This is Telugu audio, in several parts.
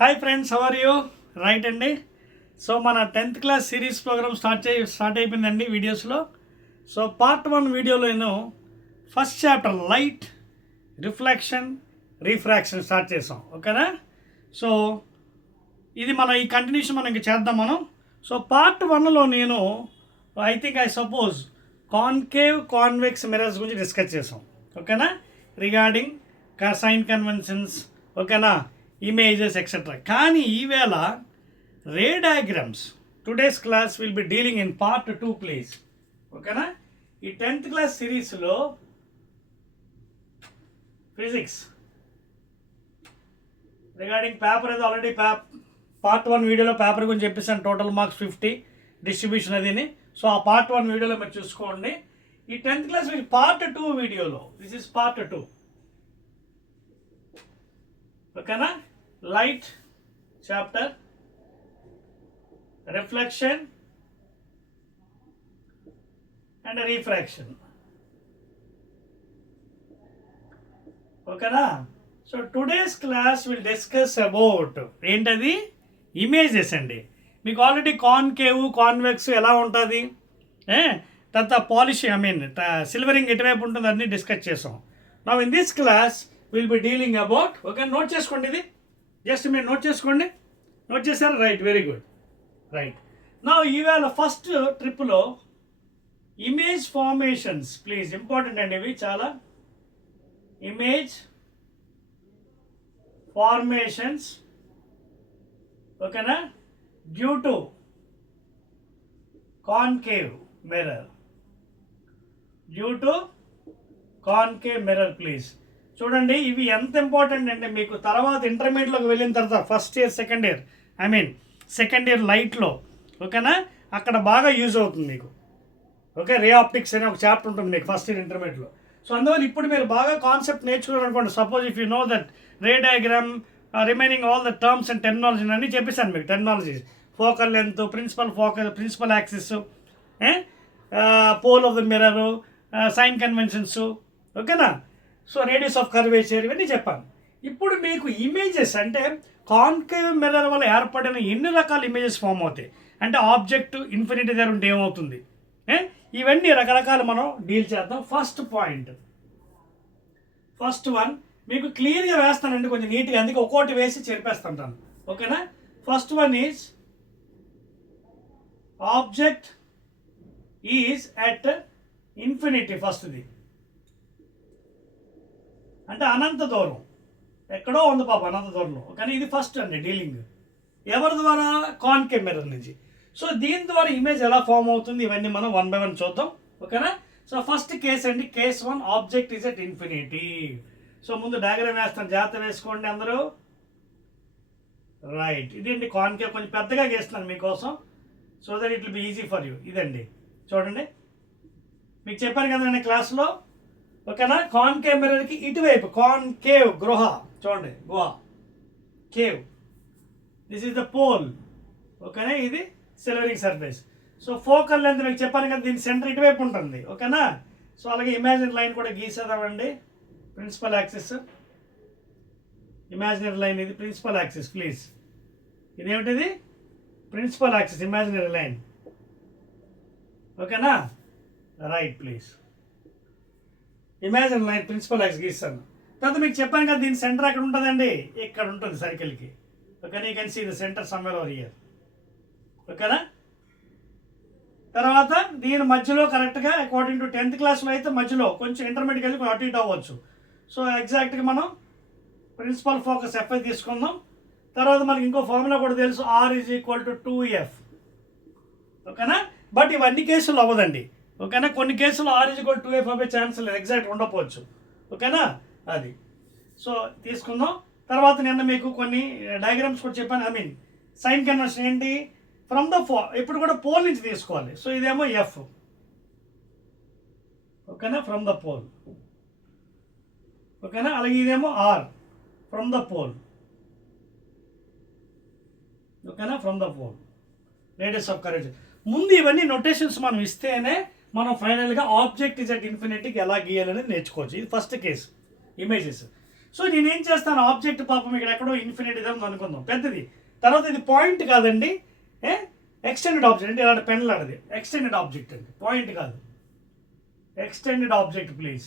Hi friends, how are you? Right అండి. సో మన 10th class series programme start అయిపోయిందండి వీడియోస్లో. సో పార్ట్ 1 వీడియోలో నేను first chapter light, reflection, refraction start చేసాం. ఓకేనా? సో ఇది మన ఈ కంటిన్యూషన్ మనం ఇంకా చేద్దాం మనం. సో పార్ట్ 1లో నేను I suppose concave convex mirrors గురించి డిస్కస్ చేసాం. ఓకేనా? రిగార్డింగ్ సైన్ కన్వెన్షన్స్, ఓకేనా, ఇమేజెస్ ఎక్సెట్రా. కానీ ఈవేళ ray diagrams today's class will be dealing in part 2 please. ఓకేనా? ఈ 10th క్లాస్ సిరీస్లో ఫిజిక్స్ రిగార్డింగ్ పేపర్ అది ఆల్రెడీ పార్ట్ 1 వీడియోలో పేపర్ గురించి చెప్పేసాను. టోటల్ మార్క్స్ 50 డిస్ట్రిబ్యూషన్ అదిని. సో ఆ పార్ట్ 1 వీడియోలో మీరు చూసుకోండి. ఈ 10th క్లాస్ పార్ట్ 2 వీడియోలో దిస్ ఇస్ పార్ట్ 2. ఓకేనా? Light chapter, reflection and refraction. ఓకేనా? So today's class will discuss about ఏంటది, ఇమేజెస్ అండి. మీకు ఆల్రెడీ కాన్కేవ్ కాన్వెక్స్ ఎలా ఉంటుంది, తర్వాత పాలిష్ సిల్వరింగ్ ఎటువైపు ఉంటుంది అన్నీ డిస్కస్ చేసాం. Now in this class will be dealing about, okay, note చేసుకోండి, ఇది జస్ట్ మీరు నోట్ చేసుకోండి. నోట్ చేశారు? Right, very good. రైట్. నా ఈవేళ ఫస్ట్ ట్రిప్లో ఇమేజ్ ఫార్మేషన్స్, ప్లీజ్ ఇంపార్టెంట్ అండి ఇవి చాలా. ఇమేజ్ ఫార్మేషన్స్, ఓకేనా, due to concave mirror, please చూడండి. ఇవి ఎంత ఇంపార్టెంట్ అంటే మీకు తర్వాత ఇంటర్మీడియట్లోకి వెళ్ళిన తర్వాత ఫస్ట్ ఇయర్ సెకండ్ ఇయర్ లైట్లో, ఓకేనా, అక్కడ బాగా యూజ్ అవుతుంది మీకు. ఓకే, రే ఆప్టిక్స్ అనే ఒక చాప్టర్ ఉంటుంది మీకు ఫస్ట్ ఇయర్ ఇంటర్మీడియట్లో. సో అందువల్ల ఇప్పుడు మీరు బాగా కాన్సెప్ట్ నేర్చుకున్నారనుకోండి. Suppose if you know that ray diagram, remaining all the terms and technology అన్నీ చెప్పేశాను మీకు. Technologies, focal length, principal axis, pole of the mirror, sign conventions, ఓకేనా. సో రేడియస్ ఆఫ్ కర్వేచర్ ఇవన్నీ చెప్పాను. ఇప్పుడు మీకు ఇమేజెస్ అంటే కాన్కేవ్ మిర్రర్ వల్ల ఏర్పడిన ఎన్ని రకాల ఇమేజెస్ ఫామ్ అవుతాయి అంటే ఆబ్జెక్ట్ ఇన్ఫినిటీ దగ్గర ఉంటే ఏమవుతుంది, ఇవన్నీ రకరకాలు మనం డీల్ చేద్దాం. ఫస్ట్ వన్ మీకు క్లియర్గా వేస్తానండి, కొంచెం నీట్గా, అందుకే ఒక్కోటి వేసి చెరిపేస్తుంటాను. ఓకేనా? First one is object is at infinity. ఫస్ట్ది అంటే అనంత దూరం, ఎక్కడో ఉంది పాప అనంత దూరంలో. కానీ ఇది ఫస్ట్ అండి డీలింగ్. ఎవరి ద్వారా? కాన్కేవ్ మిర్రర్ నుంచి. సో దీని ద్వారా ఇమేజ్ ఎలా ఫామ్ అవుతుంది ఇవన్నీ మనం 1 by 1 చూద్దాం. ఓకేనా? సో ఫస్ట్ కేస్ అండి, case 1, object is at infinity. So ముందు డయాగ్రామ్ వేస్తాను, జాగ్రత్త వేసుకోండి అందరూ. రైట్, ఇదండి కాన్కేవ్. కొంచెం పెద్దగా గీస్తున్నాను మీకోసం, so that it will be easy for you. ఇదండి చూడండి, మీకు చెప్పాను కదండి క్లాస్లో. ఓకేనా? కాన్కేవ్ మిర్రర్కి ఇటువైపు కాన్కేవ్ గృహ, చూడండి, గుహ, cave, this is the pole. ఓకేనా? ఇది silvering surface. So focal length మీకు చెప్పాను కదా, దీని సెంటర్ ఇటువైపు ఉంటుంది. ఓకేనా? సో అలాగే ఇమాజినరీ లైన్ కూడా గీసేద్దామండి. ప్రిన్సిపల్ యాక్సిస్, ఇమాజినరీ లైన్, ఇది ప్రిన్సిపల్ యాక్సిస్ ప్లీజ్. ఇదేమిటిది? Principal axis, imaginary line. ఓకేనా? Right, please. Imaginary line, principal axis గీస్తాను. తర్వాత మీకు చెప్పాను కదా, దీని సెంటర్ ఎక్కడ ఉంటుందండి, ఇక్కడ ఉంటుంది సర్కిల్కి. ఓకేనా? You can see the centre somewhere over here. ఓకేనా? తర్వాత దీని మధ్యలో కరెక్ట్గా అకార్డింగ్ టు 10th క్లాస్లో అయితే మధ్యలో కొంచెం ఇంటర్మీడియట్ వెళ్ళి అటు ఇటు అవ్వచ్చు. సో ఎగ్జాక్ట్గా మనం ప్రిన్సిపల్ ఫోకస్ ఎఫ్ఐ తీసుకుందాం. తర్వాత మనకి ఇంకో ఫార్ములా కూడా తెలుసు, are is equal to 2F. ఓకేనా? బట్ ఇవన్నీ కేసులు అవ్వదండి. ఓకేనా? కొన్ని కేసులు ఆర్ ఈజ్ ఈక్వల్ 2F అవ్వే ఛాన్స్ లేదు, ఎగ్జాక్ట్ ఉండకపోవచ్చు. ఓకేనా? అది సో తీసుకుందాం. తర్వాత నిన్న మీకు కొన్ని డయాగ్రామ్స్ కూడా చెప్పాను. సైన్ కన్వెన్షన్ ఏంటి, ఫ్రమ్ ద ఇప్పుడు కూడా పోల్ నుంచి తీసుకోవాలి. సో ఇదేమో ఎఫ్. ఓకేనా? From the pole. ఓకేనా? అలాగే ఇదేమో ఆర్, ఫ్రమ్ ద పోల్. ఓకేనా? From the pole, radius of curvature. ముందు ఇవన్నీ నొటేషన్స్ మనం ఇస్తేనే మనం ఫైనల్గా ఆబ్జెక్ట్ ఇస్ అట్ ఇన్ఫినిటీకి ఎలా గీయాలనేది నేర్చుకోవచ్చు. ఇది ఫస్ట్ కేసు, ఇమేజెస్. సో నేనేం చేస్తాను, ఆబ్జెక్ట్ పాపం ఇక్కడ ఎక్కడో ఇన్ఫినిటీ ఉంది అనుకుందాం, పెద్దది. తర్వాత ఇది పాయింట్ కాదండి, ఎక్స్టెండెడ్ ఆబ్జెక్ట్ అంటే ఇలాంటి పెన్ లాంటిది, ఎక్స్టెండెడ్ ఆబ్జెక్ట్ అండి, పాయింట్ కాదు. Extended object please,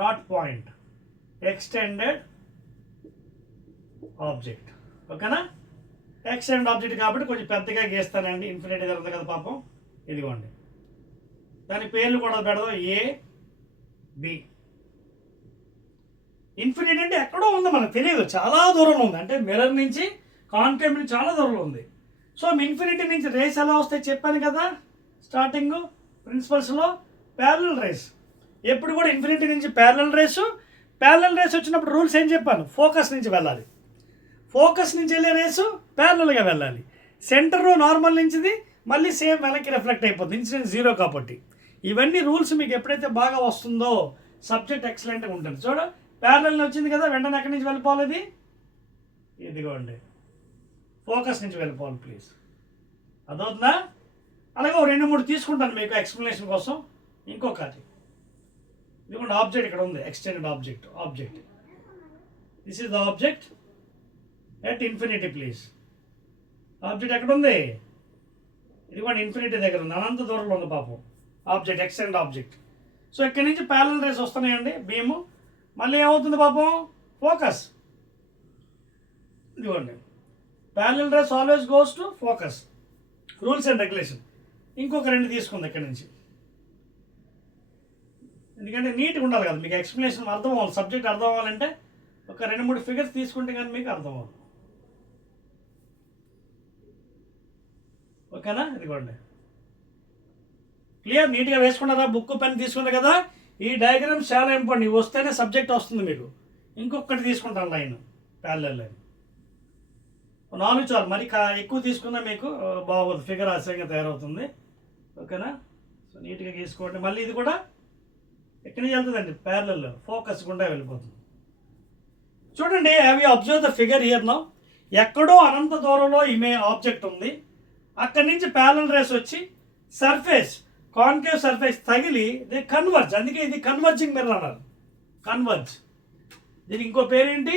not point, extended object. ఓకేనా? ఎక్స్టెండెడ్ ఆబ్జెక్ట్ కాబట్టి కొంచెం పెద్దగా గీస్తానండి, ఇన్ఫినిటీ దగ్గర ఉంది కదా పాపం. ఇదిగోండి, దాని పేర్లు కూడా పెడదాం, ఏ బి. ఇన్ఫినిటీ అంటే ఎక్కడో ఉంది, మనకు తెలియదు, చాలా దూరంలో ఉంది, అంటే మిర్రర్ నుంచి కాన్కేవ్ నుంచి చాలా దూరంలో ఉంది. సో ఇన్ఫినిటీ నుంచి రేస్ ఎలా వస్తాయి చెప్పాను కదా స్టార్టింగ్ ప్రిన్సిపల్స్లో, ప్యారలల్ రేస్. ఎప్పుడు కూడా ఇన్ఫినిటీ నుంచి ప్యారలల్ రేసు వచ్చినప్పుడు రూల్స్ ఏం చెప్పాను, ఫోకస్ నుంచి వెళ్ళాలి, ఫోకస్ నుంచి వెళ్ళే రేసు ప్యారలల్గా వెళ్ళాలి. సెంటర్ నార్మల్ నుంచిది మళ్ళీ సేమ్ వెనక్కి రిఫ్లెక్ట్ అయిపోతుంది, ఇన్సిడెన్స్ జీరో కాబట్టి. ఇవన్నీ రూల్స్ మీకు ఎప్పుడైతే బాగా వస్తుందో సబ్జెక్ట్ ఎక్సలెంట్గా ఉంటుంది. చూడ ప్యారలల్ వచ్చింది కదా, వెంటనే ఎక్కడి నుంచి వెళ్ళిపోవాలి, ఇది ఇదిగోండి ఫోకస్ నుంచి వెళ్ళిపోవాలి ప్లీజ్. అదవుతుందా? అలాగే 2-3 తీసుకుంటాను మీకు ఎక్స్ప్లెనేషన్ కోసం. ఇంకొకటి ఇదిగోండి, ఆబ్జెక్ట్ ఇక్కడ ఉంది, extended object. This is the object at infinity please. Object ఎక్కడ ఉంది, ఇదిగోండి ఇన్ఫినిటీ దగ్గర ఉంది, అనంత దూరంలో ఉంది పాపం ఆబ్జెక్ట్, ఎక్స్టెండెడ్ ఆబ్జెక్ట్. సో ఇక్కడి నుంచి ప్యారలల్ రేస్ వస్తున్నాయండి, బీము. మళ్ళీ ఏమవుతుంది పాపం, ఫోకస్. ఇదిగోండి parallel rays always goes to focus, rules and regulation. ఇంకొక 2 తీసుకుంది ఇక్కడి నుంచి, ఎందుకంటే నీట్గా ఉండాలి కదా మీకు, ఎక్స్ప్లెనేషన్ అర్థం అవ్వాలి, సబ్జెక్ట్ అర్థం అవ్వాలంటే ఒక 2-3 ఫిగర్స్ తీసుకుంటే కానీ మీకు అర్థం అవ్వాలి. ఓకేనా? ఇదిగోండి క్లియర్, నీట్గా వేసుకున్నారా, బుక్ పెన్ తీసుకున్నారు కదా. ఈ డయాగ్రామ్స్ చాలా ఇంపార్టెంట్, ఇవి వస్తేనే సబ్జెక్ట్ వస్తుంది మీకు. ఇంకొకటి తీసుకుంటాను లైన్, ప్యారలల్ లైన్. 4 చాలు, మరి ఎక్కువ తీసుకున్నా మీకు బాగోదు, ఫిగర్ ఆశ్చర్యంగా తయారవుతుంది. ఓకేనా? సో నీట్గా గీసుకోండి. మళ్ళీ ఇది కూడా ఎక్కడి నుంచి వెళ్తుందండి, ప్యారలల్, ఫోకస్ గుండా వెళ్ళిపోతుంది. చూడండి, have you observe the figure here now. ఎక్కడో అనంత దూరంలో ఆబ్జెక్ట్ ఉంది, అక్కడి నుంచి ప్యారలల్ రేస్ వచ్చి సర్ఫేస్, కాన్కేవ్ సర్ఫేస్ తగిలి దే కన్వర్జ్. అందుకే ఇది కన్వర్జింగ్ మిర్రర్ అన్నారు, కన్వర్జ్. దీనికి ఇంకో పేరేంటి,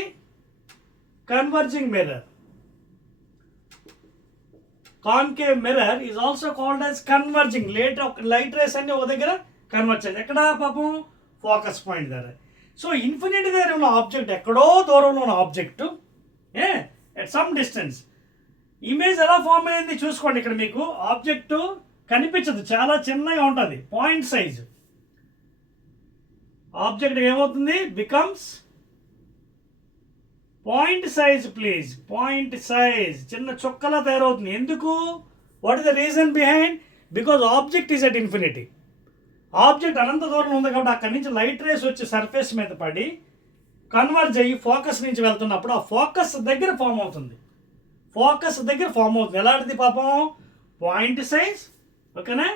converging mirror. Concave mirror is also called as converging. Light rays అన్ని ఒక దగ్గర కన్వర్జ్ అయ్యింది, ఎక్కడ పాపం, ఫోకస్ పాయింట్ దగ్గర. సో ఇన్ఫినిటీ దగ్గర ఉన్న ఆబ్జెక్ట్, ఎక్కడో దూరంలో ఉన్న object at some distance, image ఎలా ఫామ్ అయింది చూసుకోండి. ఇక్కడ మీకు ఆబ్జెక్టు కనిపించదు, చాలా చిన్నగా ఉంటుంది, పాయింట్ సైజ్. ఆబ్జెక్ట్ ఏమవుతుంది, becomes point size please, point size, చిన్న చుక్కలా తయారవుతుంది. ఎందుకు, what is the reason behind, because object is at infinity. Object అనంత దూరంలో ఉంది కాబట్టి అక్కడి నుంచి లైట్ రేస్ వచ్చి సర్ఫేస్ మీద పడి కన్వర్జ్ అయ్యి ఫోకస్ నుంచి వెళ్తున్నప్పుడు ఆ ఫోకస్ దగ్గర ఫామ్ అవుతుంది, ఎలాంటిది పాపం, పాయింట్ సైజ్. ఓకేనా?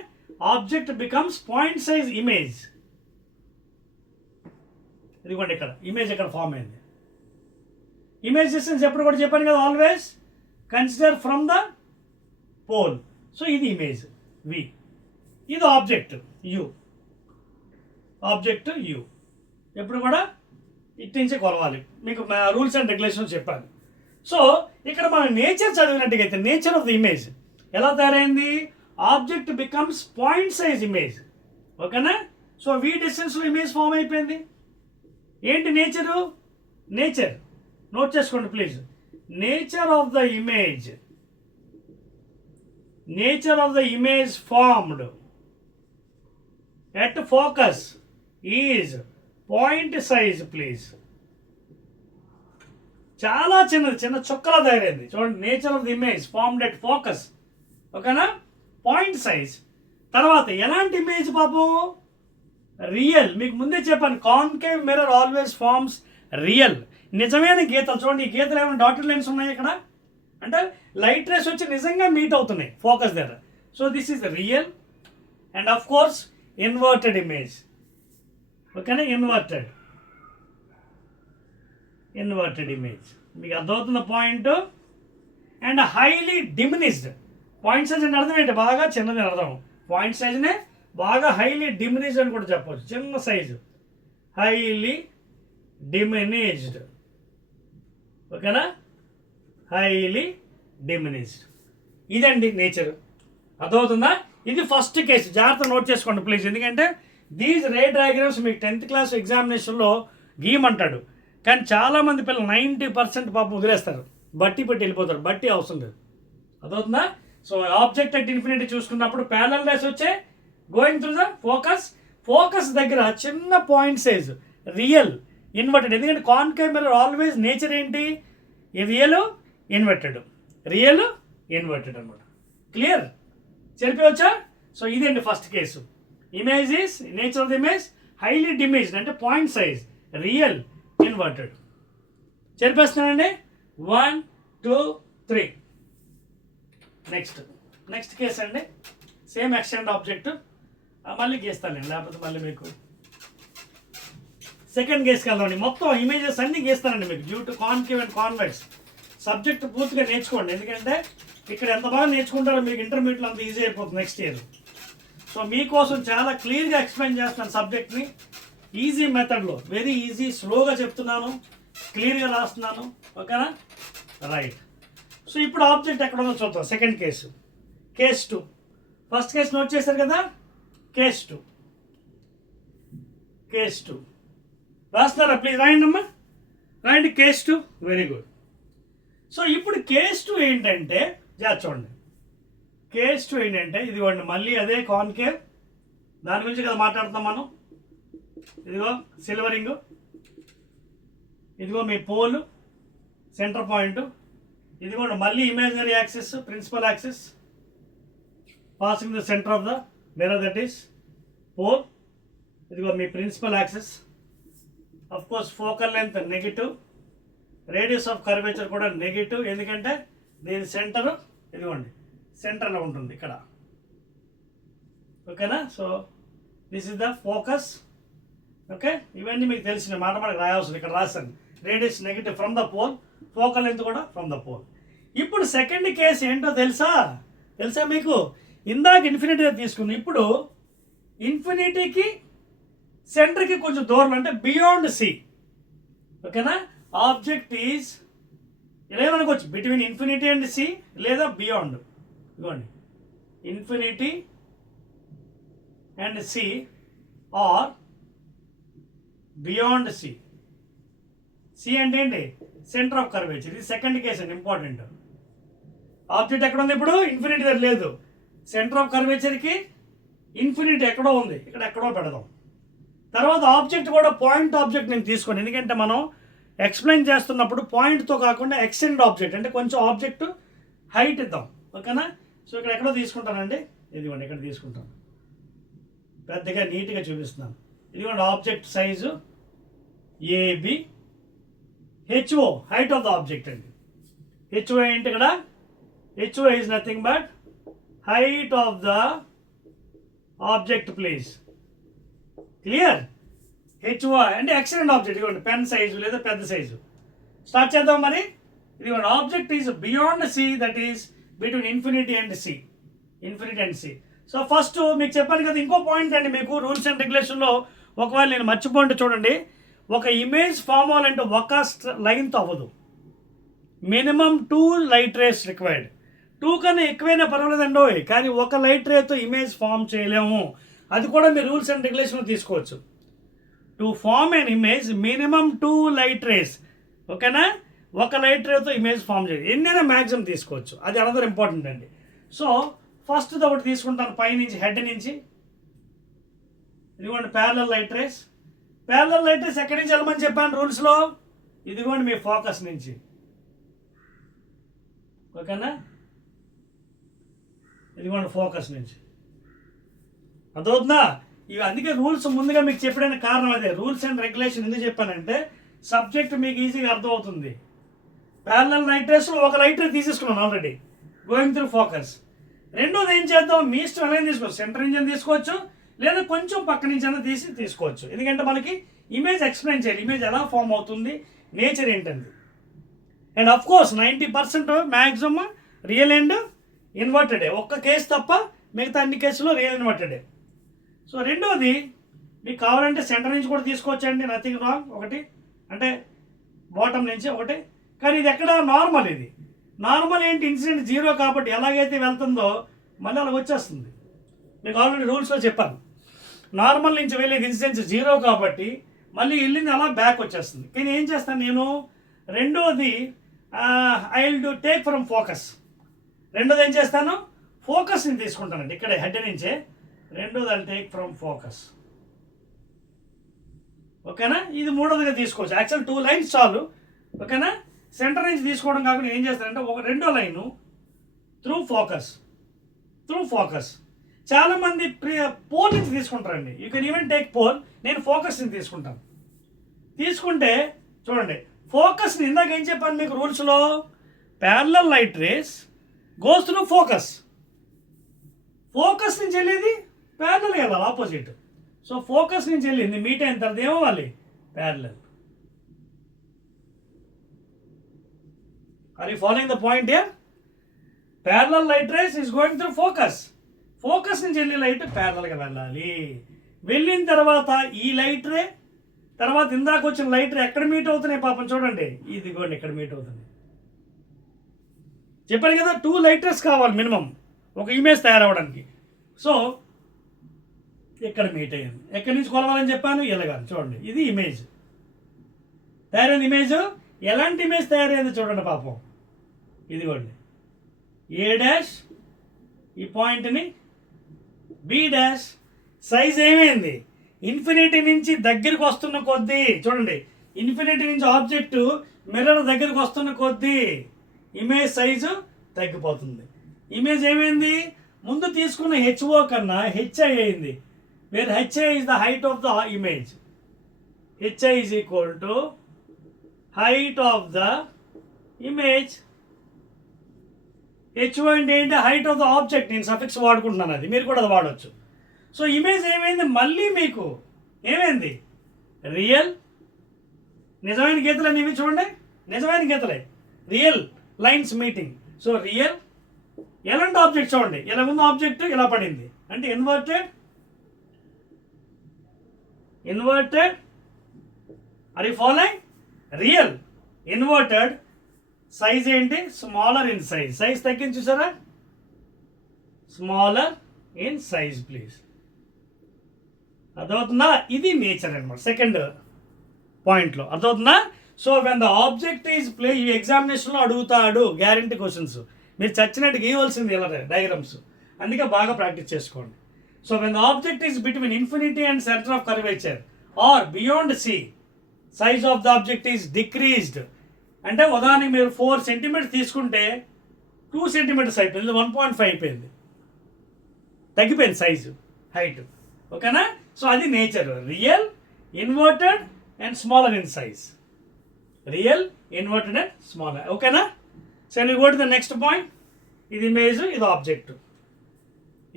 Object becomes point size image. ఇదిగోండి ఇక్కడ ఇమేజ్ ఇక్కడ ఫామ్ అయింది. ఇమేజ్ డిస్టెన్స్ ఎప్పుడు కూడా చెప్పాను కదా, always consider from the pole. So ఇది ఇమేజ్ వి, ఇది ఆబ్జెక్ట్ యు, ఎప్పుడు కూడా ఇటు నుంచే కొలవాలి. మీకు రూల్స్ అండ్ రెగ్యులేషన్స్ చెప్పాను. సో ఇక్కడ మనం నేచర్ చదివినట్టుగా అయితే, నేచర్ ఆఫ్ ద ఇమేజ్ ఎలా తయారైంది, object becomes point size image. ఓకేనా? సో వి డిస్టెన్స్లో ఇమేజ్ ఫామ్ అయిపోయింది. ఏంటి నేచరు, నేచర్ నోట్ చేసుకోండి please. Nature of the image formed at focus is point size please. చాలా చిన్న చుక్కలా తయారైంది చూడండి. Nature of the image formed at focus. ఓకేనా? Point size. తర్వాత ఎలాంటి ఇమేజ్ పాపం, రియల్. మీకు ముందే చెప్పాను, concave mirror always forms real, నిజమైన గీతలు. చూడండి, ఈ గీతలు ఏమైనా డాటెడ్ లైన్స్ ఉన్నాయి ఇక్కడ, అంటే లైట్ రేస్ వచ్చి నిజంగా మీట్ అవుతున్నాయి ఫోకస్ దగ్గర. So this is real. And of course inverted image. ఓకేనా? Inverted image. మీకు అర్థమవుతున్న point. And highly diminished. Point size అంటే అర్థం ఏంటి, బాగా చిన్నది అర్థం. పాయింట్ సైజ్నే బాగా హైలీ డిమినిష్డ్ అని కూడా చెప్పవచ్చు, చిన్న సైజు. Highly diminished. ఓకేనా, హైలీ డిమినిష్డ్. ఇదండి నేచర్. అర్థమవుతుందా? ఇది ఫస్ట్ కేసు, జాగ్రత్త నోట్ చేసుకోండి ప్లీజ్. ఎందుకంటే దీస్ రే డయాగ్రామ్స్ మీకు 10th క్లాస్ ఎగ్జామినేషన్లో గీయమంటాడు, కానీ చాలామంది పిల్లలు 90% పాపం వదిలేస్తారు, బట్టి పెట్టి వెళ్ళిపోతారు. బట్టి అవసరం లేదు. అర్థమవుతుందా? సో ఆబ్జెక్ట్ అట్ ఇన్ఫినిటీ చూసుకున్నప్పుడు ప్యారలల్ రేస్ వచ్చే గోయింగ్ త్రూ ద ఫోకస్ దగ్గర చిన్న పాయింట్ సైజ్ రియల్ ఇన్వర్టెడ్. ఎందుకంటే కాన్కేవ్ మిర్రర్ ఆల్వేస్ నేచర్ ఏంటి? రియల్ ఇన్వర్టెడ్, రియల్ ఇన్వర్టెడ్ అనమాట. క్లియర్? చెప్పవచ్చా? సో ఇదండి first case. Image is nature of the image highly diminished, అంటే పాయింట్ సైజ్ రియల్ ఇన్వర్టెడ్. చెప్పేస్తున్నానండి. 1 2 3. నెక్స్ట్ కేసు అండి, సేమ్ ఎక్స్టెండ్ ఆబ్జెక్ట్. మళ్ళీ గీస్తానండి, లేకపోతే మళ్ళీ మీకు సెకండ్ కేసుకి వెళ్దామండి. మొత్తం ఇమేజెస్ అన్నీ గీస్తానండి మీకు, due to concave and convex. Subject పూర్తిగా నేర్చుకోండి, ఎందుకంటే ఇక్కడ ఎంత బాగా నేర్చుకుంటారో మీకు ఇంటర్మీడియట్లో అంత ఈజీ అయిపోతుంది నెక్స్ట్ ఇయర్. సో మీకోసం చాలా క్లియర్గా ఎక్స్ప్లెయిన్ చేస్తున్నాను సబ్జెక్ట్ని, ఈజీ మెథడ్లో, వెరీ ఈజీ, స్లోగా చెప్తున్నాను, క్లియర్గా రాస్తున్నాను. ఓకేనా? రైట్. సో ఇప్పుడు ఆబ్జెక్ట్ ఎక్కడ ఉందో చూద్దాం. Second case, case 2. First case note చేశారు కదా, కేస్ 2 రాస్తున్నారా? ప్లీజ్ రాయండి అమ్మా, రాయండి. Case 2, very good. సో ఇప్పుడు కేస్ 2 ఏంటంటే, చూడండి, కేస్ 2 ఏంటంటే ఇదిగోండి, మళ్ళీ అదే కాన్కేవ్, దాని గురించి కదా మాట్లాడుతాం మనం. ఇదిగో సిల్వరింగ్, ఇదిగో మీ పోల్ సెంటర్ పాయింట్, ఇదిగోండి మళ్ళీ imaginary axis principal axis passing the centre of the mirror, that is pole. ఇదిగో మీ principal axis. Of course focal length negative, radius of curvature కూడా నెగిటివ్, ఎందుకంటే దీని సెంటర్ ఇదిగోండి సెంటర్లో ఉంటుంది ఇక్కడ. ఓకేనా? So this is the focus. Okay, ఇవన్నీ మీకు తెలిసిన మాట మనకు రాయాల్సింది, ఇక్కడ రాశాను. Radius negative from the pole, focal length కూడా ఫ్రమ్ ద పోల్. ఇప్పుడు సెకండ్ కేసు ఏంటో తెలుసా మీకు? ఇందాక ఇన్ఫినిటీ తీసుకుని, ఇప్పుడు ఇన్ఫినిటీకి సెంటర్కి కొంచెం దూరం, అంటే బియాండ్ సి. ఓకేనా? ఆబ్జెక్ట్ ఈజ్ ఇలా ఏమనుకోవచ్చు, బిట్వీన్ ఇన్ఫినిటీ అండ్ సి, లేదా బియాండ్. ఇదిగోండి, infinity and C or beyond C. C అంటే ఏంటి? Centre of curvature. ఇది సెకండ్ కేసు అండి, ఇంపార్టెంట్. ఆబ్జెక్ట్ ఎక్కడ ఉంది? ఇప్పుడు ఇన్ఫినిటీ దగ్గర లేదు, సెంటర్ ఆఫ్ కర్వేచర్కి ఇన్ఫినిటీ ఎక్కడో ఉంది, ఇక్కడ ఎక్కడో పెడదాం. తర్వాత ఆబ్జెక్ట్ కూడా పాయింట్ ఆబ్జెక్ట్ నేను తీసుకోండి, ఎందుకంటే మనం ఎక్స్ప్లెయిన్ చేస్తున్నప్పుడు పాయింట్తో కాకుండా ఎక్స్టెండ్ ఆబ్జెక్ట్, అంటే కొంచెం ఆబ్జెక్ట్ హైట్ ఇద్దాం. ఓకేనా? సో ఇక్కడ ఎక్కడో తీసుకుంటానండి, ఇదిగోండి ఇక్కడ తీసుకుంటాను, పెద్దగా నీట్గా చూపిస్తున్నాను. ఇదిగోండి object size A B, H O height of the object అండి. హెచ్ఓ ఏంటి ఇక్కడ? H O is nothing but height of the object please. Clear? H O అంటే ఎక్స్టెండ్ ఆబ్జెక్ట్. ఇదిగోండి పెన్ సైజు లేదా పెద్ద సైజు. స్టార్ట్ చేద్దాం మరి. ఇదిగోండి object is beyond C, that is between infinity and C. Infinity and C. So first మీకు చెప్పాను కదా, ఇంకో పాయింట్ అండి మీకు రూల్స్ అండ్ రెగ్యులేషన్లో, ఒకవేళ నేను మర్చిపోయింటే చూడండి, ఒక ఇమేజ్ ఫామ్ అవ్వాలంటే ఒక లైన్తో అవ్వదు, మినిమం 2 లైట్ రేస్ రిక్వైర్డ్. 2 కన్నా ఎక్కువైనా పర్వాలేదండి, కానీ ఒక లైట్ రేతో ఇమేజ్ ఫామ్ చేయలేము. అది కూడా మీరు రూల్స్ అండ్ రెగ్యులేషన్లో తీసుకోవచ్చు. To form an image minimum 2 light rays. ఓకేనా? ఒక లైట్ రేతో ఇమేజ్ ఫామ్ చేయాలి, ఎన్నైనా మ్యాక్సిమం తీసుకోవచ్చు. అది అనదర్ ఇంపార్టెంట్ అండి. సో ఫస్ట్ ఒకటి తీసుకుంటాను పైనుంచి, హెడ్ నుంచి. ఇదిగోండి parallel light race. Parallel light race ఎక్కడి నుంచి వెళ్ళమని చెప్పాను రూల్స్లో? ఇదిగోండి మీ ఫోకస్ నుంచి. ఓకేనా? ఇదిగోండి ఫోకస్ నుంచి. అదవుతుందా? ఇవి అందుకే రూల్స్ ముందుగా మీకు చెప్పడానికి కారణం అదే. రూల్స్ అండ్ రెగ్యులేషన్ ఎందుకు చెప్పానంటే సబ్జెక్ట్ మీకు ఈజీగా అర్థమవుతుంది. ప్యారలల్ లైట్ రేస్లో ఒక లైట్ రే తీసేసుకున్నాను ఆల్రెడీ, గోయింగ్ త్రూ ఫోకస్. రెండోది ఏం చేద్దాం, మీ ఇష్టం ఎలా తీసుకోవచ్చు, సెంటర్ నుంచి తీసుకోవచ్చు, లేదా కొంచెం పక్క నుంచి అయినా తీసుకోవచ్చు. ఎందుకంటే మనకి ఇమేజ్ ఎక్స్ప్లెయిన్ చేయాలి, ఇమేజ్ ఎలా ఫామ్ అవుతుంది, నేచర్ ఏంటంది. And of course 90% maximum real and ఇన్వర్టెడే. ఒక్క కేసు తప్ప మిగతా అన్ని కేసులో రియల్ ఇన్వర్టెడే. సో రెండోది మీకు కావాలంటే సెంటర్ నుంచి కూడా తీసుకోవచ్చండి, నథింగ్ రాంగ్. ఒకటి అంటే బాటమ్ నుంచి ఒకటి. కానీ ఇది ఎక్కడ నార్మల్, ఇది నార్మల్ ఏంటి, ఇన్సిడెంట్ జీరో కాబట్టి ఎలాగైతే వెళ్తుందో మళ్ళీ అలా వచ్చేస్తుంది. మీకు ఆల్రెడీ రూల్స్లో చెప్పాను, నార్మల్ నుంచి వెళ్ళేది ఇన్సిడెన్స్ జీరో కాబట్టి మళ్ళీ వెళ్ళింది అలా బ్యాక్ వచ్చేస్తుంది. కానీ ఏం చేస్తాను నేను, రెండోది I will do take from focus. రెండోది ఏం చేస్తాను, ఫోకస్ని తీసుకుంటానండి ఇక్కడ హెడ్ నుంచే. రెండోది ఐ టేక్ ఫ్రమ్ ఫోకస్. ఓకేనా, ఇది మూడోదిగా తీసుకోవచ్చు. యాక్చువల్ 2 లైన్స్ చాలు. ఓకేనా, సెంటర్ నుంచి తీసుకోవడం కాకుండా ఏం చేస్తానంటే ఒక రెండో లైను త్రూ ఫోకస్. చాలామంది పోల్ నుంచి తీసుకుంటారండి. You can even take pole. నేను ఫోకస్ నుంచి తీసుకుంటాను. తీసుకుంటే చూడండి, ఫోకస్ని ఇందాక ఏం చెప్పాను మీకు రూల్స్లో, parallel light rays goes through focus. Focus నుంచి వెళ్ళేది ప్యారలల్ వెళ్ళాలి, ఆపోజిట్. సో ఫోకస్ నుంచి వెళ్ళింది మీట్ అయిన తర్వాత ఏమవ్వాలి, parallel. Are you following the point here? Parallel light rays is going through focus. Focus నుంచి వెళ్ళి లైట్ ప్యారలల్గా వెళ్ళాలి. వెళ్ళిన తర్వాత ఈ లైట్ రే తర్వాత ఇందాక వచ్చిన లైట్ రే ఎక్కడ మీట్ అవుతున్నాయి పాపం చూడండి, ఇదిగోండి ఇక్కడ మీట్ అవుతుంది. చెప్పాను కదా 2 లైట్ రేస్ కావాలి మినిమం ఒక ఇమేజ్ తయారవడానికి. సో ఇక్కడ మీట్ అయ్యింది. ఎక్కడి నుంచి కొలవాలని చెప్పాను, ఎలాగాలి చూడండి. ఇది ఇమేజ్ తయారైంది. ఇమేజ్ ఎలాంటి ఇమేజ్ తయారైంది చూడండి పాపం, ఇదిగోండి A' ఈ పాయింట్ని, B' సైజ్ ఏమైంది, ఇన్ఫినిటీ నుంచి దగ్గరికి వస్తున్న కొద్దీ చూడండి, ఇన్ఫినిటీ నుంచి ఆబ్జెక్టు మిర్రర్ దగ్గరికి వస్తున్న కొద్దీ ఇమేజ్ సైజు తగ్గిపోతుంది. ఇమేజ్ ఏమైంది, ముందు తీసుకున్న HO కన్నా HI అయింది. Where HI is the height of the image. HI is equal to height of the image. HO అంటే ఏంటి, హైట్ ఆఫ్ ద ఆబ్జెక్ట్. నేను సఫిక్స్ వాడుకుంటున్నాను, అది మీరు కూడా అది వాడవచ్చు. సో ఇమేజ్ ఏమైంది, మళ్ళీ మీకు ఏమైంది, రియల్. నిజమైన గీతలు అనేవి చూడండి, నిజమైన గీతలే, real lines meeting. So real. ఎలాంటి ఆబ్జెక్ట్ చూడండి, ఇలా ఉన్న ఆబ్జెక్ట్ ఇలా పడింది అంటే inverted. Are you following? Real, inverted. Size ఏంటి, స్మాలర్ ఇన్ సైజ్. సైజ్ తగ్గించి చూసారా, స్మాలర్ ఇన్ సైజ్ ప్లీజ్. అర్థమవుతుందా? ఇది నేచర్ అనమాట సెకండ్ పాయింట్లో. అర్థమవుతుందా? So when the object is play, ఈ ఎగ్జామినేషన్లో అడుగుతాడు గ్యారంటీ క్వశ్చన్స్. మీరు చచ్చినట్టు గీయవలసింది ఇలా డయాగ్రామ్స్, అందుకే బాగా ప్రాక్టీస్ చేసుకోండి. So when the object is between infinity and centre of curvature are beyond C, size of the object is decreased. అంటే ఉదాహరణకి మీరు 4 సెంటీమీటర్స్ తీసుకుంటే 2 సెంటీమీటర్స్ అయిపోయింది, 1.5 అయిపోయింది, తగ్గిపోయింది సైజు, హైట్. ఓకేనా? సో అది nature. Real, inverted and smaller in size. Real, inverted and smaller. ఓకేనా? So you go to the next point. ఇది ఇమేజ్, ఇది ఆబ్జెక్ట్.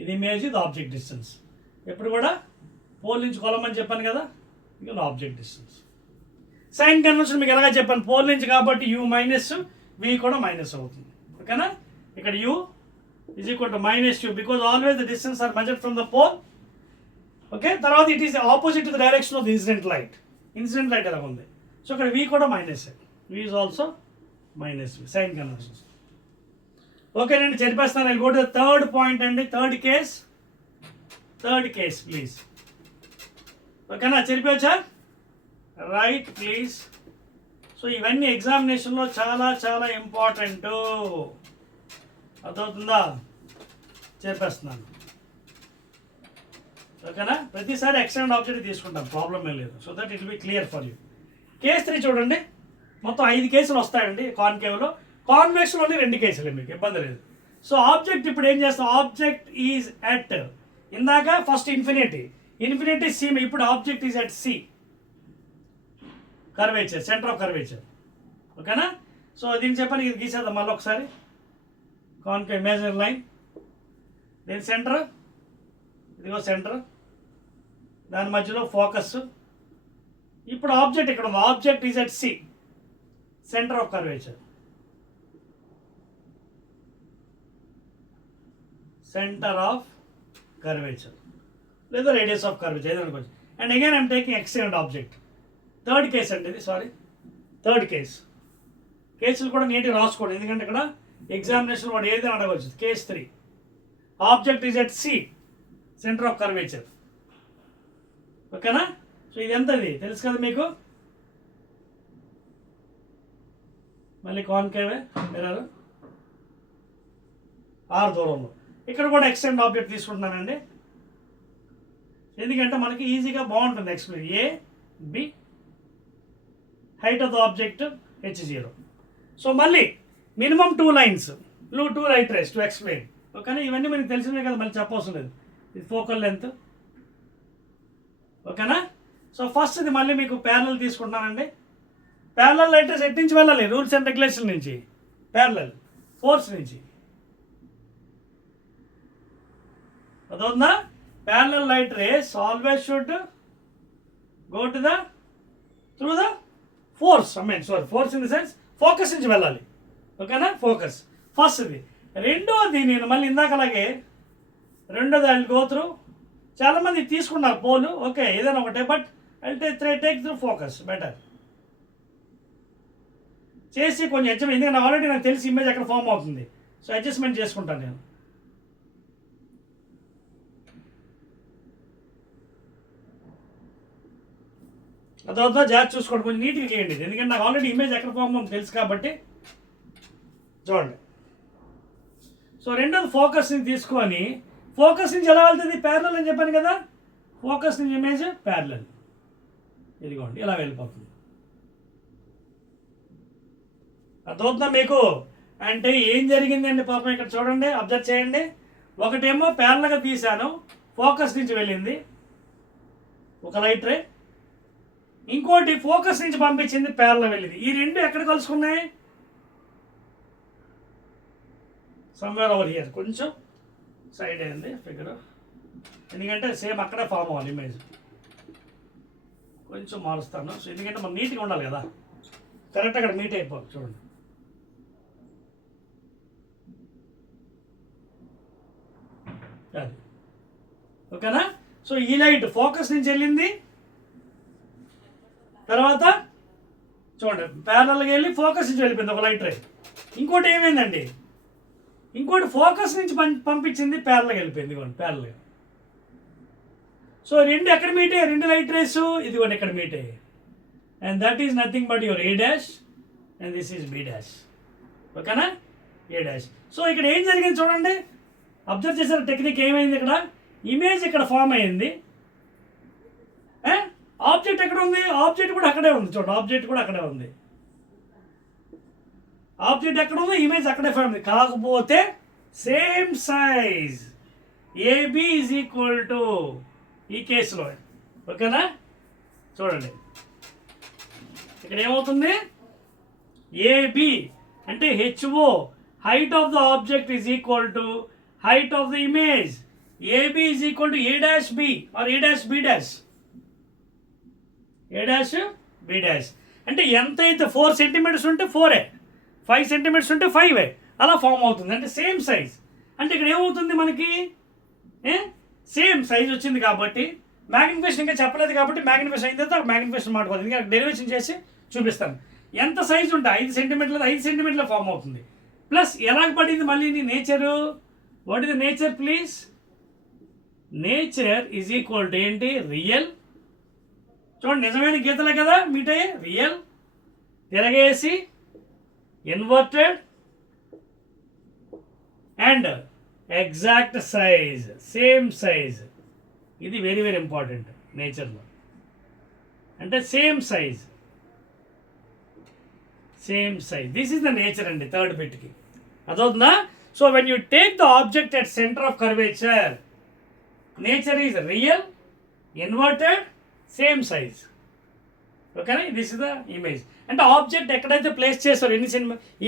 ఇది ఇమేజ్, ఇది ఆబ్జెక్ట్ డిస్టెన్స్. ఎప్పుడు కూడా పోల్ నుంచి కొలమని చెప్పాను కదా, ఇది ఆబ్జెక్ట్ డిస్టెన్స్. సైన్ కన్వెన్షన్ మీకు ఎలాగా చెప్పాను, పోల్ నుంచి కాబట్టి U మైనస్ V కూడా మైనస్ అవుతుంది. ఓకేనా? ఇక్కడ U is equal to -U because always the distance are measured from the pole. Okay, తర్వాత it is opposite to the direction of the incident light. Incident light ఎలా ఉంది, సో ఇక్కడ V కూడా minus, V is also minus sign conventions. ఓకేనండి, చెప్పేస్తాను. I go to the third point అండి, థర్డ్ కేస్ ప్లీజ్. ఓకేనా, చెరిపోవచ్చా? Right please. సో ఇవన్నీ ఎగ్జామినేషన్లో చాలా చాలా ఇంపార్టెంట్. అర్థమవుతుందా? చెప్పేస్తున్నాను. ఓకేనా, ప్రతిసారి ఎక్స్టెండ్ ఆబ్జెక్ట్ తీసుకుంటాం, ప్రాబ్లం ఏం లేదు. So that it will be clear for you. Case 3 చూడండి, మొత్తం 5 కేసులు వస్తాయండి కాన్కేవ్లో. కాన్వెక్స్లోని 2 కేసులు, మీకు ఇబ్బంది లేదు. సో ఆబ్జెక్ట్ ఇప్పుడు ఏం చేస్తాం, ఆబ్జెక్ట్ ఈజ్ ఎట్, ఇందాక ఫస్ట్ ఇన్ఫినిటీ C, ఇప్పుడు object is at C, curvature, centre of curvature. ఓకేనా? సో దీన్ని చెప్పని ఇది గీసేద్దాం మళ్ళీ ఒకసారి. కాన్కేవ్ ఇమాజినరీ లైన్, దీని సెంటర్, ఇదిగో సెంటర్, దాని మధ్యలో ఫోకస్. ఇప్పుడు ఆబ్జెక్ట్ ఇక్కడ ఉంది, object is at C, centre of curvature. Centre of curvature లేదా రేడియస్ ఆఫ్ కర్వేచర్ ఏదైనా అనుకోవచ్చు. And again I'm taking extend object. Third case అండి ఇది, సారీ థర్డ్ కేసులు కూడా నీట్గా రాసుకోండి, ఎందుకంటే ఇక్కడ ఎగ్జామినేషన్ వాడు ఏదైనా అడగవచ్చు. Case 3, object is at C, centre of curvature. ఓకేనా? సో ఇది ఎంతది తెలుసు కదా మీకు. మళ్ళీ కాన్కేవే మిర్రర్ ఆర్ దూరంలో. ఇక్కడ కూడా ఎక్స్టెండ్ ఆబ్జెక్ట్ తీసుకుంటున్నానండి, ఎందుకంటే మనకి ఈజీగా బాగుంటుంది explain. A B, height of the object h0. So మళ్ళీ minimum 2 lines, 2 light rays to explain. ఓకేనా? ఇవన్నీ మనకి తెలిసినవే కదా, మళ్ళీ చెప్పవసరం లేదు. ఇది ఫోకల్ లెంత్. ఓకేనా? సో ఫస్ట్ ఇది మళ్ళీ మీకు ప్యారలల్ తీసుకుంటున్నానండి. ప్యారలల్ లైట్ రేస్ ఎటు నుంచి వెళ్ళాలి? రూల్స్ అండ్ రెగ్యులేషన్ నుంచి. ప్యారలల్ ఫోర్స్ నుంచి. అదవుతుందా? Parallel light rays always should go to the through the force. Force in the sense focus నుంచి వెళ్ళాలి. ఓకేనా? ఫోకస్ ఫస్ట్ ఇది. రెండోది నేను మళ్ళీ ఇందాకలాగే రెండోది ఐ విల్ గో త్రూ. చాలామంది తీసుకున్నారు పోలు, ఓకే ఏదైనా ఒకటే, but I take through focus better చేసి కొంచెం అడ్జస్ట్మెంట్, ఎందుకంటే ఆల్రెడీ నాకు తెలిసి ఇమేజ్ అక్కడ ఫామ్ అవుతుంది. సో అడ్జస్ట్మెంట్ చేసుకుంటాను నేను. అదవుతుందా? జాగ్రత్త చూసుకోండి, కొంచెం నీట్గా చేయండి, ఎందుకంటే నాకు ఆల్రెడీ ఇమేజ్ ఎక్కడ ఫామ్ అవుతుంది తెలుసు కాబట్టి. చూడండి. సో రెండోది ఫోకస్ని తీసుకొని, ఫోకస్ నుంచి ఎలా వెళ్తుంది? ప్యారలల్ అని చెప్పాను కదా, ఫోకస్ నుంచి ఇమేజ్ ప్యారలల్, ఇదిగోండి ఇలా వెళ్ళిపోతుంది. అర్థమవుతుందా మీకు? అంటే ఏం జరిగిందండి పాపం ఇక్కడ చూడండి, అబ్జర్వ్ చేయండి. ఒకటేమో ప్యారలల్గా తీశాను, ఫోకస్ నుంచి వెళ్ళింది ఒక లైట్ రే, ఇంకోటి ఫోకస్ నుంచి పంపించింది ప్యారలల్ వెళ్ళింది. ఈ రెండు ఎక్కడ కలుసుకున్నాయి? సమ్వేర్ ఓవర్ హియర్, కొంచెం సైడ్ అయింది ఫిగర్, ఎందుకంటే సేమ్ అక్కడే ఫామ్ అవ్వాలి ఇమేజ్. కొంచెం మారుస్తాను, సో ఎందుకంటే మనం నీట్గా ఉండాలి కదా, కరెక్ట్ అక్కడ మీట్ అయిపోవాలి. చూడండి, అది ఓకేనా? సో ఈ లైట్ ఫోకస్ నుంచి వెళ్ళింది, తర్వాత చూడండి ప్యారలల్గా వెళ్ళి ఫోకస్ నుంచి వెళ్ళిపోయింది ఒక లైట్ రే. ఇంకోటి ఏమైందండి? ఇంకోటి ఫోకస్ నుంచి పంపించింది ప్యారలల్గా వెళ్ళిపోయింది, ఇదిగోండి ప్యారలల్గా. సో రెండు ఎక్కడ మీట్ అయ్యాయి? రెండు లైట్ రేస్ ఇదిగోండి ఇక్కడ మీట్ అయ్యాయి. And that is nothing but your A' and this is B'. ఓకేనా? A'. సో ఇక్కడ ఏం జరిగింది చూడండి, అబ్జర్వ్ చేశారు టెక్నిక్ ఏమైంది? ఇక్కడ ఇమేజ్ ఇక్కడ ఫామ్ అయ్యింది, ఆబ్జెక్ట్ ఎక్కడ ఉంది? ఆబ్జెక్ట్ కూడా అక్కడే ఉంది. చూడండి, ఆబ్జెక్ట్ కూడా అక్కడే ఉంది. ఆబ్జెక్ట్ ఎక్కడ ఉంది? ఇమేజ్ అక్కడే ఫామ్ అయింది. కాకపోతే same size AB is equal to ఈ కేసులో. ఓకేనా? చూడండి ఇక్కడ ఏమవుతుంది? AB అంటే HO, height of the object is equal to height of the image. AB is equal to A'(B) or A'(B'. A'(B'. అంటే ఎంతైతే 4 centimeters ఉంటే 4, 5 centimeters ఉంటే 5 అలా ఫామ్ అవుతుంది. అంటే సేమ్ సైజ్. అంటే ఇక్కడ ఏమవుతుంది మనకి? సేమ్ సైజ్ వచ్చింది కాబట్టి మ్యాగ్నిఫికేషన్ ఇంకా చెప్పలేదు కాబట్టి మ్యాగ్నిఫికేషన్ అయిన తర్వాత మ్యాగ్నిఫికేషన్ మాట్లాడుకోవాలి, ఇంకా డెరివేషన్ చేసి చూపిస్తాను. ఎంత సైజు ఉంటే 5 centimeters 5 centimeters ఫామ్ అవుతుంది. ప్లస్ ఎలాగ పడింది మళ్ళీ nature? What is the nature please? Nature is equal to ఏంటి? రియల్. చూడండి నిజమైన గీతలే కదా మీటే. రియల్ తిరగేసి inverted and exact size, same size. ఇది వెరీ వెరీ ఇంపార్టెంట్ నేచర్లో. అంటే same size. This is the nature అండి థర్డ్ బిట్కి. అదవుతుందా? So when you take the object at centre of curvature, nature is real, inverted, same size. ఓకేనా? This is the image. అంటే ఆబ్జెక్ట్ ఎక్కడైతే ప్లేస్ చేస్తారో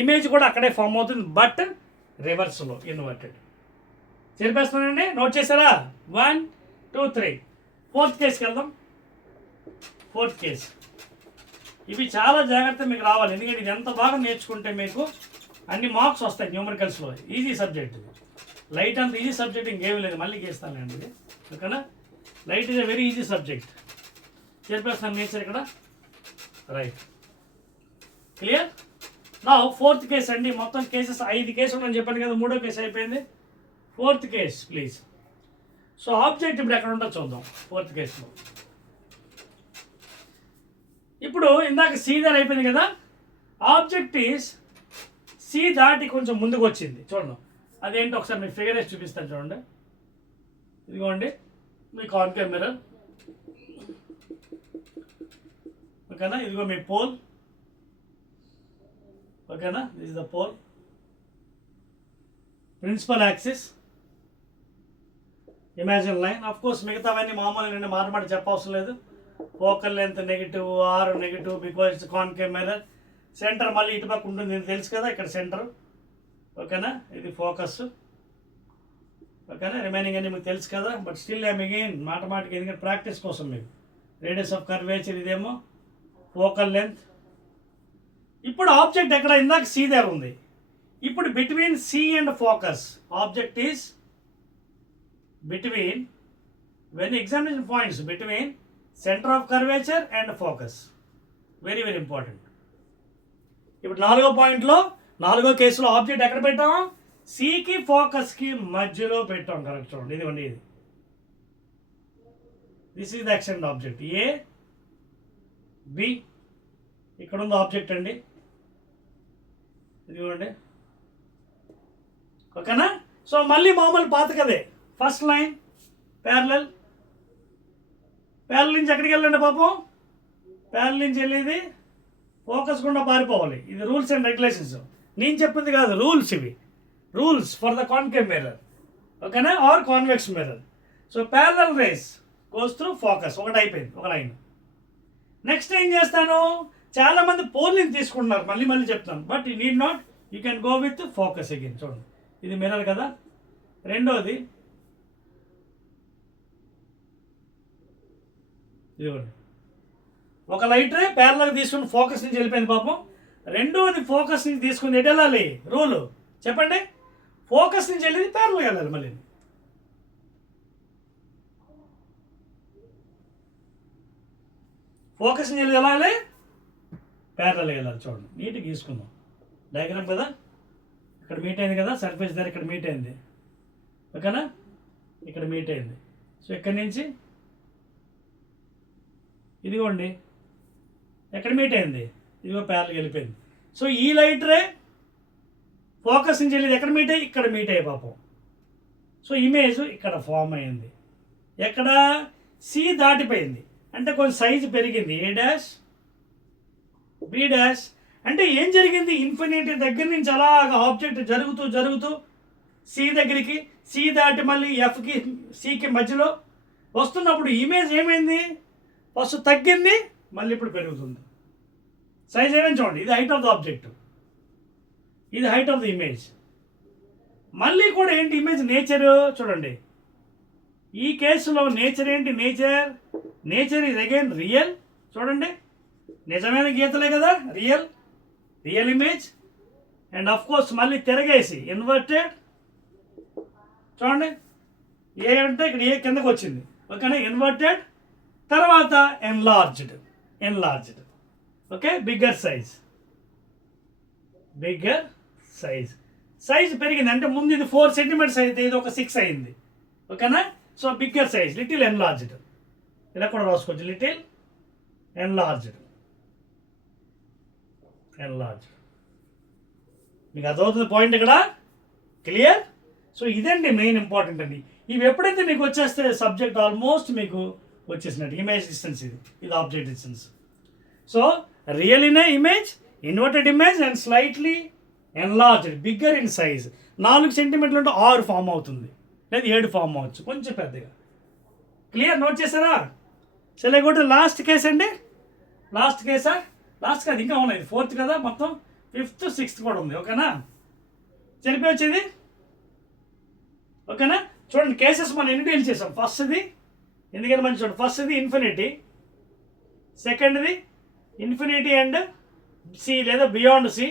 ఇమేజ్ కూడా అక్కడే ఫామ్ అవుతుంది, బట్ రివర్స్లో ఇన్వర్టెడ్. చెప్పేస్తున్నానండి, నోట్ చేశారా? 1, 2, 3. ఫోర్త్ కేసుకి వెళ్దాం. ఫోర్త్ కేసు ఇవి చాలా జాగ్రత్త మీకు రావాలి, ఎందుకంటే ఇది ఎంత బాగా నేర్చుకుంటే మీకు అన్ని మార్క్స్ వస్తాయి న్యూమరికల్స్లో. ఈజీ సబ్జెక్ట్ ఇది. లైట్ అంత ఈజీ సబ్జెక్ట్ ఇంకేమీ లేదు, మళ్ళీ గీస్తానండి ఇది. ఓకేనా? Light is a very easy subject. చెప్పేస్తాను నేచర్ ఇక్కడ. రైట్. క్లియర్? నా ఫోర్త్ కేస్ అండి. మొత్తం కేసెస్ 5 కేసులు ఉన్నాయని చెప్పాను కదా, 3వ కేసు అయిపోయింది. Fourth case please. So object ఇప్పుడు ఎక్కడ ఉంటుందో చూద్దాం ఫోర్త్ కేసులో. ఇప్పుడు ఇందాక సి దాని అయిపోయింది కదా, ఆబ్జెక్ట్ ఈస్ సి దాటి కొంచెం ముందుకు వచ్చింది. చూడండి అదేంటి ఒకసారి మీకు ఫిగర్ వేసి చూపిస్తాను చూడండి. ఇదిగోండి మీ కాన్కేవ్ మిర్రర్, ఓకేనా? ఇదిగో మీ పోల్, ఓకేనా? This is the pole. Principal axis, imagine line. Of course మిగతావన్నీ మామూలుగా మాట చెప్పవసరం లేదు. Focal length negative, R negative because it's concave mirror. Centre మళ్ళీ ఇటుపక్క ఉంటుంది, ఇది తెలుసు కదా, ఇక్కడ సెంటర్, ఓకేనా? ఇది ఫోకస్, ఓకేనా? రిమైనింగ్ అన్ని మీకు తెలుసు కదా, బట్ స్టిల్ ఐమ్ అగైన్ మాటకి ఎందుకంటే ప్రాక్టీస్ కోసం మీకు. రేడియస్ ఆఫ్ కర్వేచర్, ఇదేమో ఫోకల్ లెంత్. ఇప్పుడు ఆబ్జెక్ట్ ఎక్కడ? ఇందాక సి దగ్గర ఉంది. ఇప్పుడు between C and focus object is between, when examination points between center of curvature and focus. Very very important. ఇప్పుడు 4వ పాయింట్లో 4వ కేసులో ఆబ్జెక్ట్ ఎక్కడ పెట్టాం? సికి ఫోకస్కి మధ్యలో పెట్టాం. కరెక్ట్ చూడండి, ఇదిగోండి ఇది. This is the action object A B. ఇక్కడ ఉంది ఆబ్జెక్ట్ అండి, ఇదిగోండి, ఓకేనా? సో మళ్ళీ మామూలు పాత కదే. ఫస్ట్ లైన్ ప్యారలల్ నుంచి ఎక్కడికి వెళ్ళండి పాపం? ప్యారలల్ నుంచి వెళ్ళేది ఫోకస్ గుండా పారిపోవాలి. ఇది రూల్స్ అండ్ రెగ్యులేషన్స్, నేను చెప్పింది కాదు, రూల్స్ ఇవి. Rules for the concave mirror, ఓకేనా? Or convex mirror. So parallel rays goes through focus. ఒకటి అయిపోయింది, ఒక లైన్. నెక్స్ట్ ఏం చేస్తాను? చాలామంది పోల్ని తీసుకుంటున్నారు, మళ్ళీ చెప్తాను, but you need not, you can go with focus again. చూడండి ఇది మిర్రర్ కదా. రెండోది ఇదిగోండి, ఒక లైటరే ప్యారలల్గా తీసుకుని ఫోకస్ నుంచి వెళ్ళిపోయింది పాపం. రెండోది ఫోకస్ నుంచి తీసుకుని ఎటు వెళ్ళాలి? రూలు చెప్పండి. ఫోకస్ నుంచి వెళ్ళేది ప్యారలల్గా వెళ్ళాలి. మళ్ళీ ఫోకస్ నుంచి వెళ్ళి వెళ్ళాలి, ప్యారలల్గా వెళ్ళాలి. చూడండి నీట్గా గీసుకుందాం డయాగ్రామ్ కదా. ఇక్కడ మీట్ అయింది కదా, సర్ఫేస్ దగ్గర ఇక్కడ మీట్ అయింది, ఓకేనా? ఇక్కడ మీట్ అయింది. సో ఇక్కడి నుంచి ఇదిగోండి ఎక్కడ మీట్ అయింది? ఇదిగో ప్యారలల్గా వెళ్ళిపోయింది. సో ఈ లైటరే ఫోకస్ నుంచి వెళ్ళేది ఎక్కడ మీట్ అయ్యి? ఇక్కడ మీట్ అయ్యే పాపం. సో ఇమేజ్ ఇక్కడ ఫామ్ అయింది. ఎక్కడ? సి దాటిపోయింది, అంటే కొంచెం సైజు పెరిగింది. ఏ డాష్ బి డాష్. అంటే ఏం జరిగింది? ఇన్ఫినిటీ దగ్గర నుంచి అలాగా ఆబ్జెక్ట్ జరుగుతూ సి దగ్గరికి, సి దాటి మళ్ళీ ఎఫ్కి సికి మధ్యలో వస్తున్నప్పుడు ఇమేజ్ ఏమైంది? ఫస్ట్ తగ్గింది, మళ్ళీ ఇప్పుడు పెరుగుతుంది. సైజ్ ఏమైనా చూడండి, ఇది హైట్ ఆఫ్ ద ఆబ్జెక్ట్, ఇది హైట్ ఆఫ్ ద ఇమేజ్. మళ్ళీ కూడా ఏంటి ఇమేజ్? నేచర్ చూడండి. ఈ కేసులో నేచర్ ఏంటి? Nature is again real. చూడండి నిజమైన గీతలే కదా, real image. And of course మళ్ళీ తిరగేసి ఇన్వర్టెడ్. చూడండి ఏ అంటే ఇక్కడ ఏ కిందకు వచ్చింది, ఓకేనా? ఇన్వర్టెడ్. తర్వాత ఎన్లార్జ్డ్, ఓకే? బిగ్గర్ సైజ్ పెరిగింది. అంటే ముందు ఇది 4 సెంటీమీటర్స్ అయితే ఇది ఒక 6 అయింది, ఓకేనా? So bigger size, little enlarged. ఇలా కూడా రాసుకోవచ్చు, లిటిల్ ఎన్లార్జ్డ్. మీకు అర్థమవుతుంది పాయింట్ ఇక్కడ? క్లియర్? సో ఇదండి మెయిన్ ఇంపార్టెంట్ అండి. ఇవి ఎప్పుడైతే మీకు వచ్చేస్తే సబ్జెక్ట్ ఆల్మోస్ట్ మీకు వచ్చేసినట్టు. ఇమేజ్ డిస్టెన్స్, ఇది object distance. So real in image, inverted image and slightly enlarged, bigger in size. 4 సెంటీమీటర్లు అంటే 6 ఫామ్ అవుతుంది, లేదా 7 ఫామ్ అవ్వచ్చు, కొంచెం పెద్దగా. క్లియర్? నోట్ చేస్తారా? సరే కూడా లాస్ట్ కేసు అండి. లాస్ట్ కాదు, ఇంకా ఉన్నాయి. 4th కదా, మొత్తం 5th 6th కూడా ఉంది, ఓకేనా? సరిపోవచ్చేది, ఓకేనా? చూడండి కేసెస్ మనం ఎన్ని డీల్ చేసాం. ఫస్ట్ది ఎందుకంటే మంచి చూడండి, ఫస్ట్ది ఇన్ఫినిటీ, సెకండ్ది ఇన్ఫినిటీ అండ్ సి లేదా బియాండ్ సి,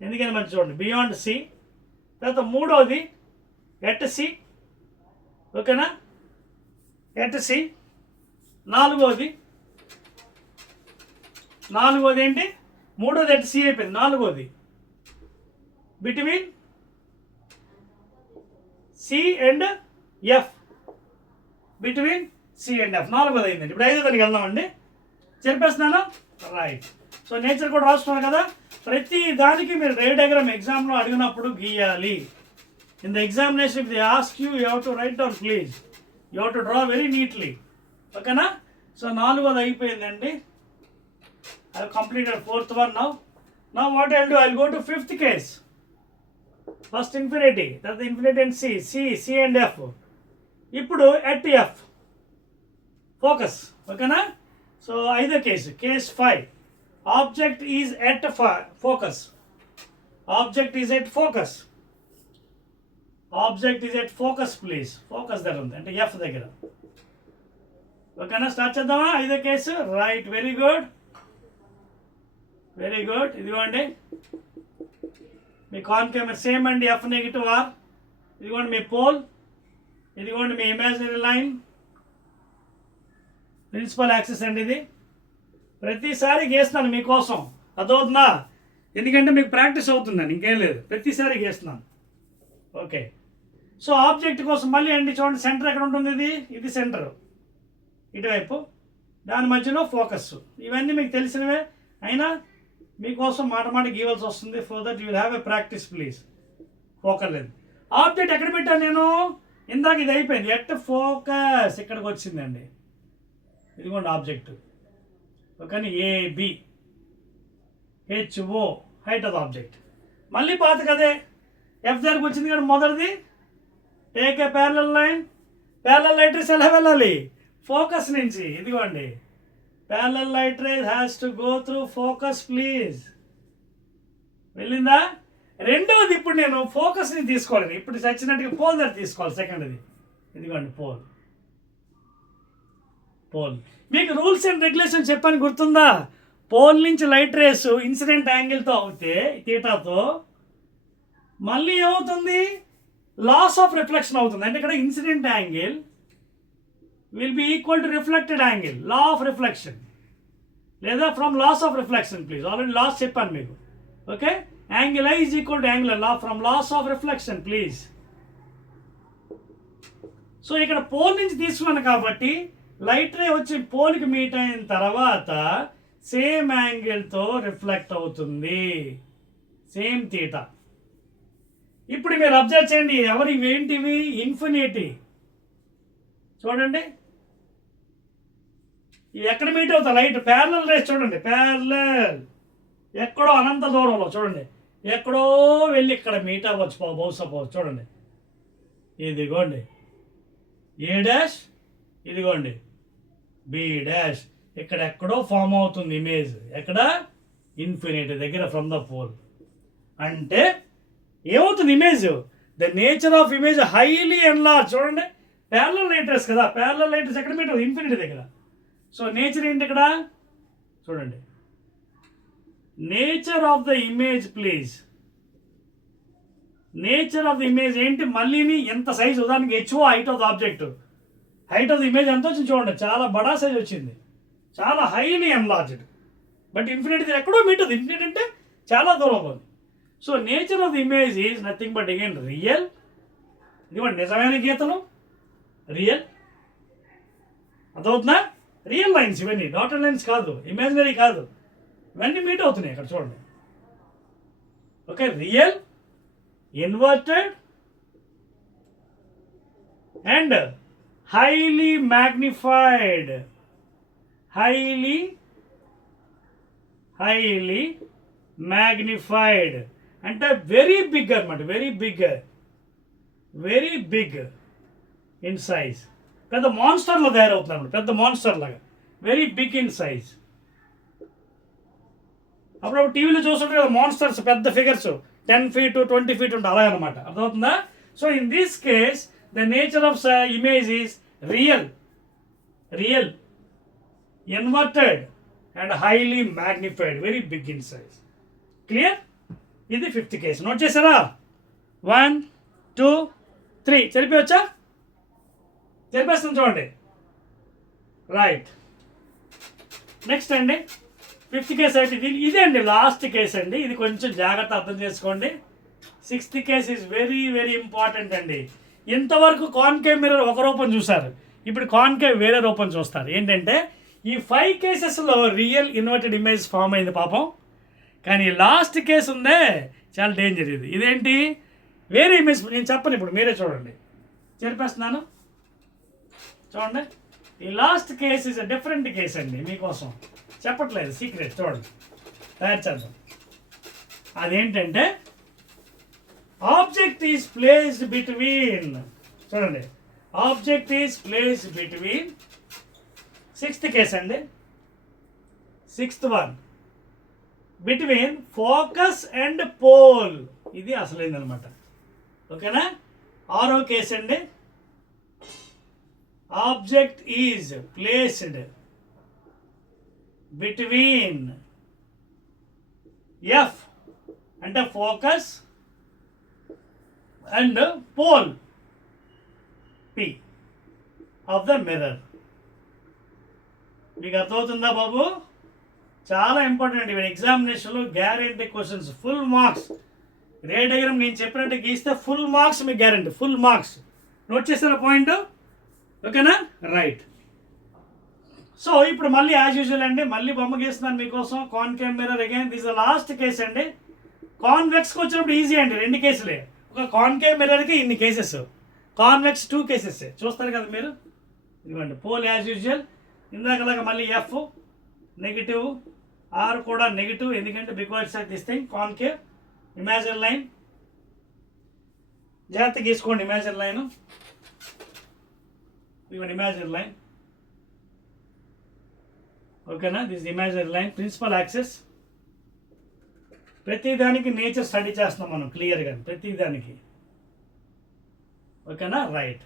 ఎందుకంటే మంచి చూడండి బియాండ్ సి. తర్వాత మూడోది ఎట్ సి, ఓకేనా? At C. నాలుగోది ఏంటి? మూడోది ఎట్ సి అయిపోయింది. నాలుగోది between C and F, between C and F నాలుగోది అయిందండి. ఇప్పుడు ఐదో దానికి వెళ్దామండి. చెప్పేస్తున్నాను రైట్. సో నేచర్ కూడా రాస్తున్నాను కదా, ప్రతి దానికి మీరు రే డయాగ్రామ్ ఎగ్జామ్లో అడిగినప్పుడు గీయాలి. In the examination if they ask you have to right down please, you have to draw very neatly. ఓకేనా? సో నాలుగోది అయిపోయిందండి. I have completed fourth one now. Now what I'll do, I'll go to fifth case. First infinity, that's the infinity and C and F. ఇప్పుడు at F, focus. ఓకేనా? సో ఐదో case, case 5. Object is at focus. Object is at focus. Object is at focus please. Focus దగ్గర ఉంది అంటే F దగ్గర. ఓకేనా? స్టార్ట్ చేద్దామా? ఐదో case. Right, very good, very good. ఇదిగోండి మీ కాన్కేవ్ సేమ్ అండి, ఎఫ్ నెగిటివ్ ఆర్. ఇదిగోండి మీ పోల్, ఇదిగోండి మీ ఇమాజినరీ లైన్, ప్రిన్సిపల్ యాక్సిస్ అండి. ఇది ప్రతిసారి గీస్తున్నాను మీకోసం, అదవుతుందా? ఎందుకంటే మీకు ప్రాక్టీస్ అవుతుందండి, ఇంకేం లేదు, ప్రతిసారి గీస్తున్నాను. ఓకే, సో ఆబ్జెక్ట్ కోసం మళ్ళీ అండి చూడండి, సెంటర్ ఎక్కడ ఉంటుంది? ఇది సెంటర్ ఇటువైపు, దాని మధ్యలో ఫోకస్. ఇవన్నీ మీకు తెలిసినవే, అయినా మీకోసం మాట గీవాల్సి వస్తుంది. For that you will have a practice please. Focus లేదు. ఆబ్జెక్ట్ ఎక్కడ పెట్టాను నేను? ఇందాక ఇది అయిపోయింది, ఎట్ ఫోకస్ ఇక్కడికి వచ్చిందండి. ఇదిగోండి object. Okay, A B H O height of object. మళ్ళీ పాత కదే, ఎఫ్ దగ్గరకు వచ్చింది కానీ మొదటిది. Take a parallel line. Parallel light rays ఎలా వెళ్ళాలి? ఫోకస్ నుంచి. ఇదిగోండి, parallel light ray has to go through focus please. వెళ్ళిందా? రెండవది ఇప్పుడు నేను ఫోకస్ని తీసుకోవాలి. ఇప్పుడు చచ్చినట్టుగా పోల్ దగ్గర తీసుకోవాలి. సెకండ్ది ఇదిగోండి పోల్. మీకు రూల్స్ అండ్ రెగ్యులేషన్ చెప్పని గుర్తుందా? పోల్ నుంచి లైట్ రేస్ ఇన్సిడెంట్ యాంగిల్తో అవుతే థీటాతో మళ్ళీ ఏమవుతుంది? లాస్ ఆఫ్ రిఫ్లెక్షన్ అవుతుంది. అంటే ఇక్కడ incident angle will be equal to reflected angle, law of reflection, లేదా from loss of reflection please. Already laws చెప్పాను మీకు. Okay, angle I is equal to angular law from loss of reflection please. So ఇక్కడ పోల్ నుంచి తీసుకున్నాను కాబట్టి లైట్ రే వచ్చి పోల్కి మీట్ అయిన తర్వాత సేమ్ యాంగిల్తో రిఫ్లెక్ట్ అవుతుంది, సేమ్ థీటా. ఇప్పుడు మీరు అబ్జర్వ్ చేయండి, ఏంటివి? ఇన్ఫినిటీ. చూడండి ఇవి ఎక్కడ మీట్ అవుతాయి? లైట్ ప్యారలల్ రేస్ చూడండి, ప్యారలల్ ఎక్కడో అనంత దూరంలో చూడండి, ఎక్కడో వెళ్ళి ఇక్కడ మీట్ అవ్వచ్చు. బహుశా చూడండి, ఇదిగోండి ఏ డాష్, ఇదిగోండి బి డాష్, ఇక్కడ ఎక్కడో ఫామ్ అవుతుంది ఇమేజ్. ఎక్కడ? ఇన్ఫినిటీ దగ్గర ఫ్రమ్ ద పోల్. అంటే ఏమవుతుంది image? The nature of image highly enlarge. చూడండి, ప్యారలల్ లైట్ రేస్ కదా, ప్యారలల్ లైట్ రేస్ ఎక్కడ మీట్ అవుతుంది? ఇన్ఫినిటీ దగ్గర. సో నేచర్ ఏంటి ఇక్కడ? చూడండి, nature of the image please. Nature of the image ఏంటి? మళ్ళీని ఎంత సైజ్? ఉదాహరణకి H O height of the object, height of the image ఎంత వచ్చింది చూడండి, చాలా బడా సైజ్ వచ్చింది, చాలా హైలీ ఎన్లార్జ్డ్. బట్ ఇన్ఫినిటీ ఎక్కడో మీట్ అవుతుంది. ఇన్ఫినిటీ అంటే చాలా దూరంలో ఉంది. So nature of the image is nothing but again real. ఇదిగోండి నిజమైన గీతలు, రియల్. అదవుతుందా? రియల్ లైన్స్ ఇవన్నీ, డాటెడ్ లైన్స్ కాదు, ఇమాజినరీ కాదు, ఇవన్నీ మీట్ అవుతున్నాయి ఇక్కడ చూడండి. Okay, real, inverted and highly magnified. Highly magnified అంటే వెరీ బిగ్ అనమాట, వెరీ బిగ్ ఇన్ సైజ్. పెద్ద మాన్స్టర్లో తయారవుతున్నాడు, పెద్ద మాన్స్టర్ లాగా, వెరీ బిగ్ ఇన్ సైజ్. అప్పుడప్పుడు టీవీలో చూస్తుంటే కదా మాన్స్టర్స్, పెద్ద ఫిగర్స్ 10 feet 20 feet ఉంటాయి, అలా అనమాట. అర్థమవుతుందా? So in this case the nature of image is real, inverted and highly magnified, very big in size. Clear? ఇది 5th కేసు. నోట్ చేశారా? 1 2 3 సరిపోవచ్చా? సరిపేస్తుంది చూడండి. రైట్, నెక్స్ట్ అండి ఫిఫ్త్ కేసు అయితే ఇదే అండి లాస్ట్ కేసు అండి. ఇది కొంచెం జాగ్రత్త అర్థం చేసుకోండి. Sixth case is very very important అండి. ఇంతవరకు కాన్కేవ్ మిర్రర్ ఒక రూపం చూసారు, ఇప్పుడు కాన్కేవ్ వేరే రూపం చూస్తారు. ఏంటంటే ఈ 5 కేసెస్లో రియల్ ఇన్వర్టెడ్ ఇమేజ్ ఫామ్ అయింది పాపం. కానీ లాస్ట్ కేసు ఉందే చాలా డేంజర్. ఇదేంటి వేరే ఇమేజ్. నేను చెప్పను, ఇప్పుడు మీరే చూడండి, చెప్పేస్తున్నాను చూడండి. ఈ last case is a different case అండి, మీకోసం చెప్పట్లేదు, సీక్రెట్. చూడండి, తయారు చేద్దాం. అదేంటంటే ఆబ్జెక్ట్ ఈజ్ ప్లేస్డ్ బిట్వీన్, చూడండి, object is placed between, sixth case అండి, sixth one, between focus and pole. ఇది అసలైందనమాట. ఓకేనా? ఆరో కేస్ అండి, object is placed between F అంటే focus and pole P of the mirror. మీకు అర్థమవుతుందా బాబు? చాలా ఇంపార్టెంట్ ఇవి ఎగ్జామినేషన్లో. Guarantee questions, full marks. Ray diagram నేను చెప్పినట్టు గీస్తే ఫుల్ మార్క్స్ మీకు గ్యారెంటీ, ఫుల్ మార్క్స్. నోట్ చేస్తారా పాయింట్? ఓకేనా? రైట్. సో ఇప్పుడు మళ్ళీ యాజ్ యూజువల్ అండి, మళ్ళీ బొమ్మ గీస్తున్నాను మీకోసం. Concave mirror again, this the last case అండి. కాన్వెక్స్కి వచ్చినప్పుడు ఈజీ అండి, 2 కేసులే. ఒక కాన్కేవ్ మిర్రర్కి ఇన్ని కేసెస్, కాన్వెక్స్ 2 కేసెస్ చూస్తారు కదా మీరు. ఇదిగోండి పోల్ యాజ్ యూజువల్, ఇందాకలాగా మళ్ళీ ఎఫ్ నెగిటివ్, ఆర్ కూడా నెగిటివ్, ఎందుకంటే because of this thing concave. Imagine line జాగ్రత్త గీసుకోండి, ఇమాజిన్ లైన్, ఇవ్వండి ఇమాజిన్ లైన్. ఓకేనా? This imagine line, principal axis. ప్రతిదానికి నేచర్ స్టడీ చేస్తున్నాం మనం క్లియర్గా, ప్రతిదానికి. ఓకేనా? రైట్.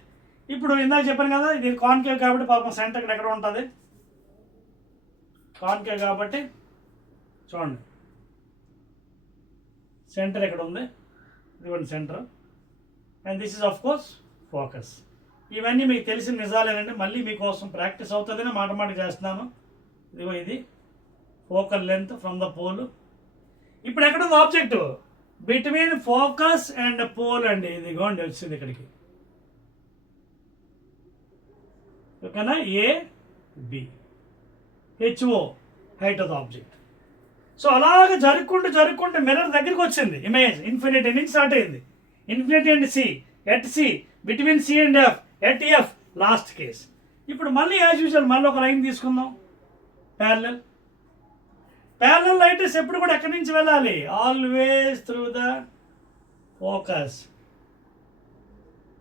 ఇప్పుడు ఇందాక చెప్పాను కదా, ఇది కాన్కేవ్ కాబట్టి పాపం సెంటర్ ఇక్కడ ఎక్కడ ఉంటుంది, కాన్కేవ్ కాబట్టి చూడండి సెంటర్ ఎక్కడ ఉంది, ఇదిగోండి centre. And this is of course focus. ఇవన్నీ మీకు తెలిసిన నిజాలేనండి, మళ్ళీ మీకోసం ప్రాక్టీస్ అవుతుందని మాట చేస్తున్నాను. ఇదిగో ఇది focal length from the pole. ఇప్పుడు ఎక్కడ ఉంది object? Between focus and pole అండి. ఇదిగోండి వచ్చింది ఇక్కడికి. ఓకేనా? A B, H O height of the object. So అలాగ జరుపుకుంటూ మిర్రర్ దగ్గరికి వచ్చింది ఇమేజ్. ఇన్ఫినిటీ నుంచి స్టార్ట్ అయింది. Infinity and C, at C, between C and F, at F, last case. ఇప్పుడు మళ్ళీ యాజ్ యూజువల్ మళ్ళీ ఒక లైన్ తీసుకుందాం, ప్యారలల్. ప్యారలల్ లైట్ రేస్ ఎప్పుడు కూడా ఎక్కడి నుంచి వెళ్ళాలి? Always through the focus.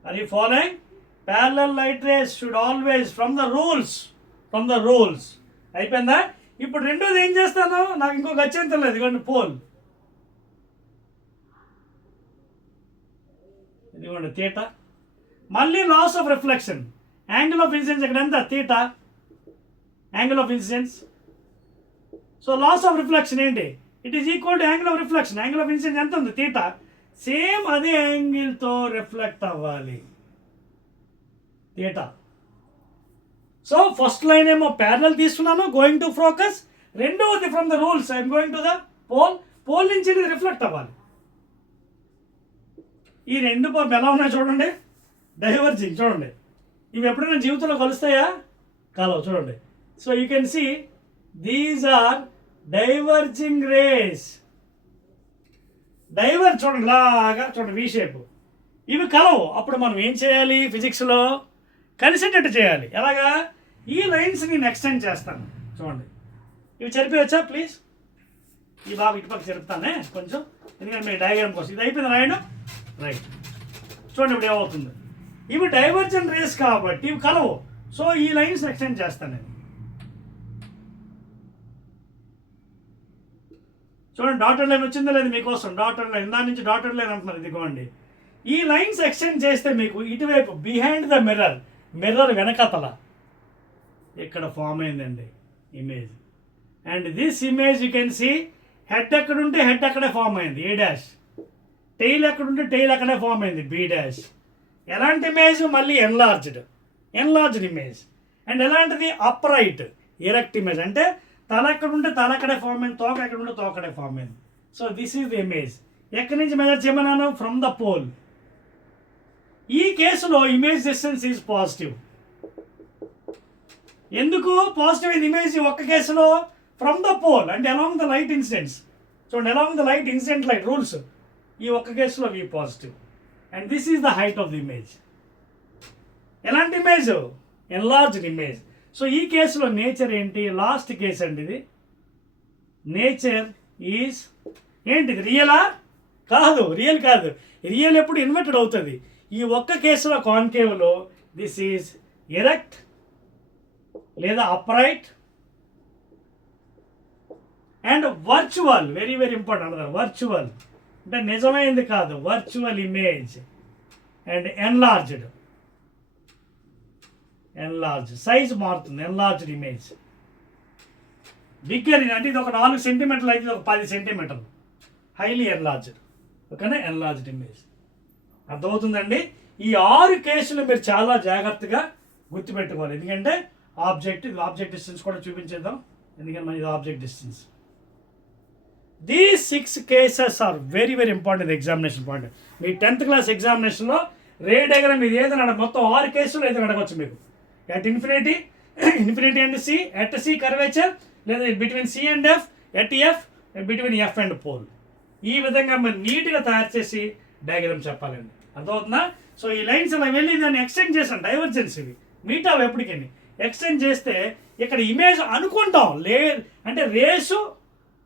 Are you following? Parallel light rays should always from the rules. అయిపోయిందా? ఇప్పుడు రెండోది ఏం చేస్తాను, నాకు ఇంకొక అత్యంతం లేదు, ఇదిగోండి పోల్, ఇదిగోండి థీటా. మళ్ళీ laws of reflection, angle of incidence ఇక్కడ ఎంత? Theta, angle of incidence. So laws of reflection ఏంటి? It is equal to angle of reflection. Angle of incidence ఎంత ఉంది? థీటా. సేమ్ అదే యాంగిల్తో రిఫ్లెక్ట్ అవ్వాలి, థీటా. సో ఫస్ట్ లైన్ ఏమో ప్యారలల్ తీసుకున్నాను, గోయింగ్ టు ఫోకస్. రెండవది from the rules, I'm going to the pole నుంచి ఇది రిఫ్లెక్ట్ అవ్వాలి. ఈ రెండు ఎలా ఉన్నాయి చూడండి, డైవర్జింగ్. చూడండి, ఇవి ఎప్పుడైనా జీవితంలో కలుస్తాయా? కలవు. చూడండి. So you can see these are diverging rays. చూడండి లాగా, చూడండి వి షేప్. ఇవి కలవు. అప్పుడు మనం ఏం చేయాలి? ఫిజిక్స్లో కలిసేటట్టు చేయాలి. ఎలాగా? ఈ లైన్స్ నేను ఎక్స్టెండ్ చేస్తాను. చూడండి, ఇవి చెరిపేయచ్చా ప్లీజ్? ఈ బాబు ఇటుపక్క చెరుపుతానే కొంచెం, ఎందుకంటే మీ డయాగ్రామ్ కోసం. ఇది అయిపోయింది రాయడం. రైట్. చూడండి ఇప్పుడు ఏమవుతుంది. ఇవి డైవర్జెంట్ రేస్ కాబట్టి ఇవి కలవు. సో ఈ లైన్స్ ఎక్స్టెండ్ చేస్తాను నేను. చూడండి డాటెడ్ లైన్ వచ్చిందా లేదు మీకోసం? డాటెడ్ లైన్, దాని నుంచి డాటెడ్ లైన్ అంటున్నారు. ఇదిగోండి, ఈ లైన్స్ ఎక్స్టెండ్ చేస్తే మీకు ఇటువైపు బిహైండ్ ద మిర్రర్ వెనకతల ఇక్కడ ఫామ్ అయిందండి image. And this image you can see, head ఎక్కడుంటే హెడ్ అక్కడే ఫామ్ అయింది, ఏ డాష్. టెయిల్ ఎక్కడుంటే టెయిల్ అక్కడే ఫామ్ అయింది, బి డాష్. ఎలాంటి ఇమేజ్? మళ్ళీ ఎన్లార్జ్డ్ ఇమేజ్. అండ్ ఎలాంటిది? Upright erect image. అంటే తల ఎక్కడ ఉంటే తల అక్కడే ఫామ్ అయింది, తోక ఎక్కడ ఉంటే తోక అక్కడే ఫామ్ అయింది. So this is the image. ఎక్కడి నుంచి మెజర్ చేయమన్నాను? From the pole. ఈ కేసులో ఇమేజ్ డిస్టెన్స్ ఈజ్ పాజిటివ్. ఎందుకు పాజిటివ్ ఇది ఇమేజ్ ఒక్క కేసులో? ఫ్రమ్ ద పోల్ అంటే అలాంగ్ ద లైట్ ఇన్సిడెంట్స్. చూడండి, along the light incident light rules. ఈ ఒక్క కేసులో v positive. And this is the height of the image. ఎలాంటి ఇమేజ్? Enlarged image. సో ఈ కేసులో నేచర్ ఏంటి? లాస్ట్ కేసు అండి ఇది. నేచర్ ఈజ్ ఏంటిది? రియలా? కాదు, రియల్ కాదు. రియల్ ఎప్పుడు ఇన్వర్టెడ్ అవుతుంది. ఈ ఒక్క కేసులో కాన్కేవ్లో దిస్ ఈజ్ ఎరెక్ట్ లేదా upright and virtual. Very very important అన్నారు. వర్చువల్ అంటే నిజమైంది కాదు, virtual image. And enlarged. Enlarge size మారుతుంది. Enlarged image. బిగ్గర్ అంటే ఇది ఒక 4 సెంటీమీటర్లు అయితే ఒక 10 సెంటీమీటర్లు. Highly enlarged. ఓకేనా? Enlarged image. అర్థమవుతుందండి? ఈ 6 కేసులు మీరు చాలా జాగ్రత్తగా గుర్తుపెట్టుకోవాలి. ఎందుకంటే ఆబ్జెక్ట్ డిస్టెన్స్ కూడా చూపించేద్దాం. ఎందుకంటే మన ఇది object distance. These 6 cases are very very important examination point. మీ 10th క్లాస్ ఎగ్జామినేషన్లో రే డయాగ్రామ్ ఇది ఏదైనా మొత్తం 6 కేసులు ఏదైనా అడగవచ్చు మీకు. At infinity, infinity and C, at C curvature, లేదా between C and F, at F, between F and pole. ఈ విధంగా మీరు నీట్గా తయారు చేసి డయాగ్రామ్ చెప్పాలండి. అర్థమవుతుందా? సో ఈ లైన్స్ అలా వెళ్ళి దాన్ని ఎక్స్టెండ్ చేసాను. డైవర్జెన్స్ ఇవి మీట్ అవి ఎప్పటికీ ఎక్స్టెండ్ చేస్తే ఇక్కడ ఇమేజ్ అనుకుంటాం అంటే రేసు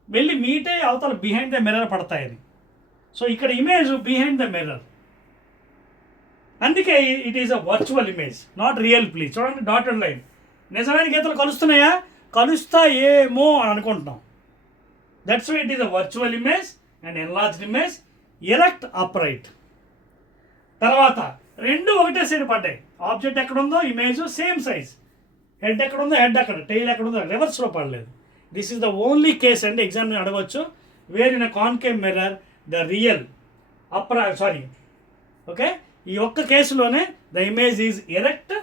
వెళ్ళి మీట్ అయ్యి అవతల బిహైండ్ ద మిర్రర్ పడతాయని. సో ఇక్కడ ఇమేజ్ బిహైండ్ ద మిర్రర్. అందుకే it is a virtual image, not real. Please చూడండి, డాటెడ్ లైన్. నిజమైన గీతలు కలుస్తున్నాయా? కలుస్తాయేమో అని అనుకుంటున్నాం. That's why it is a virtual image and enlarged image. Erect, upright. తర్వాత రెండు ఒకటే సైడ్ పడ్డాయి. ఆబ్జెక్ట్ ఎక్కడ ఉందో ఇమేజ్ సేమ్ సైజ్. హెడ్ ఎక్కడ ఉందో హెడ్ అక్కడ, టైల్ ఎక్కడ ఉందో రివర్స్లో పడలేదు. This is the only case అండి ఎగ్జామ్ అడగవచ్చు. Where in a concave mirror the real okay, ఈ ఒక్క కేసులోనే the image is erect,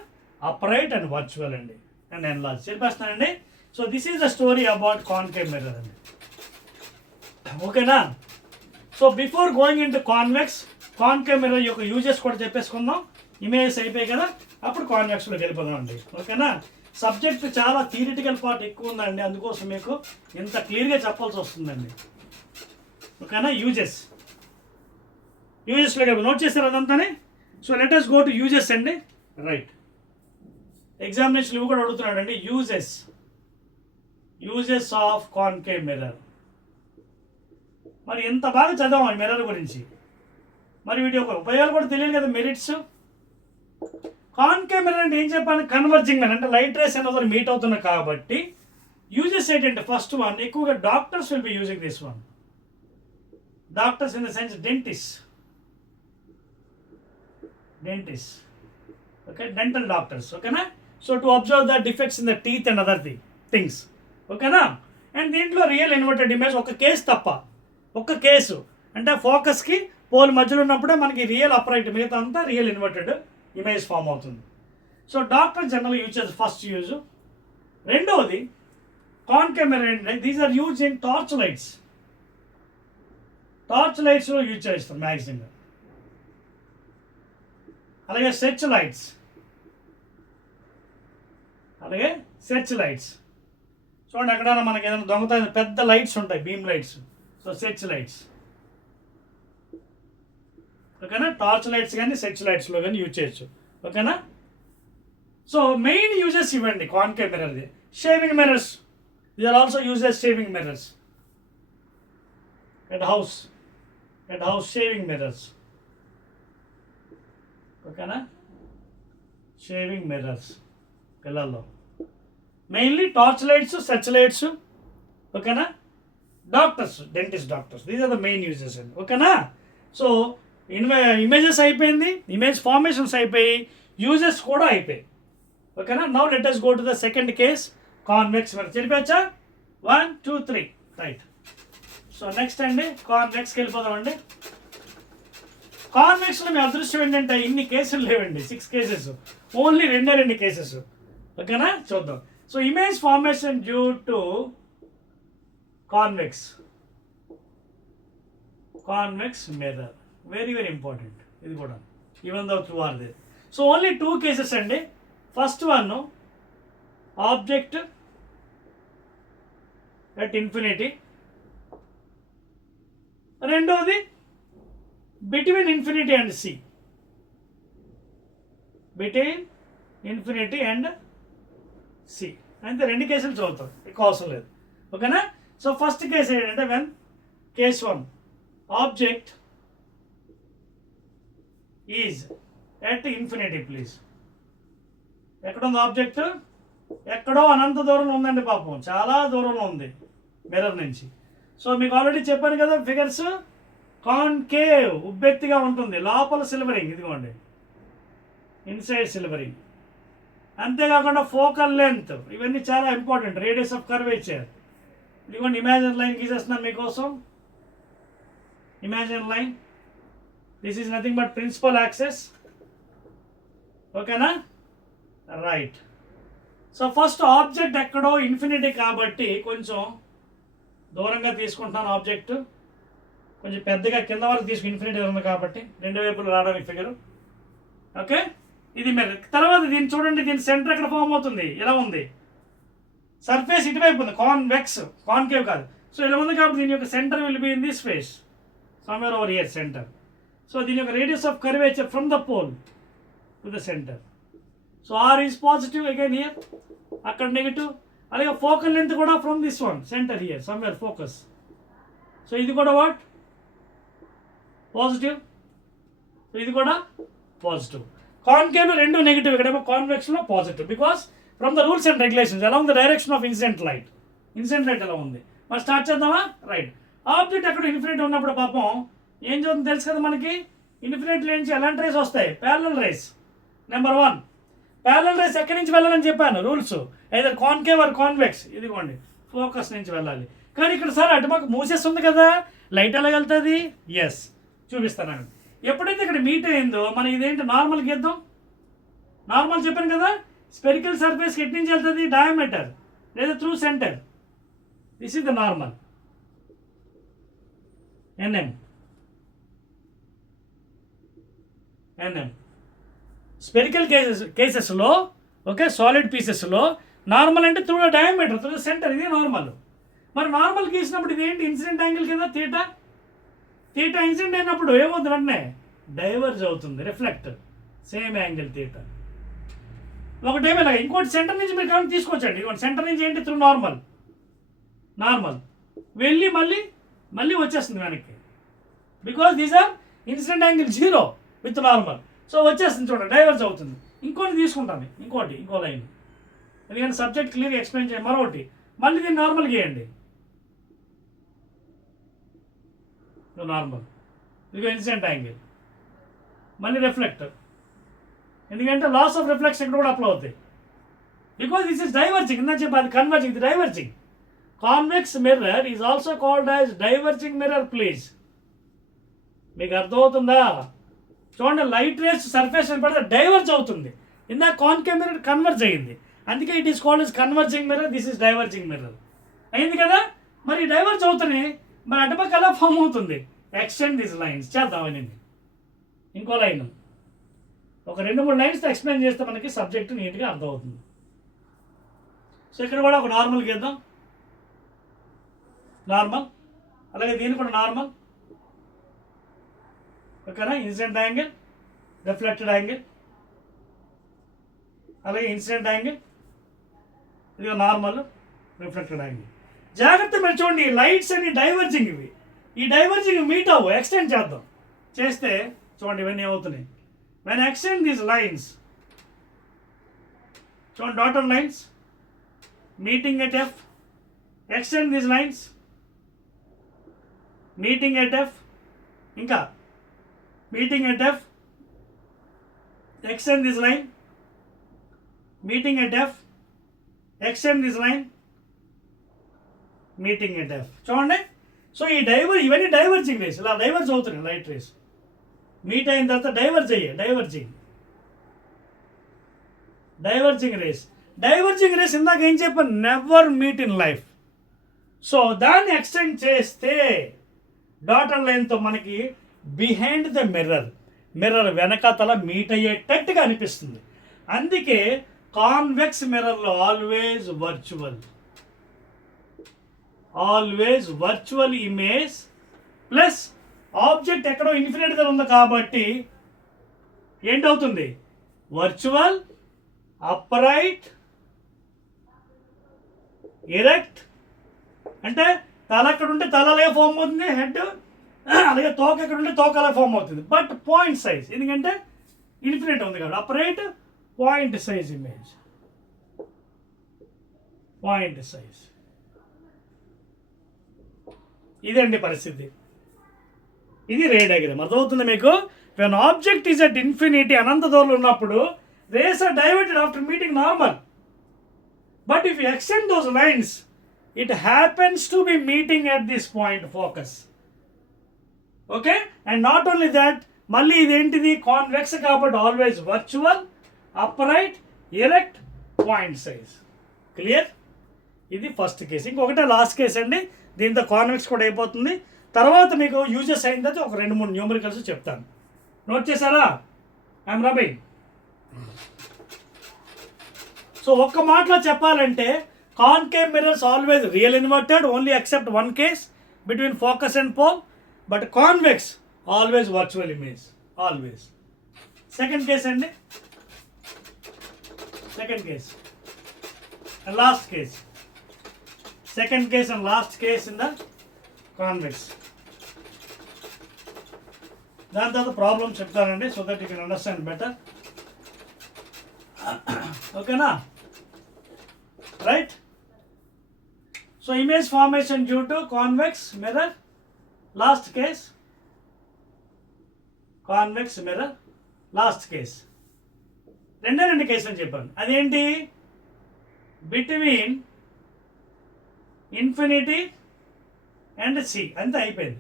upright and virtual అండి అండ్ ఎన్లార్జ్. చెప్పేస్తానండి. So this is the story about concave mirror అండి. ఓకేనా? So before going into concave mirror యొక్క యూజెస్ కూడా చెప్పేసుకుందాం. ఇమేజెస్ అయిపోయాయి కదా, అప్పుడు కాన్వెక్స్లోకి వెళ్ళిపోదాం అండి. ఓకేనా? సబ్జెక్ట్ చాలా థియరిటికల్ పార్ట్ ఎక్కువ ఉందండి, అందుకోసం మీకు ఇంత క్లియర్గా చెప్పాల్సి వస్తుందండి. ఓకేనా? యూజెస్లోకి నోట్ చేస్తారు అదంతానే. So let us go to uses అండి. రైట్, ఎగ్జామినేషన్ ఇవి కూడా అడుగుతున్నాడు అండి. Uses of concave mirror. మరి ఎంత బాగా చదవం ఈ మిర్రర్ గురించి, మరి వీటి యొక్క ఉపయోగాలు కూడా తెలియదు కదా, మెరిట్స్. కాన్కేవ్ మిర్రర్ అంటే ఏం చెప్పాలి? కన్వర్జింగ్ మిర్రర్ అంటే లైట్ రేస్ అనేది మీట్ అవుతున్నాయి కాబట్టి యూజెస్ ఏంటంటే ఫస్ట్ వన్, ఎక్కువగా doctors will be using this one. Doctors in the sense dentist, okay, dental doctors. ఓకేనా? So to observe the defects in the teeth and other things. ఓకేనా? అండ్ దీంట్లో రియల్ ఇన్వర్టెడ్ ఇమేజ్ ఒక కేసు తప్ప, ఒక్క కేసు అంటే ఫోకస్కి పోల్ మధ్యలో ఉన్నప్పుడే మనకి రియల్ అప్రైట్, మిగతా అంతా రియల్ ఇన్వర్టెడ్ ఇమేజ్ ఫామ్ అవుతుంది. సో డాక్టర్ జనరల్ యూజ్ చేసి ఫస్ట్ యూజ్. రెండవది కాన్కేవ్ మిర్రర్ ఏంటంటే these are use in torch లైట్స్లో యూజ్ చేస్తాం మ్యాక్సిమం. అలాగే సెర్చ్ లైట్స్. చూడండి, ఎక్కడైనా మనకి ఏదైనా దొంగతనం పెద్ద లైట్స్ ఉంటాయి, beam lights. So search lights. ఓకేనా? టార్చ్ లైట్స్ కానీ సెర్చ్ లైట్స్లో కానీ యూజ్ చేయొచ్చు. ఓకేనా? సో మెయిన్ యూజెస్ ఇవ్వండి కాన్కేవ్ మిర్రర్ది. Shaving mirrors, they are also use as shaving mirrors. At house shaving mirrors. ఓకేనా? షేవింగ్ మిర్రర్స్ పిల్లల్లో mainly torch lights, search lights. ఓకేనా? Doctors, dentist doctors, these are the main uses అండి. ఓకేనా? సో ఇమేజెస్ అయిపోయింది, ఇమేజ్ ఫార్మేషన్స్ అయిపోయి, యూజెస్ కూడా అయిపోయాయి. ఓకేనా? Now let us go to the second case, convex mirror. చెప్పచ్చా? 1 2 3 రైట్. సో నెక్స్ట్ అండి కాన్వెక్స్కి వెళ్ళిపోదామండి. కాన్వెక్స్లో మీ అదృష్టం ఏంటంటే ఇన్ని కేసులు లేవండి, 6 కేసెస్, ఓన్లీ 2 కేసెస్. ఓకేనా? చూద్దాం. So image formation due to convex mirror, very very important ఇది కూడా, even though true are there. So only 2 cases అండి. First one object at infinity, రెండవది between infinity and C, between infinity and C. అంతే, 2 కేసులు చదువుతాం, ఎక్కువ అవసరం లేదు. ఓకేనా? సో ఫస్ట్ కేసు ఏంటంటే when case 1 object is at infinity. Please, ఎక్కడ ఉంది ఆబ్జెక్ట్? ఎక్కడో అనంత దూరంలో ఉందండి పాపం, చాలా దూరంలో ఉంది మిర్రర్ నుంచి. సో మీకు ఆల్రెడీ చెప్పాను కదా ఫిగర్స్, కాన్కేవ్ ఉబ్బెత్తిగా ఉంటుంది, లోపల సిల్వరింగ్, ఇదిగోండి ఇన్సైడ్ సిల్వరింగ్. అంతేకాకుండా ఫోకల్ లెంత్, ఇవన్నీ చాలా ఇంపార్టెంట్. రేడియస్ ఆఫ్ కర్వేచర్, ఇదిగోండి ఇమాజినరీ లైన్ గీసేస్తున్నాను మీకోసం. Imaginary line, this is nothing but principal axis. ఓకేనా? రైట్. సో ఫస్ట్ ఆబ్జెక్ట్ ఎక్కడో ఇన్ఫినిటీ కాబట్టి కొంచెం దూరంగా తీసుకుంటాను ఆబ్జెక్ట్, కొంచెం పెద్దగా కింద వరకు తీసుకుని, ఇన్ఫినిటీ ఉంది కాబట్టి 2 వైపులు రావడానికి ఫిగరు. ఓకే, ఇది మీరు తర్వాత దీన్ని చూడండి, దీని సెంటర్ ఎక్కడ ఫామ్ అవుతుంది, ఇలా ఉంది. సర్ఫేస్ ఇటువైపు ఉంది, కాన్కేవ్ కాదు. సో ఇలా ఉంది కాబట్టి దీని యొక్క centre will be in this space, somewhere over here centre. So దీని యొక్క radius of curvature from the pole to the centre. So R is positive again here, అక్కడ నెగిటివ్. అలాగే ఫోకల్ లెంత్ కూడా from this one centre here somewhere focus. So ఇది కూడా వాట్ పాజిటివ్, సో ఇది కూడా పాజిటివ్. కాన్కేవ్లో 2 నెగిటివ్, ఇక్కడేమో కాన్వెక్స్లో positive, because from the rules and regulations along the direction of incident light. ఎలా ఉంది మరి స్టార్ట్ చేద్దామా? రైట్. ఆబ్జెక్ట్ అక్కడ ఇన్ఫినిటీ ఉన్నప్పుడు పాపం ఏం చదువుతుంది తెలుసు కదా మనకి, ఇన్ఫినిటీ నుంచి ఎలాంటి రేస్ వస్తాయి? Parallel rays. Number 1 parallel rays ఎక్కడి నుంచి వెళ్ళాలని చెప్పాను rules, either concave or convex. ఇదిగోండి ఫోకస్ నుంచి వెళ్ళాలి. కానీ ఇక్కడ సార్ అటు మాకు మూసేస్తుంది కదా, లైట్ ఎలా వెళ్తుంది? ఎస్, చూపిస్తాను. ఎప్పుడైతే ఇక్కడ మీట్ అయిందో మనం ఇదేంటి నార్మల్ గీద్దాం. నార్మల్ చెప్పాను కదా, స్పెరికల్ సర్ఫేస్ ఎటు నుంచి వెళ్తుంది? డయామీటర్ లేదా through centre. This is the normal NM. Spherical కేసెస్లో ఓకే, సాలిడ్ పీసెస్లో నార్మల్ అంటే త్రూ డయామీటర్, త్రూ సెంటర్, ఇది నార్మల్. మరి నార్మల్ గీసినప్పుడు ఇది ఏంటి? ఇన్సిడెంట్ యాంగిల్ కదా, థీటా. ఇన్సిడెంట్ అయినప్పుడు ఏమవుతుంది అంటే డైవర్జ్ అవుతుంది, రిఫ్లెక్ట్, సేమ్ యాంగిల్ థీటా. ఒకటేమో ఇలాగ, ఇంకోటి సెంటర్ నుంచి మీరు కానీ తీసుకొచ్చండి. ఇంకోటి సెంటర్ నుంచి ఏంటి? త్రూ నార్మల్ వెళ్ళి మళ్ళీ వచ్చేస్తుంది వెనక్కి, because these are incident angle 0 with normal. So వచ్చేస్తుంది చూడండి, డైవర్జ్ అవుతుంది. ఇంకోటి తీసుకుంటాను, ఇంకో లైన్, ఎందుకంటే సబ్జెక్ట్ క్లియర్గా ఎక్స్ప్లెయిన్ చేయండి. మరొకటి మళ్ళీ దీన్ని నార్మల్ గీయండి, నార్మల్, ఇదిగో ఇన్సిడెంట్ యాంగిల్, మళ్ళీ రిఫ్లెక్టర్, ఎందుకంటే లాస్ ఆఫ్ రిఫ్లెక్షన్ ఇక్కడ కూడా అప్లై అవుతాయి, బికాస్ దిస్ ఇస్ డైవర్జింగ్. ఇందా చెప్పి అది కన్వర్జింగ్, ఇది diverging. Convex mirror is also called as diverging mirror. Please, మీకు అర్థమవుతుందా? చూడండి, లైట్ రేస్ సర్ఫేస్ పడితే డైవర్జ్ అవుతుంది. ఇందాక కాన్కేవ్ మిర్రర్ కన్వర్జ్ అయ్యింది, అందుకే it is called is converging mirror, this is diverging mirror. అయింది కదా, మరి డైవర్జ్ అవుతుంది, మరి అటుపక్క ఎలా ఫామ్ అవుతుంది? ఎక్స్టెండ్ దిస్ లైన్స్ చేద్దామని. ఇంకో లైన్, ఒక 2-3 లైన్స్తో ఎక్స్ప్లెయిన్ చేస్తే మనకి సబ్జెక్ట్ నీట్గా అర్థమవుతుంది. సో ఇక్కడ కూడా ఒక నార్మల్ గీద్దాం, నార్మల్. అలాగే దీన్ని కూడా నార్మల్. ఓకేనా? ఇన్సిడెంట్ యాంగిల్, రిఫ్లెక్టెడ్ యాంగిల్, అలాగే ఇన్సిడెంట్ యాంగిల్, ఇది నార్మల్, రిఫ్లెక్టెడ్ యాంగిల్. జాగ్రత్త మీరు చూడండి, ఈ లైట్స్ అన్ని డైవర్జింగ్. ఇవి ఈ డైవర్జింగ్ మీట్ అవ్వు, ఎక్స్టెండ్ చేద్దాం. చేస్తే చూడండి ఇవన్నీ ఏమవుతున్నాయి. వెన్ ఎక్స్టెండ్ దీస్ లైన్స్, చూడండి dotted lines meeting at F, extend these lines meeting at F, ఇంకా meeting at F, extend this line, meeting at F, extend this line, meeting at F. చూడండి, సో ఈ ఇవన్నీ డైవర్జింగ్ రేస్, ఇలా డైవర్జ్ అవుతున్నాయి లైట్ రేస్. మీట్ అయిన తర్వాత డైవర్జ్ అయ్యాయి, డైవర్జింగ్ రేస్. ఇందాక ఏం చెప్పాను? Never meet in life. So దాన్ని ఎక్స్టెండ్ చేస్తే డాటర్ లైన్తో మనకి బిహైండ్ ద మిర్రర్ వెనకాతల మీట్ అయ్యేటట్టుగా అనిపిస్తుంది. అందుకే కాన్వెక్స్ మిర్రర్లో always virtual image plus object ఎక్కడో ఇన్ఫినిట్గా ఉంది కాబట్టి ఏంటవుతుంది, వర్చువల్, అప్రైట్, ఎరెక్ట్. అంటే తల ఎక్కడ ఉంటే తల అలాగే ఫామ్ అవుతుంది, హెడ్ అలాగే తోక ఎక్కడ ఉంటే తోక అలాగే ఫామ్ అవుతుంది. బట్ పాయింట్ సైజ్ ఎందుకంటే ఇన్ఫినిట్ ఉంది కాబట్టి upright point size image, point size. ఇదండి పరిస్థితి. ఇది రే డయాగ్రామ్. అర్థమవుతుంది మీకు? When object is at infinity, అనంత దూరంలో ఉన్నప్పుడు rays are diverted after meeting normal. But if you extend those lines it happens to be meeting at this point focus. Okay, and not only that, మళ్ళీ ఇదేంటిది కాన్వెక్స్ కాబట్టి always virtual, upright, erect, point size. Clear? ఇది ఫస్ట్ కేసు. ఇంకొకటే లాస్ట్ కేసు అండి. దీంతో కాన్వెక్స్ కూడా అయిపోతుంది. తర్వాత మీకు యూజెస్ అయిన తర్వాత ఒక 2-3 న్యూమరికల్స్ చెప్తాను. నోట్ చేశారా? ఐఎమ్ రబింగ్. సో ఒక్క మాటలో చెప్పాలంటే concave mirrors always real inverted, only except one case between focus and pole. But convex always virtual image, always. Second case అండి, second case and last case, second case and last case in the convex. దాని తర్వాత ప్రాబ్లం చెప్తానండి so that you can understand better. ఓకేనా? Right. So image formation due to convex mirror, last case convex mirror, last case. రెండు కేసులు చెప్పాను. అదేంటి? Between infinity and C. అంతే, అయిపోయింది.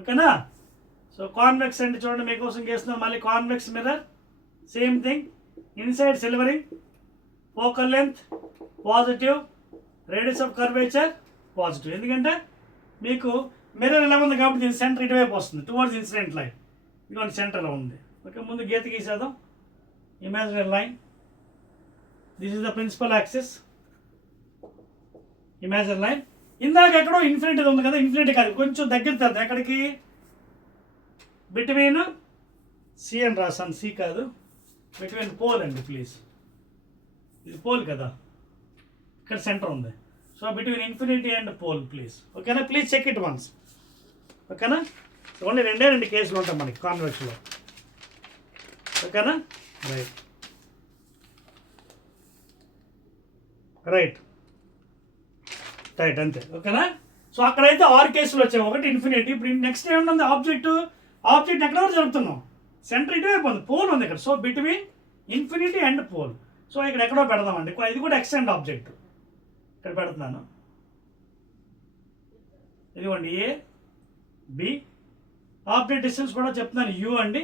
ఓకేనా? సో కాన్వెక్స్ అంటే చూడండి మీకోసం చేస్తున్నాం. మళ్ళీ convex mirror, same thing. Inside silvering, focal length positive, radius of curvature positive. ఎందుకంటే మీకు మిర్రర్ ఎలా ఉంది కాబట్టి దీని సెంటర్ ఇటువైపు వస్తుంది, టువర్డ్స్ ఇన్సిడెంట్ లైన్. ఇదిగోండి సెంటర్లో ఉంది. ఓకే, ముందు గీత గీసేద్దాం. Imaginary line, this is the principal axis, imaginary line. ఇందాక ఎక్కడో ఇన్ఫినిటీ ఉంది కదా, ఇన్ఫినిటీ కాదు, కొంచెం దగ్గర తెలుతుంది. ఎక్కడికి? బిట్వీన్ సి అని రాసాను, సి కాదు, బిట్వీన్ పోల్ అండి ప్లీజ్. ఇది పోల్ కదా, ఇక్కడ సెంటర్ ఉంది. So between infinity and pole please. ఓకేనా? Please check it once. ఓకేనా? ఓన్లీ 2 కేసులు ఉంటాయి మనకి కాన్వెక్స్లో. ఓకేనా? రైట్, రైట్, రైట్, అంతే. ఓకేనా? సో అక్కడైతే 6 కేసులు వచ్చాయి. ఒకటి ఇన్ఫినిటీ. ఇప్పుడు నెక్స్ట్ ఏముంది? ఆబ్జెక్ట్ ఎక్కడ వరకు జరుపుతున్నాం? సెంటర్ ఇటువైపు ఉంది, పోల్ ఉంది ఇక్కడ. So between infinity and pole. So ఇక్కడ ఎక్కడో పెడదామండి. ఇది కూడా ఎక్స్టెండ్ ఆబ్జెక్ట్. ఇక్కడ పెడుతున్నాను. ఇదిగోండి ఏ బి. ఆబ్జెక్ట్ డిస్టెన్స్ కూడా చెప్తున్నాను యూ అండి.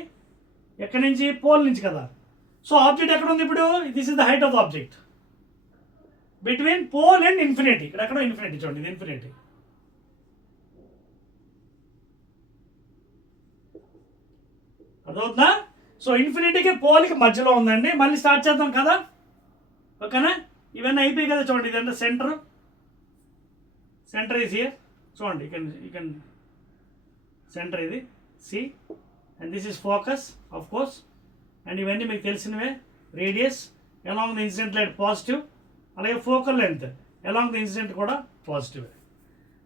ఎక్కడి నుంచి? పోల్ నుంచి కదా. సో ఆబ్జెక్ట్ ఎక్కడ ఉంది ఇప్పుడు? This is the height of the object between pole and infinity. ఇక్కడ ఎక్కడో ఇన్ఫినిటీ చూడండి, ఇది ఇన్ఫినిటీ. అర్థమవుతుందా? సో ఇన్ఫినిటీకి పోల్కి మధ్యలో ఉందండి. మళ్ళీ స్టార్ట్ చేద్దాం కదా. ఓకేనా? ఇవన్నీ అయిపోయి కదా. చూడండి ఇదంతా సెంటర్, సెంటర్ ఈజ్ హియర్. చూడండి యూ కెన్ సెంటర్ ఇది C and this is focus of course. And ఇవన్నీ మీకు తెలిసినవే. Radius along the incident light positive, అలాగే focal length along the incident కూడా పాజిటివ్.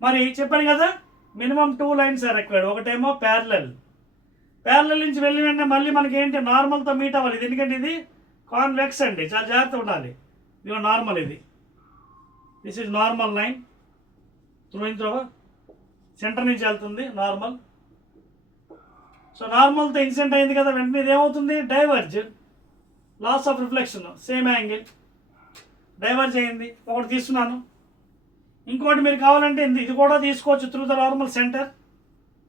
మరి చెప్పాను కదా మినిమం 2 లైన్స్ ఆర్ రిక్వైర్డ్. ఒకటేమో ప్యారలల్ నుంచి వెళ్ళి వెంటనే మళ్ళీ మనకి ఏంటి? నార్మల్తో మీట్ అవ్వాలి. ఇది ఎందుకంటే ఇది కాన్వెక్స్ అండి, చాలా జాగ్రత్త ఉండాలి. ఇది నార్మల్, ఇది this is normal line through centre నుంచి వెళ్తుంది నార్మల్. సో నార్మల్తో ఇన్సిడెంట్ అయింది కదా, వెంటనే ఇది ఏమవుతుంది? Diverge, laws of reflection, same angle, diverge అయింది. ఒకటి తీస్తున్నాను. ఇంకోటి మీరు కావాలంటే ఇది కూడా తీసుకోవచ్చు. త్రూ ద నార్మల్ సెంటర్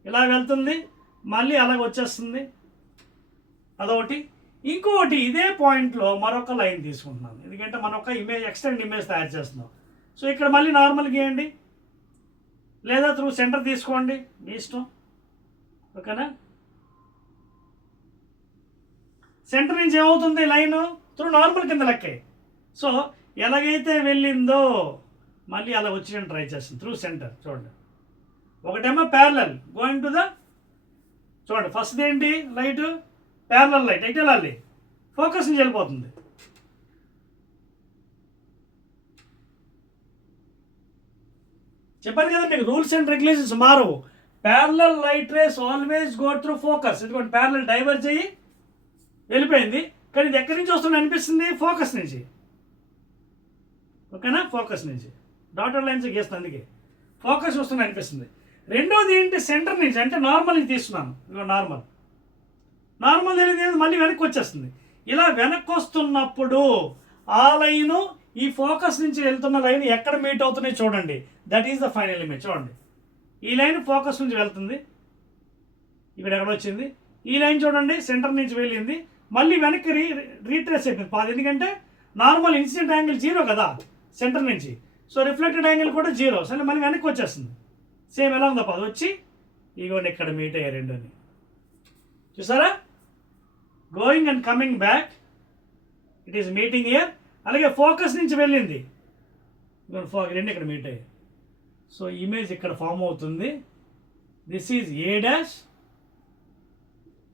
ఇలా వెళ్తుంది, మళ్ళీ అలాగ వచ్చేస్తుంది. అదొకటి. ఇంకొకటి ఇదే పాయింట్లో మరొక లైన్ తీసుకుంటున్నాను, ఎందుకంటే మనం ఒక ఇమేజ్ ఎక్స్టెండ్ ఇమేజ్ తయారు చేస్తున్నాం. సో ఇక్కడ మళ్ళీ నార్మల్ గీయండి. లేదా త్రూ సెంటర్ తీసుకోండి, మీ ఇష్టం. ఓకేనా? సెంటర్ నుంచి ఏమవుతుంది లైను త్రూ నార్మల్ కింద లెక్కే. సో ఎలాగైతే వెళ్ళిందో మళ్ళీ అలా వచ్చి ట్రై చేస్తుంది త్రూ సెంటర్. చూడండి, ఒకటేమో ప్యారలల్ గోయింగ్ టు ద, చూడండి ఫస్ట్ ఏంటి లైట్ ప్యారలల్ లైట్ అయితే వెళ్ళాలి, ఫోకస్ నుంచి వెళ్ళిపోతుంది. చెప్పాను కదా మీకు రూల్స్ అండ్ రెగ్యులేషన్స్ మారవు. Parallel light rays always go through focus. ఎందుకంటే ప్యారలల్ డైవర్జ్ అయ్యి వెళ్ళిపోయింది, కానీ ఇది ఎక్కడి నుంచి వస్తుంది అనిపిస్తుంది, ఫోకస్ నుంచి. ఓకేనా? ఫోకస్ నుంచి డాటర్ లైన్స్ గీస్తుంది, అందుకే ఫోకస్ వస్తుంది అనిపిస్తుంది. రెండోది ఏంటి, సెంటర్ నుంచి, అంటే నార్మల్ నుంచి తీస్తున్నాను. నార్మల్ తెలియదు మళ్ళీ వెనక్కి వచ్చేస్తుంది. ఇలా వెనక్కి వస్తున్నప్పుడు ఆ లైను ఈ ఫోకస్ నుంచి వెళ్తున్న లైన్ ఎక్కడ మీట్ అవుతున్నాయి చూడండి. That is the final image. చూడండి, ఈ లైన్ ఫోకస్ నుంచి వెళ్తుంది, ఇక్కడ ఎక్కడ వచ్చింది. ఈ లైన్ చూడండి సెంటర్ నుంచి వెళ్ళింది, మళ్ళీ వెనక్కి రీట్రేస్ అయిపోయింది. ఎందుకంటే నార్మల్ ఇన్సిడెంట్ యాంగిల్ 0 కదా సెంటర్ నుంచి, సో రిఫ్లెక్టెడ్ యాంగిల్ కూడా 0. సరే మళ్ళీ వెనక్కి వచ్చేస్తుంది. సేమ్ ఎలా ఉందో అది వచ్చి ఇగోండి ఇక్కడ మీట్ అయ్యాయి రెండుని. చూసారా? Going and coming back, it is meeting here. అలాగే ఫోకస్ నుంచి వెళ్ళింది, రెండు ఇక్కడ మీట్ అయ్యాయి. సో ఇమేజ్ ఇక్కడ ఫామ్ అవుతుంది. This is A dash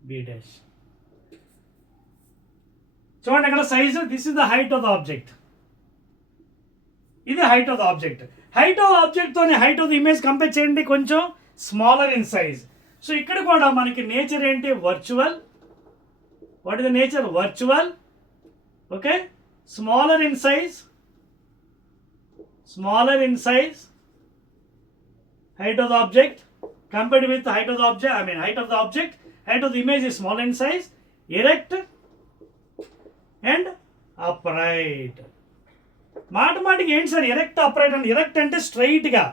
B dash. చూడండి ఇక్కడ size, this is the height of the object. ఇది height of the object. Height of ఆబ్జెక్ట్తో height of the image compare చేయండి, కొంచెం స్మాలర్ ఇన్ సైజ్. సో ఇక్కడ కూడా మనకి నేచర్ ఏంటి, virtual. What is the nature, virtual. Okay, smaller in size, height of the object compared with the height of the object, height of the object, height of the image is small in size, erect and upright. మాటమాటికి ఏంటి సార్ ఎరెక్ట్ అప్రైట్ అంటే, ఎరెక్ట్ అంటే స్ట్రైట్గా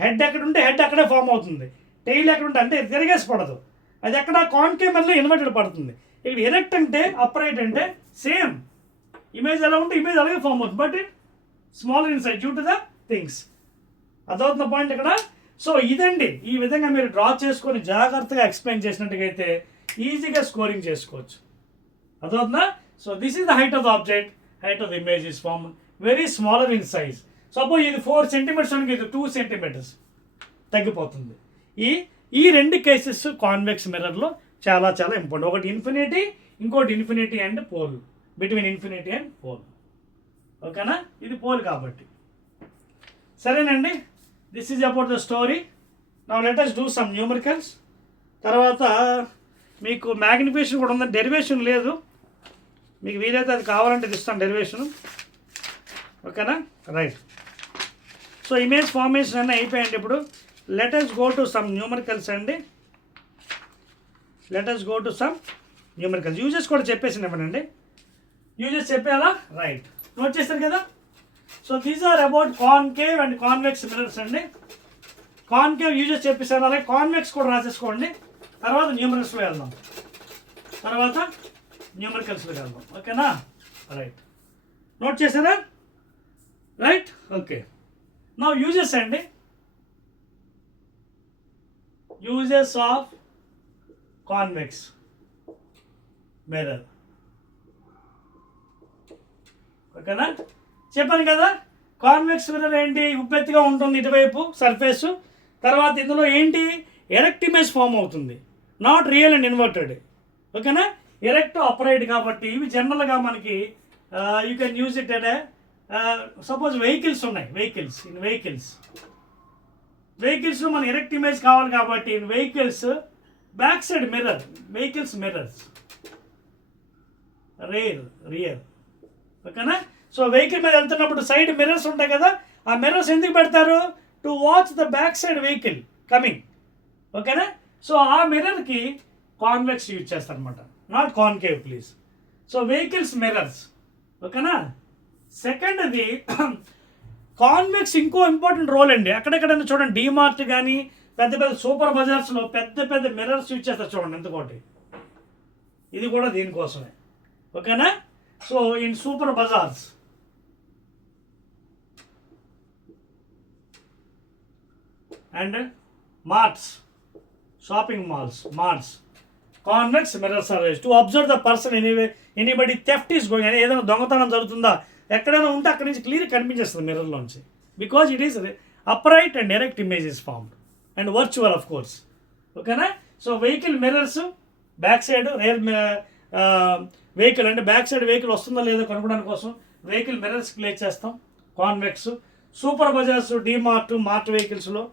హెడ్ ఎక్కడ ఉంటే హెడ్ అక్కడే ఫామ్ అవుతుంది, టెయిల్ ఎక్కడ ఉంటే అంటే తిరిగేసి పడదు, అది ఎక్కడ కాన్కేవ్ మళ్ళీ ఇన్వర్టెడ్ పడుతుంది. ఇక్కడ ఎరెక్ట్ అంటే అప్రైట్ అంటే సేమ్ ఇమేజ్ ఎలా ఉంటే ఇమేజ్ అలాగే ఫామ్ అవుతుంది, but it smaller in size due to the things. అదవుతున్న పాయింట్ ఇక్కడ. సో ఇదండి, ఈ విధంగా మీరు డ్రా చేసుకొని జాగ్రత్తగా ఎక్స్ప్లెయిన్ చేసినట్టుగైతే ఈజీగా స్కోరింగ్ చేసుకోవచ్చు. అదవుతుందా? So this is the height of the object, height of the image is form very smaller in size. Suppose ఇది 4 సెంటీమీటర్స్ అనుకో, ఇది 2 సెంటీమీటర్స్ తగ్గిపోతుంది. ఈ రెండు కేసెస్ కాన్వెక్స్ మిర్రర్లో చాలా చాలా ఇంపార్టెంట్. ఒకటి ఇన్ఫినిటీ, ఇంకోటి infinity and pole, between infinity and pole. ఓకేనా? ఇది పోల్ కాబట్టి. సరేనండి, this is about the story. Now let us do some numericals. తర్వాత మీకు మ్యాగ్నిఫికేషన్ కూడా ఉంది, డెరివేషన్ లేదు, మీకు వీలైతే అది కావాలంటే ఇస్తాను డెరివేషను. ఓకేనా? రైట్. సో ఇమేజ్ ఫార్మేషన్ అన్నీ అయిపోయాయండి. ఇప్పుడు let us go to some numericals అండి. Let us go to some numericals. Uses కూడా చెప్పేసి ఇవ్వనండి. యూజెస్ చెప్పేలా? రైట్, నోట్ చేస్తారు కదా. So these are about concave and convex mirrors అండి. కాన్కేవ్ యూజెస్ చెప్పేసాను, అలాగే కాన్వెక్స్ కూడా రాసేసుకోండి. తర్వాత న్యూమరల్స్లో వెళ్దాం, ఓకేనా? రైట్, నోట్ చేశారా? Right, okay. నౌ యూజెస్ అండి. Uses of convex mirror. ఓకేనా? చెప్పాను కదా, కాన్వెక్స్ మిర్రర్ ఏంటి, ఉబ్బెత్తిగా ఉంటుంది ఇటువైపు సర్ఫేసు. తర్వాత ఇందులో ఏంటి, ఎరెక్ట్ ఇమేజ్ ఫామ్ అవుతుంది, నాట్ రియల్ అండ్ ఇన్వర్టెడ్. ఓకేనా? ఎరెక్ట్ అప్రైట్ కాబట్టి ఇవి జనరల్గా మనకి you can use it at suppose vehicles ఉన్నాయి, వెహికల్స్లో మన ఎరెక్ట్ ఇమేజ్ కావాలి కాబట్టి in vehicles back side mirror, vehicles mirrors rear. ఓకేనా? సో వెహికల్ మీద వెళ్తున్నప్పుడు సైడ్ మిర్రర్స్ ఉంటాయి కదా, ఆ మిర్రర్స్ ఎందుకు పెడతారు, to watch the back side vehicle coming. ఓకేనా? సో ఆ మిర్రర్కి కాన్వెక్స్ యూజ్ చేస్తారు అనమాట, not concave please. So vehicles mirrors. ఓకేనా? సెకండ్ది కాన్వెక్స్ ఇంకో ఇంపార్టెంట్ రోల్ అండి. అక్కడెక్కడైనా చూడండి, డీమార్ట్ కానీ పెద్ద పెద్ద సూపర్ బజార్స్లో పెద్ద పెద్ద మిర్రర్స్ యూజ్ చేస్తారు చూడండి, ఎంతకోటి. ఇది కూడా దీనికోసమే. ఓకేనా? So in super bazaars and marts, shopping malls, marts. Convex mirrors are used to observe the person anybody theft is going, అని ఏదైనా దొంగతనం జరుగుతుందా ఎక్కడైనా ఉంటే అక్కడి నుంచి క్లియర్ కనిపించేస్తుంది మిర్రర్లోంచి. Because it is upright and direct image is formed and virtual of course. ఓకేనా. So vehicle mirrors back side, rear vehicle అంటే బ్యాక్ సైడ్ వెహికల్ వస్తుందో లేదో కనుక్కోవడానికి కోసం వెహికల్ మిర్రర్స్ ప్లేస్ చేస్తాం. Convex. Super bazaars, DMart, mart వెహికల్స్లో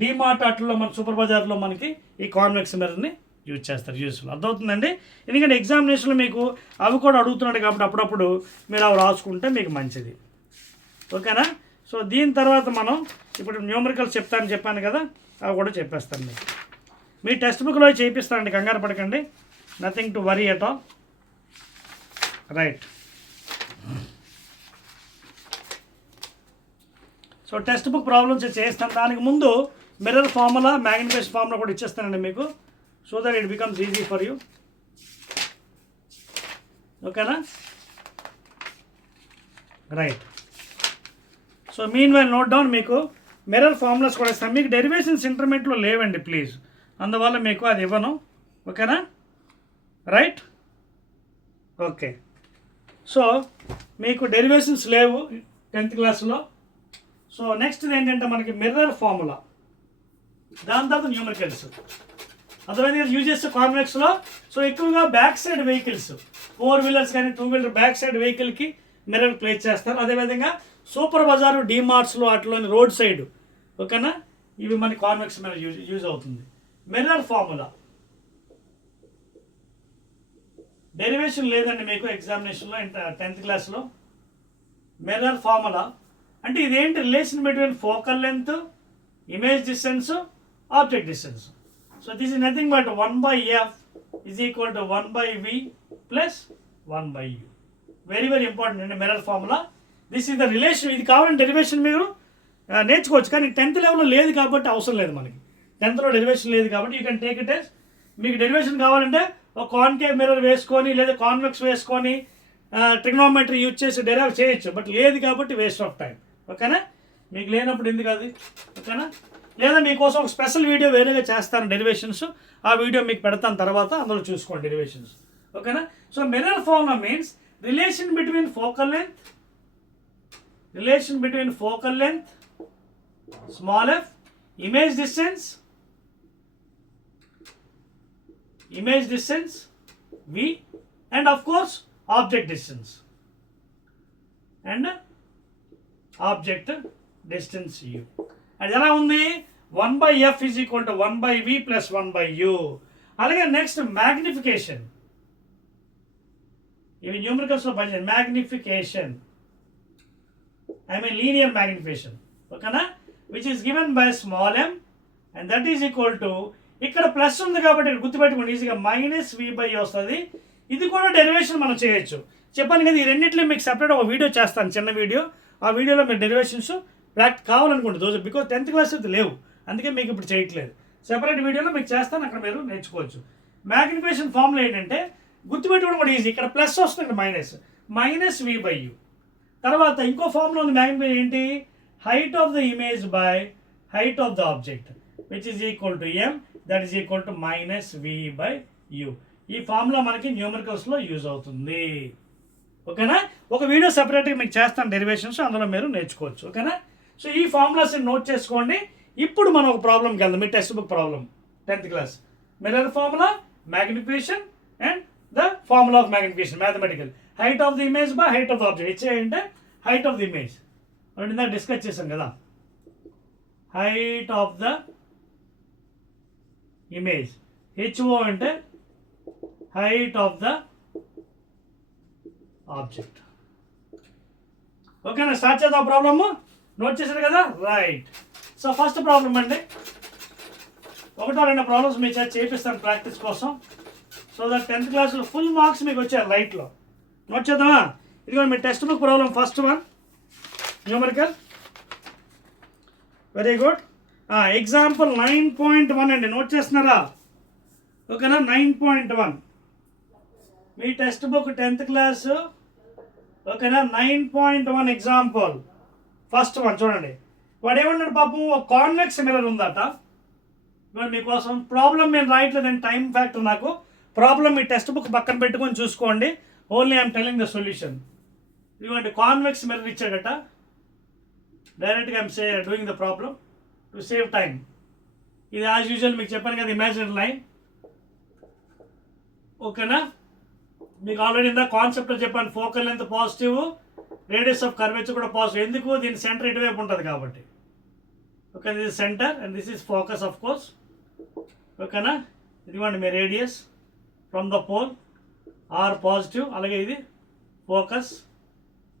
డీమార్ట్ అట్లలో మన సూపర్ బజార్లో మనకి ఈ కాన్వెక్స్ మిర్రర్ని యూజ్ చేస్తారు, యూస్ఫుల్. అర్థమవుతుందండి. ఎందుకంటే ఎగ్జామినేషన్లో మీకు అవి కూడా అడుగుతున్నాడు కాబట్టి అప్పుడప్పుడు మీరు అవి రాసుకుంటే మీకు మంచిది. ఓకేనా. సో దీని తర్వాత మనం ఇప్పుడు న్యూమరికల్స్ చెప్పాను కదా, అవి కూడా చెప్పేస్తాను మీకు. మీ టెక్స్ట్ బుక్లో చేయిస్తానండి, కంగారు పడకండి. Nothing to worry at all. Right. So text book problems చేస్తాను. దానికి ముందు మిర్రర్ ఫార్ములా, మ్యాగ్నిఫికేషన్ ఫార్ములా కూడా ఇచ్చేస్తానండి మీకు, so that it becomes easy for you. ఓకేనా. Right. So meanwhile note down, మీకు మిర్రర్ ఫార్ములాస్ కూడా ఇస్తాను. మీకు డెరివేషన్స్ ఇంటర్మీడియట్లో లేవండి ప్లీజ్, అందువల్ల మీకు అది ఇవ్వను. ఓకేనా. రైట్. ఓకే. సో మీకు డెరివేషన్స్ లేవు 10th క్లాస్లో. సో నెక్స్ట్ ఏంటంటే మనకి మిర్రర్ ఫార్ములా, దాని తర్వాత న్యూమరికల్స్. అదర్వైజ్ యూజ్ చేస్తే కాన్వెక్స్లో సో ఎక్కువగా బ్యాక్ సైడ్ వెహికల్స్, 4 వీలర్స్ కానీ 2 వీలర్ బ్యాక్ సైడ్ వెహికల్కి మిర్రర్ ప్లేస్ చేస్తారు. అదేవిధంగా సూపర్ బజారు, డీమార్ట్స్లో వాటిలోని రోడ్ సైడ్. ఓకేనా. ఇవి మన కాన్వెక్స్ మిర్రర్ యూజ్ అవుతుంది. మిర్రర్ ఫార్ములా డెరివేషన్ లేదండి మీకు ఎగ్జామినేషన్లో 10th క్లాస్లో. మిర్రర్ ఫార్ములా అంటే ఇదేంటి, relation between focal length, image distance, object distance. So this is nothing but 1/f is equal to 1/v plus 1/u. Very very important అండి mirror formula. This is the relation. ఇది కావాలంటే డెరివేషన్ మీరు నేర్చుకోవచ్చు, కానీ 10th లెవెల్లో లేదు కాబట్టి అవసరం లేదు మనకి. 10thలో డెరివేషన్ లేదు కాబట్టి you can take it as. మీకు డెరివేషన్ కావాలంటే ఒక కాన్కేవ్ మిర్రర్ వేసుకొని లేదా కాన్వెక్స్ వేసుకొని ట్రిగ్నోమెట్రీ యూజ్ చేసి డెరైవ్ చేయొచ్చు, బట్ లేదు కాబట్టి వేస్ట్ ఆఫ్ టైం. ఓకేనా. మీకు లేనప్పుడు ఎందుకు అది. ఓకేనా. లేదా మీకోసం ఒక స్పెషల్ వీడియో వేరేగా చేస్తాను డెరివేషన్స్, ఆ వీడియో మీకు పెడతాను తర్వాత, అందులో చూసుకోండి డెరివేషన్స్. ఓకేనా. So mirror formula means relation between focal length small f, image distance v, and of course object distance u. అది ఎలా ఉంది, 1/f is equal to 1/v plus 1/u. అలాగే నెక్స్ట్ మ్యాగ్నిఫికేషన్, ఇవి న్యూమరికల్స్లో పనిచేయండి. Magnification linear magnification. ఓకేనా. Which is given by small m, and that is equal to, ఇక్కడ ప్లస్ ఉంది కాబట్టి గుర్తుపెట్టుకోండి ఈజీగా, -v/u వస్తుంది. ఇది కూడా డెరివేషన్ మనం చేయొచ్చు. చెప్పాను కదా, ఈ రెండింటిలో మీకు సపరేట్ ఒక వీడియో చేస్తాను, చిన్న వీడియో. ఆ వీడియోలో మీరు డెరివేషన్స్ కావాలనుకోండి రోజు, బికాజ్ 10th క్లాస్ అయితే లేవు, అందుకే మీకు ఇప్పుడు చేయట్లేదు. సెపరేట్ వీడియోలో మీకు చేస్తాను, అక్కడ మీరు నేర్చుకోవచ్చు. మ్యాగ్నిఫికేషన్ ఫార్ములా ఏంటంటే గుర్తుపెట్టుకోవడం కూడా ఈజీ. ఇక్కడ ప్లస్ వస్తుంది, -v/u. తర్వాత ఇంకో ఫార్ములా ఉంది మ్యాగ్నిఫికేషన్ ఏంటి, height of the image by height of the object, which is equal to m, that is equal to -v/u. ఈ ఫార్ములా మనకి న్యూమరికల్స్లో యూజ్ అవుతుంది. ఓకేనా. ఒక వీడియో సెపరేట్గా మీకు చేస్తాను డెరివేషన్స్, అందులో మీరు నేర్చుకోవచ్చు. ఓకేనా. సో ఈ ఫార్ములాస్ నోట్ చేసుకోండి. ఇప్పుడు మనం ఒక ప్రాబ్లంకి వెళ్దాం, మీ text book problem 10th class. Mirror formula, magnification and the formula of magnification, mathematical. Height of the image by height of the object. ఇచ్చేయంటే హైట్ ఆఫ్ ద ఇమేజ్ అంటే ఇందాక డిస్కస్ చేసాం కదా, height of the image. HO అంటే హైట్ ఆఫ్ ద ఆబ్జెక్ట్. ఓకేనా. స్టార్ట్ చేద్దాం ప్రాబ్లమ్. నోట్ చేశారు కదా, రైట్. సో ఫస్ట్ ప్రాబ్లం అండి, 1-2 ప్రాబ్లమ్స్ మీ చేత చేపిస్తాను ప్రాక్టీస్ కోసం, సో దట్ 10th క్లాస్లో ఫుల్ మార్క్స్ మీకు వచ్చాయి లైట్లో. నోట్ చేద్దామా. ఇదిగో మీ text book problem, first one numerical. Very good. Example 9.1 అండి, నోట్ చేస్తున్నారా. ఓకేనా. 9.1 మీ టెక్స్ట్ బుక్ 10th క్లాస్. ఓకేనా. 9.1 ఎగ్జాంపుల్ ఫస్ట్ వన్ చూడండి. వాడు ఏమన్నాడు పాపం, ఒక కాన్వెక్స్ మిర్రర్ ఉందట. ఇవాళ మీకోసం ప్రాబ్లం నేను రాయట్లేదండి, టైం ఫ్యాక్టర్ నాకు. ప్రాబ్లం మీ టెక్స్ట్ బుక్ పక్కన పెట్టుకొని చూసుకోండి. Only I'm telling the solution. ఇవ్వండి, కాన్వెక్స్ మిర్రర్ ఇచ్చాడట. డైరెక్ట్గా I'm doing the problem to save time. ఇది యాజ్ యూజువల్ మీకు చెప్పాను కదా, ఇమాజినరీ లైన్. ఓకేనా, మీకు ఆల్రెడీ ఇందా కాన్సెప్ట్లో చెప్పాను, focal length positive, radius of curvature కూడా పాజిటివ్. ఎందుకు, దీని సెంటర్ ఇటువైపు ఉంటుంది కాబట్టి. Okay, this is centre and this is focus of course. ఓకేనా, ఇదిగోండి మీ radius from the pole are positive, అలాగే ఇది ఫోకస్,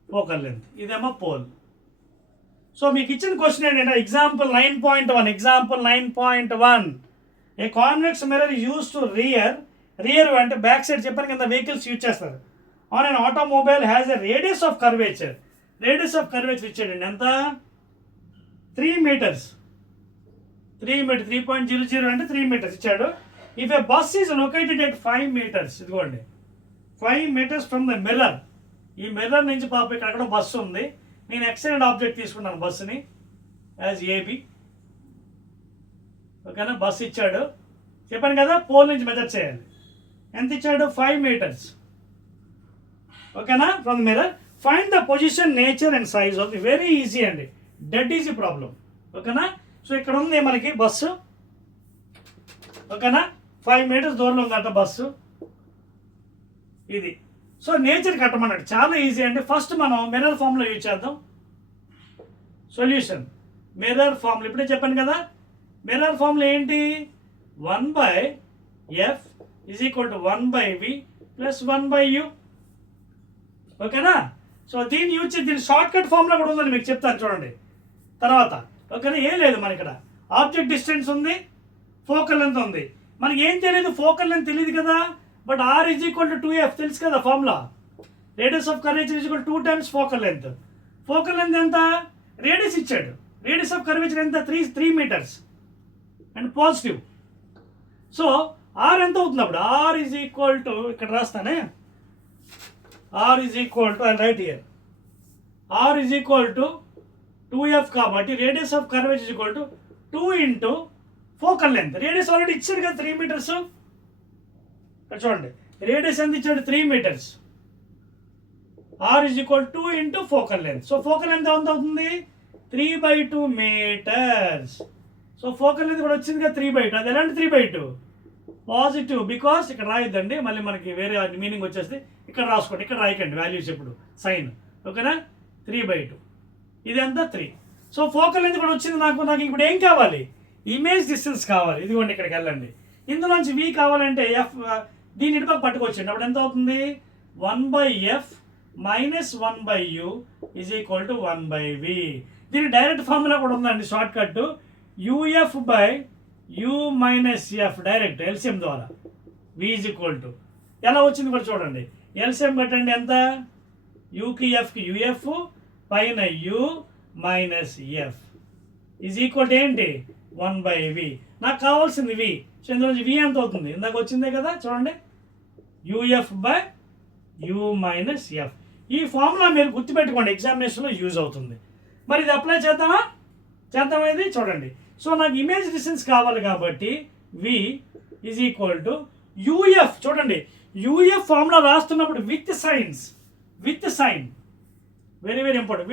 ఫోకల్ లెంత్, ఇదేమో పోల్. సో మీకు ఇచ్చిన క్వశ్చన్ ఏంటంటే example 9.1, example 9.1, a convex mirror use to rear అంటే బ్యాక్ సైడ్ చెప్పాను కదా, వెహికల్స్ యూజ్ చేస్తారు. On an automobile has a radius of curvature. Radius of curvature ఇచ్చాడండి ఎంత, 3 meters. 3.00 అంటే 3 meters ఇచ్చాడు. If a bus is located at 5 meters, ఇదిగోండి 5 meters ఫ్రమ్ ద మిర్రర్. ఈ మిర్రర్ నుంచి పాప ఇక్కడ బస్సు ఉంది, నేను ఎక్స్టెండెడ్ ఆబ్జెక్ట్ తీసుకున్నాను బస్సుని యాజ్ ఏబి. ఓకేనా, బస్సు ఇచ్చాడు, చెప్పాను కదా పోల్ నుంచి మెజర్ చేయాలి. ఎంత ఇచ్చాడు, 5 meters. ఓకేనా, from the mirror find the position, nature and size of. Very easy అండి, డెడ్ ఈజీ ప్రాబ్లం. ఓకేనా, సో ఇక్కడ ఉంది మనకి బస్సు. ఓకేనా, 5 meters దూరంలో ఉందట బస్సు ఇది. సో నేచర్ కట్టమన్నాడు, చాలా ఈజీ అండి. ఫస్ట్ మనం మిర్రర్ ఫామ్లో యూజ్ చేద్దాం. సొల్యూషన్ మిర్రర్ ఫామ్లో ఇప్పుడే చెప్పాను కదా, మిర్రర్ ఫామ్లో ఏంటి, 1/f is equal to 1/v plus 1/u. ఓకేనా, సో దీన్ని యూజ్ చేసి దీని షార్ట్ కట్ ఫామ్లో కూడా ఉందని మీకు చెప్తాను చూడండి తర్వాత. ఓకేనా, ఏం లేదు మన ఇక్కడ ఆబ్జెక్ట్ డిస్టెన్స్ ఉంది, ఫోకల్ లెంత్ ఉంది. మనకి ఏం తెలియదు, ఫోకల్ లెంత్ తెలియదు కదా, but R is equal to 2f తెలుసు కదా formula. Radius of curvature is equal 2 times focal length. Focal length ఎంత, రేడియస్ ఇచ్చాడు, రేడియస్ ఆఫ్ కర్వేచర్ ఎంత, 3 meters and positive. So R ఎంత అవుతుంది అప్పుడు, ఆర్ ఈజ్ ఈక్వల్ టు, ఇక్కడ రాస్తానే, R is equal to, right here, R is equal to 2f కాబట్టి radius of curvature is equal to 2 into focal length. Radius already ఇచ్చాడు కదా 3 meters. చూడండి రేడియస్ ఎంత ఇచ్చాడు, 3 meters. R is equal 2 into focal length. So focal length ఎంత అవుతుంది, 3/2 meters. సో ఫోకల్ లెంత్ కూడా వచ్చింది కదా 3/2. అది ఎలాంటి 3/2 పాజిటివ్, బికాస్ ఇక్కడ రాయొద్దండి, మళ్ళీ మనకి వేరే మీనింగ్ వచ్చేస్తే ఇక్కడ రాసుకోండి, ఇక్కడ రాయకండి వాల్యూస్ ఇప్పుడు సైన్. ఓకేనా, 3/2 ఇదంతా 3. సో ఫోకల్ లెంత్ కూడా వచ్చింది నాకు ఇప్పుడు ఏం కావాలి, ఇమేజ్ డిస్టెన్స్ కావాలి. ఇదిగోండి ఇక్కడికి వెళ్ళండి, ఇందులోంచి v కావాలంటే f, దీని ఇటుపక్క పట్టుకొచ్చండి. అప్పుడు ఎంత అవుతుంది, 1/f minus 1/u is equal to 1/v. దీని డైరెక్ట్ ఫార్ములా కూడా ఉందండి, short cut, uf/u minus f, direct LCM ద్వారా v ఈజ్ ఈక్వల్ టు. ఎలా వచ్చింది కూడా చూడండి, ఎల్సిఎం కట్టండి ఎంత, యూకి ఎఫ్కి యూఎఫ్ పైన u minus F is equal to ఏంటి, 1/v. నాకు కావాల్సింది v. సో ఇందులో v ఎంత అవుతుంది, ఇందాక వచ్చిందే కదా చూడండి, uf/u మైనస్ ఎఫ్. ఈ ఫార్ములా మీరు గుర్తుపెట్టుకోండి, ఎగ్జామినేషన్లో యూజ్ అవుతుంది. మరి ఇది అప్లై చేద్దామా, ఇది చూడండి. సో నాకు ఇమేజ్ డిస్టెన్స్ కావాలి కాబట్టి v is equal to uf. చూడండి uf ఫార్ములా రాస్తున్నప్పుడు with sign very very important,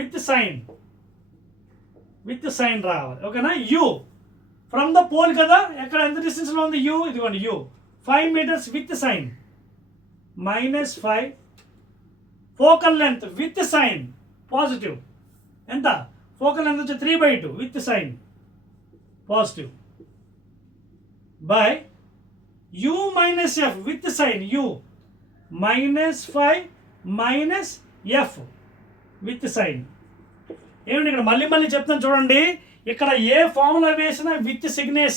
with sign రావాలి. ఓకేనా, u ఫ్రమ్ ద పోల్ కదా, ఎక్కడ ఎంత డిస్టెన్స్లో ఉంది u, ఇదిగోండి u 5 meters with sign minus 5. Focal length with sign positive ఎంత, ఫోకల్ లెంత్ వచ్చి 3/2 with sign positive by u minus F with sign u minus 5 minus F with sign. ఏమండి ఇక్కడ మళ్ళీ చెప్తాను చూడండి, ఇక్కడ ఏ ఫార్ములా వేసినా విత్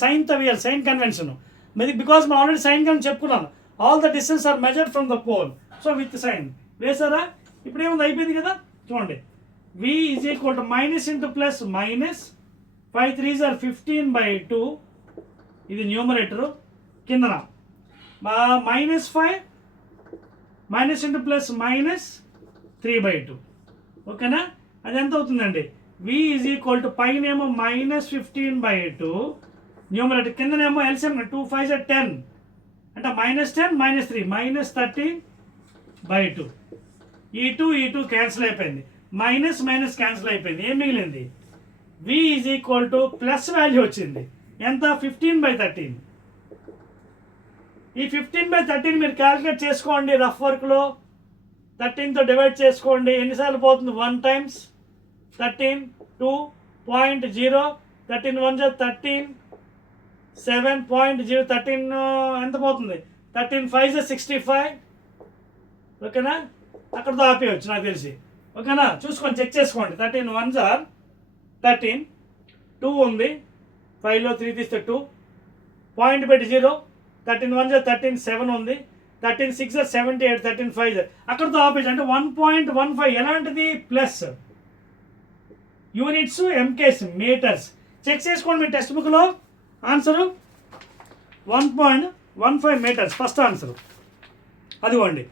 సైన్తో వేయాలి, సైన్ కన్వెన్షన్. బికాస్ మనం ఆల్రెడీ సైన్ కన్వెన్షన్ చెప్పుకున్నాను, all the distance are measured from the pole. So with sign వేసారా, ఇప్పుడు ఏముంది అయిపోయింది కదా చూడండి, v is equal to minus into plus minus 5 3s are 15/2, ఇది న్యూమరేటరు, కిందన minus 5 minus into plus minus 3/2. ఓకేనా, అది ఎంత అవుతుందండి, వి ఈజ్ ఈక్వల్ టు పైనేమో -15/2 న్యూమరేటర్, కిందనేమో ఎల్సిఎం 2 5 10 అంటే -10 -3 -13/2. ఈ 2 క్యాన్సిల్ అయిపోయింది, మైనస్ క్యాన్సిల్ అయిపోయింది, ఏం మిగిలింది? V is equal to plus value వచ్చింది, ఎంత? 15/13. ఈ 15/13 మీరు క్యాలిక్యులేట్ చేసుకోండి రఫ్ వర్క్లో. 13తో డివైడ్ చేసుకోండి, ఎన్నిసార్లు పోతుంది? 1 times 13 2.0, 13 1 13, 7.0, 13 ఎంత పోతుంది? 13 5 65. ఓకేనా? అక్కడతో ఆపేయచ్చు నాకు తెలిసి. ఓకేనా? చూసుకోండి, చెక్ చేసుకోండి. 13 1 13, 2 ఉంది, 5లో 3 తీస్తే 2, పాయింట్ పెట్టి 0, 13 1 13, 7 ఉంది, 13 6 78, 13 5 అక్కడతో ఆపేసి అంటే 1.15. ఎలాంటిది? Plus. Units MKS metres. Check చేసుకోండి మీ టెక్స్ట్ బుక్లో. Answer 1.15 metres first answer. అదిగోండి,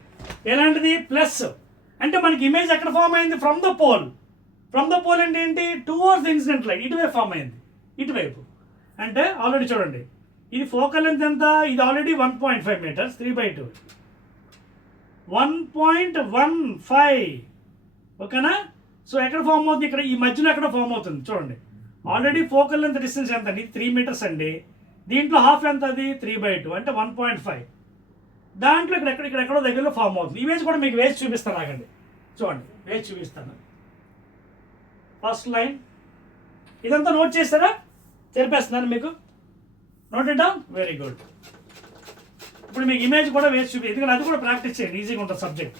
ఎలాంటిది? ప్లస్. అంటే మనకి ఇమేజ్ ఎక్కడ ఫామ్ అయింది? From the pole. From the pole అంటే ఏంటి? టువర్డ్స్ ఇన్సిడెంట్ లైన్, ఇటువైపు ఫామ్ అయింది, ఇటువైపు. అంటే ఆల్రెడీ చూడండి, ఇది ఫోకల్ లెంత్ ఎంత? ఇది ఆల్రెడీ 1.5 మీటర్స్, 3/2 1.15. ఓకేనా? సో ఎక్కడ ఫామ్ అవుతుంది? ఇక్కడ ఈ మధ్యలో ఎక్కడ ఫామ్ అవుతుంది చూడండి. ఆల్రెడీ ఫోకల్ లెంత్ డిస్టెన్స్ ఎంత అండి? 3 మీటర్స్ అండి. దీంట్లో హాఫ్ ఎంత? అది 3/2 అంటే 1.5. దాంట్లో ఇక్కడెక్కడో దగ్గరలో ఫామ్ అవుతుంది. ఇమేజ్ కూడా మీకు వేసి చూపిస్తాను, ఆగండి చూడండి, వేసి చూపిస్తాను. ఫస్ట్ లైన్ ఇదంతా నోట్ చేస్తారా? తెలిపేస్తున్నాను మీకు. Note it down. Very good. ఇప్పుడు మీకు ఇమేజ్ కూడా వేసి చూపి, ఎందుకంటే అది కూడా ప్రాక్టీస్ చేయండి, ఈజీగా ఉంటుంది సబ్జెక్ట్.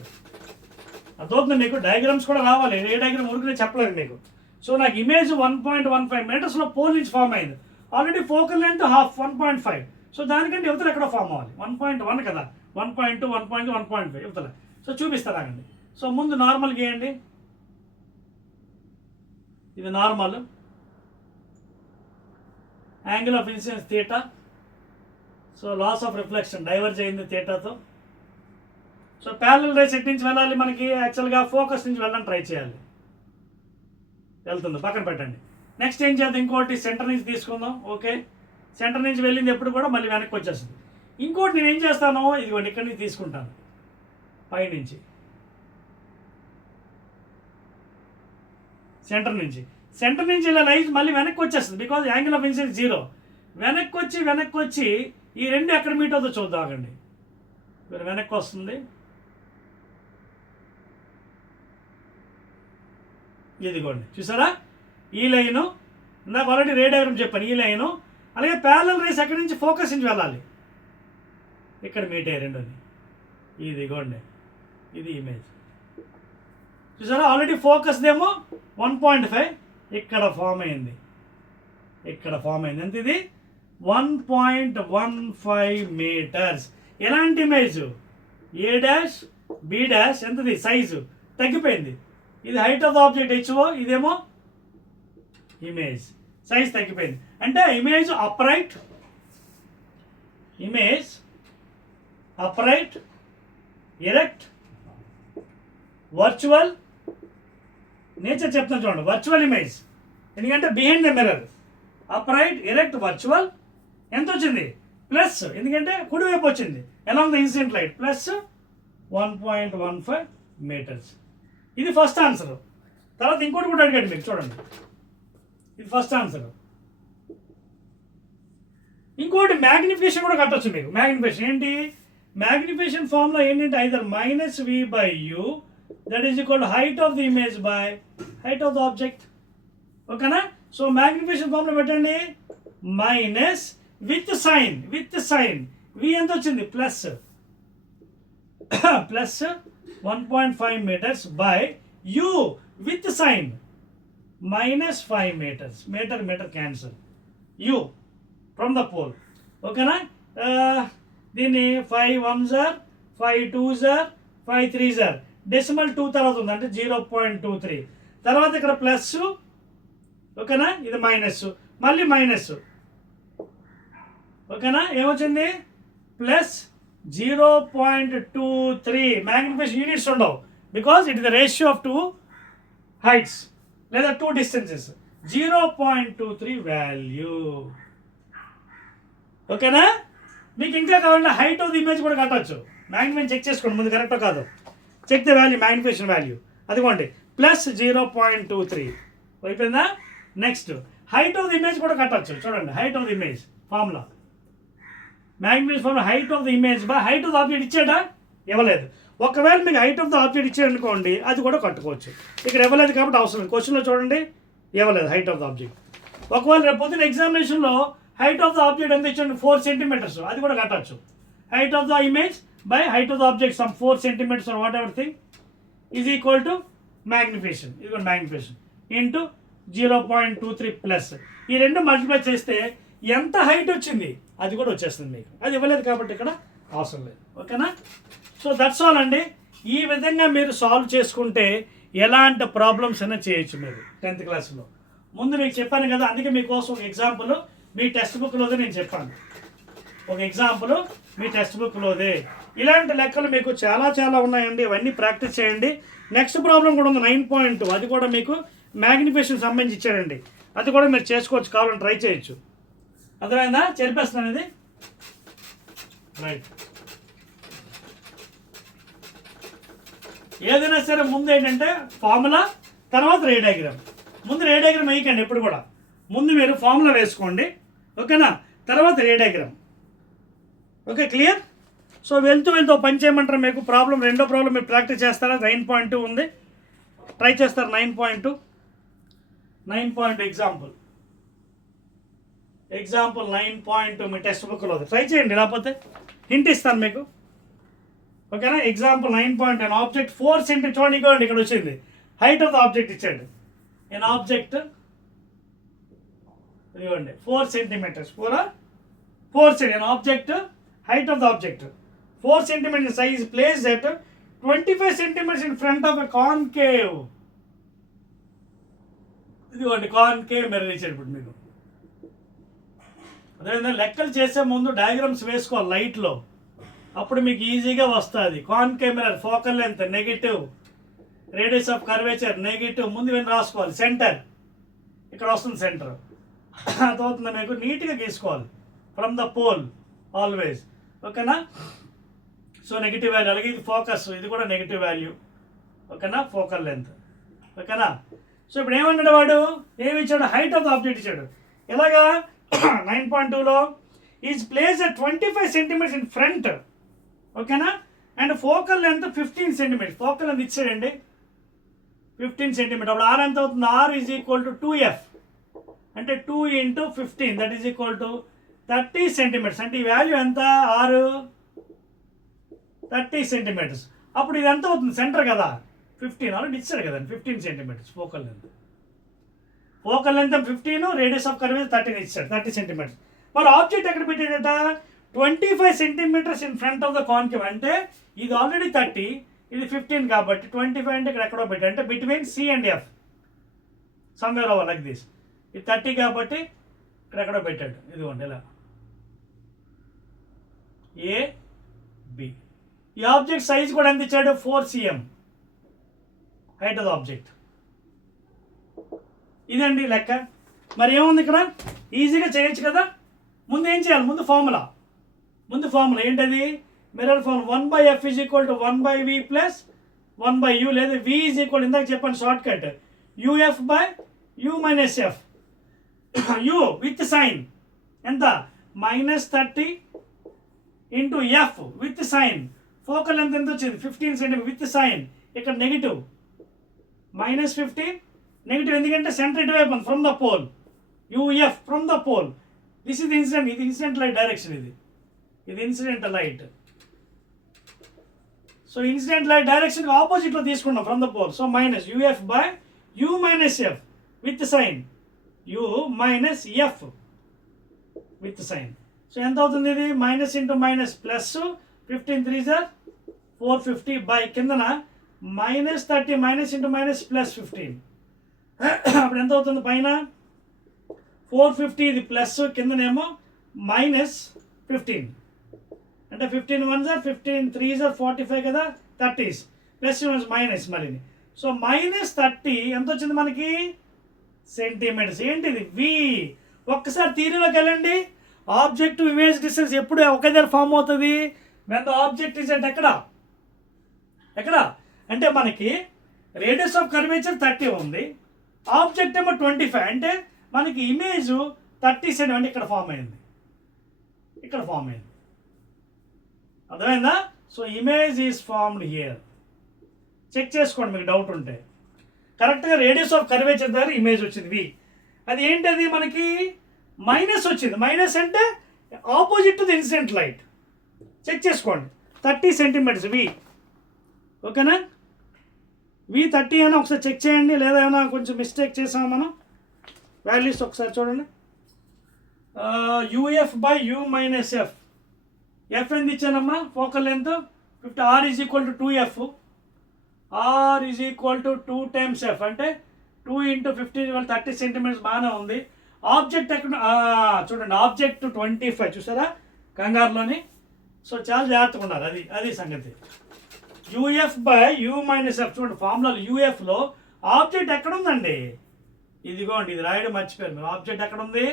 అర్థమవుతుంది మీకు. డయాగ్రామ్స్ కూడా రావాలి, ఏ డయాగ్రామ్ ఊరికే చెప్పలేదు మీకు. సో నాకు ఇమేజ్ 1.15 మీటర్స్లో పోల్ నుంచి ఫామ్ అయింది. Already focal length half 1.5. So దానికంటే యువతలు ఎక్కడ ఫామ్ అవ్వాలి? 1.1 కదా, 1.2 1.1 1.5 యువతల. సో చూపిస్తాను ఆగండి. సో ముందు నార్మల్ గీయండి, ఇది normal. Angle of incidence theta. So laws of reflection diverge అయింది థీటాతో. సో ప్యారలల్ రేస్ ఎట్ నుంచి వెళ్ళాలి మనకి? యాక్చువల్గా ఫోకస్ నుంచి వెళ్ళడానికి ట్రై చేయాలి. వెళ్తుంది, పక్కన పెట్టండి. నెక్స్ట్ ఏం చేద్దాం? ఇంకోటి సెంటర్ నుంచి తీసుకుందాం. ఓకే, సెంటర్ నుంచి వెళ్ళింది ఎప్పుడు కూడా మళ్ళీ వెనక్కి వచ్చేస్తుంది. ఇంకోటి నేను ఏం చేస్తాను? ఇదిగోండి, ఇక్కడి నుంచి తీసుకుంటాను, పైనుంచి సెంటర్ నుంచి ఇలా లైన్ మళ్ళీ వెనక్కి వచ్చేస్తుంది, బికాజ్ యాంగిల్ ఆఫ్ ఇన్సిడెన్స్ 0. వెనక్కి వచ్చి ఈ రెండు ఎక్కడ మీట్ అవుతుందో చూద్దాం, ఆగండి. వెనక్కి వస్తుంది, ఇదిగోండి చూసారా? ఈ లైను నాకు ఆల్రెడీ రే డయాగ్రామ్ చెప్పాను. ఈ లైను అలాగే ప్యారలల్ రేస్ ఎక్కడి నుంచి? ఫోకస్ నుంచి వెళ్ళాలి, ఇక్కడ మీట్ అయ్యే రెండుని. ఇదిగోండి, ఇది ఇమేజ్ చూసారా? ఆల్రెడీ ఫోకస్ ఏమో 1.5, ఇక్కడ ఫామ్ అయింది, ఎంత? ఇది 1.15 మీటర్స్. ఎలాంటి image? A dash B dash ఎంతది? సైజు తగ్గిపోయింది. ఇది height of the object HO, ఇదేమో ఇమేజ్ సైజ్ తగ్గిపోయింది. అంటే image upright, erect, virtual. Nature చెప్తాను చూడండి, వర్చువల్ ఇమేజ్, ఎందుకంటే behind the mirror. Upright, erect, virtual. ఎంత వచ్చింది? ప్లస్, ఎందుకంటే కుడివైపు వచ్చింది, along the incident light, plus 1.15 metres. ఇది ఫస్ట్ ఆన్సర్. తర్వాత ఇంకోటి కూడా అడిగాడు మీకు, చూడండి, ఇది ఫస్ట్ ఆన్సర్. ఇంకోటి మ్యాగ్నిఫికేషన్ కూడా కట్టొచ్చు మీకు. మ్యాగ్నిఫికేషన్ ఏంటి? మ్యాగ్నిఫికేషన్ ఫార్ములా ఏంటంటే either -v/u that is equal height of the image by height of the object. ఓకేనా? సో మ్యాగ్నిఫికేషన్ ఫార్ములా పెట్టండి, మైనస్ విత్ సైన్ v ఎంత వచ్చింది? Plus 1.5 metres by u with sign -5 metres. Metre cancel, u from the pole. ఓకేనా? దీన్ని 5 1s 5 2s 5 3s డెసిమల్ 2 తర్వాత ఉంది, అంటే 0.23. తర్వాత ఇక్కడ ప్లస్, ఓకేనా? ఇది మైనస్, మళ్ళీ మైనస్. ఓకేనా? ఏమొచ్చింది? ప్లస్ 0.23. మ్యాగ్నిఫికేషన్ యూనిట్స్ ఉండవు, because it is the ratio of 2 heights. లేదా 2 డిస్టెన్సెస్ 0.23 వాల్యూ. ఓకేనా? మీకు ఇంకా కావాలంటే హైట్ ఆఫ్ ది ఇమేజ్ కూడా కట్టవచ్చు. మ్యాగ్నిఫికేషన్ చెక్ చేసుకోండి ముందు కరెక్టో కాదు. Check the value, magnification value అదిగోండి +0.23 అయిపోయిందా. Next height of the image కూడా కట్టవచ్చు. చూడండి height of the image formula, magnification formula height of the image by height of the object ఇచ్చాడా? ఇవ్వలేదు. ఒకవేళ మీకు హైట్ ఆఫ్ ద ఆబ్జెక్ట్ ఇచ్చాడు అనుకోండి, అది కూడా కట్టుకోవచ్చు. ఇక్కడ ఇవ్వలేదు కాబట్టి అవసరం లేదు. క్వశ్చన్లో చూడండి ఇవ్వలేదు హైట్ ఆఫ్ ద ఆబ్జెక్ట్. ఒకవేళ రేపు పొద్దున ఎగ్జామినేషన్లో హైట్ ఆఫ్ ద ఆబ్జెక్ట్ ఎంత ఇచ్చాడు 4 సెంటీమీటర్స్, అది కూడా కట్టచ్చు. Height of the image by height of the object some 4 centimetres or whatever thing is equal to magnification. ఇది కూడా మ్యాగ్నిఫికేషన్ ఇంటూ 0.23 ప్లస్ ఈ రెండు మల్టిప్లై చేస్తే ఎంత హైట్ వచ్చింది అది కూడా వచ్చేస్తుంది మీకు. అది ఇవ్వలేదు కాబట్టి ఇక్కడ అవసరం లేదు. ఓకేనా? సో దట్స్ ఆల్ అండి. ఈ విధంగా మీరు సాల్వ్ చేసుకుంటే ఎలాంటి ప్రాబ్లమ్స్ అయినా చేయొచ్చు మీరు 10th క్లాస్లో. ముందు మీకు చెప్పాను కదా, అందుకే మీకోసం ఒక ఎగ్జాంపుల్ మీ టెక్స్ట్ బుక్లోదే నేను చెప్పాను. ఒక ఎగ్జాంపుల్ మీ టెక్స్ట్ బుక్లోదే. ఇలాంటి లెక్కలు మీకు చాలా చాలా ఉన్నాయండి. ఇవన్నీ ప్రాక్టీస్ చేయండి. నెక్స్ట్ ప్రాబ్లం కూడా ఉంది 9.2, అది కూడా మీకు మ్యాగ్నిఫికేషన్ సంబంధించి ఇచ్చాడండి. అది కూడా మీరు చేసుకోవచ్చు, కావాలని ట్రై చేయొచ్చు. అర్థమైందా? చెరిపేస్తున్నాను ఇది. రైట్. ఏదైనా సరే ముందు ఏంటంటే ఫార్ములా, తర్వాత రే డయాగ్రామ్. ముందు రే డయాగ్రామ్ వేయకండి ఎప్పుడు కూడా. ముందు మీరు ఫార్ములా వేసుకోండి, ఓకేనా? తర్వాత రే డయాగ్రామ్. Okay, clear? సో వెళ్తూ పని చేయమంటారు. మీకు ప్రాబ్లం, రెండో ప్రాబ్లం మీరు ప్రాక్టీస్ చేస్తారా? 9.2 ఉంది, ట్రై చేస్తారు. 9.2 ఎగ్జాంపుల్ 9.2 మీ టెక్స్ట్ బుక్లో ట్రై చేయండి, లేకపోతే హింట్ ఇస్తాను మీకు. ఓకేనా? ఎగ్జాంపుల్ 9.1 ఆబ్జెక్ట్ 4 సెంటీమీటర్ చూడండి, ఇక్కడ వచ్చింది హైట్ ఆఫ్ ద ఆబ్జెక్ట్ ఇచ్చాడు. ఎన్ ఆబ్జెక్ట్ ఇదిగోండి 4 centimetres, 4 centimetre object height of the object 4 centimeters size placed at 25 centimeters in front of a concave. ఇదిగోండి కాన్కేవ్ మిర్రర్ ఇచ్చాడు. ఇప్పుడు మీకు అదేవిధంగా లెక్కలు చేసే ముందు డయాగ్రామ్స్ వేసుకోవాలి లైట్లో, అప్పుడు మీకు ఈజీగా వస్తుంది. Concave mirror focal length negative, radius of curvature negative, ముందు విని రాసుకోవాలి. సెంటర్ ఇక్కడ వస్తుంది, సెంటర్ అర్థమవుతుంది మీకు. నీట్గా గీసుకోవాలి ఫ్రమ్ ద పోల్ ఆల్వేస్. ఓకేనా? So negative value. అలాగే ఇది ఫోకస్, ఇది కూడా నెగిటివ్ వాల్యూ. ఓకేనా? Focal length. ఓకేనా? సో ఇప్పుడు ఏమన్నాడు వాడు, ఏమి ఇచ్చాడు? హైట్ ఆఫ్ ద ఆబ్జెక్ట్ ఇచ్చాడు. ఎలాగా? 9.2లో is place 25 centimetres in front. ఓకేనా? And focal length 15 centimetres. Focal length ఇచ్చాడండి 15 సెంటీమీటర్. అప్పుడు ఆర్ ఎంత అవుతుంది? Are is equal to 2F, అంటే 2 × 15 that is equal to 30 centimetres. అంటే ఈ వాల్యూ ఎంత? 6 30 సెంటీమీటర్స్. అప్పుడు ఇది ఎంత అవుతుంది? సెంటర్ కదా 15, ఆల్రెడీ ఇచ్చాడు కదండి 15 centimetres focal length. Focal length 15, radius of curve 13 ఇచ్చాడు, 30 సెంటీమీటర్స్. మరి ఆబ్జెక్ట్ ఎక్కడ పెట్టాడట? 25 centimetres in front of the concave. అంటే ఇది ఆల్రెడీ 30, ఇది 15 కాబట్టి 25 అంటే ఇక్కడ ఎక్కడో పెట్టాడు, అంటే between C and F somewhere over like this. ఇది 30 కాబట్టి ఇక్కడ ఎక్కడో పెట్టాడు. ఇదిగోండి ఇలా AB. ఈ ఆబ్జెక్ట్ సైజ్ కూడా ఎంత ఇచ్చాడు? 4 cm height of the object. ఇదండి లెక్క. మరి ఏముంది ఇక్కడ? ఈజీగా చేయొచ్చు కదా. ముందు ఏం చేయాలి? ముందు ఫార్ములా ఏంటది? Mirror formula 1/F is equal to 1/V plus 1/U, లేదా V ఈజ్ ఈక్వల్, ఇందాక చెప్పాను short cut, UF/U minus F. U with sign ఎంత? -30 into F with sign. Focal length ఎంత వచ్చింది? 15 సెంటీమీటర్ విత్ సైన్. ఇక్కడ నెగిటివ్ -15 నెగిటివ్, ఎందుకంటే సెంటర్ ఇటువైపు ఉంది from the pole. UF from the pole. This is incident, ఇది ఇన్సిడెంట్ లైట్ డైరెక్షన్, ఇది incident light. So incident light direction ఆపోజిట్లో తీసుకున్నాం from the pole. So -UF/U minus F with sign, U minus F with sign. So ఎంత అవుతుంది? ఇది minus into minus plus 15 3 450 by కిందన -30 మైనస్ ఇంటూ మైనస్ ప్లస్ 15. అప్పుడు ఎంత అవుతుంది? పైన 450, ఇది ప్లస్, కిందనేమో -15. అంటే 15 1 15 3 45 కదా, 30 ప్లస్ మైనస్ మళ్ళీ. సో -30 ఎంత వచ్చింది మనకి? సెంటీమీటర్స్. ఏంటిది వి. ఒక్కసారి థియరీలోకి వెళ్ళండి. ఆబ్జెక్ట్ టు ఇమేజ్ డిస్టెన్స్ ఎప్పుడు ఒకే దగ్గర ఫామ్ అవుతుంది? When the object is at ఎక్కడ అంటే మనకి రేడియస్ ఆఫ్ కర్వేచర్ 30 ఉంది, ఆబ్జెక్ట్ ఏమో 25, అంటే మనకి ఇమేజ్ 30 సెంటీమీటర్ ఇక్కడ ఫామ్ అయింది. అర్థమైందా? So image is formed here. Check చేసుకోండి మీకు డౌట్ ఉంటే. కరెక్ట్గా రేడియస్ ఆఫ్ కర్వేచర్ దగ్గర ఇమేజ్ వచ్చింది వి. అది ఏంటది మనకి మైనస్ వచ్చింది. మైనస్ అంటే opposite to the incident light. Check చేసుకోండి 30 సెంటీమీటర్స్ వి. ఓకేనా? వి 30 అని ఒకసారి చెక్ చేయండి, లేదా ఏమైనా కొంచెం మిస్టేక్ చేసాము మనం. వాల్యూస్ ఒకసారి చూడండి. UF by U minus F. F ఎంత ఇచ్చానమ్మా? Focal length 50. R is equal to 2F. R is equal to 2 times F, అంటే 2 × 50 30 సెంటీమీటర్స్. బాగానే ఉంది. ఆబ్జెక్ట్ ఎక్కడ చూడండి, ఆబ్జెక్ట్ 25 చూసారా కంగారులోని. సో చాలా జాగ్రత్తగా ఉన్నారు. అది సంగతి. UF by U minus F. చూడండి ఫార్ములాలో యూఎఫ్లో ఆబ్జెక్ట్ ఎక్కడ ఉందండి? ఇదిగోండి, ఇది రాయడం మర్చిపోయారు మీరు. ఆబ్జెక్ట్ ఎక్కడ ఉంది?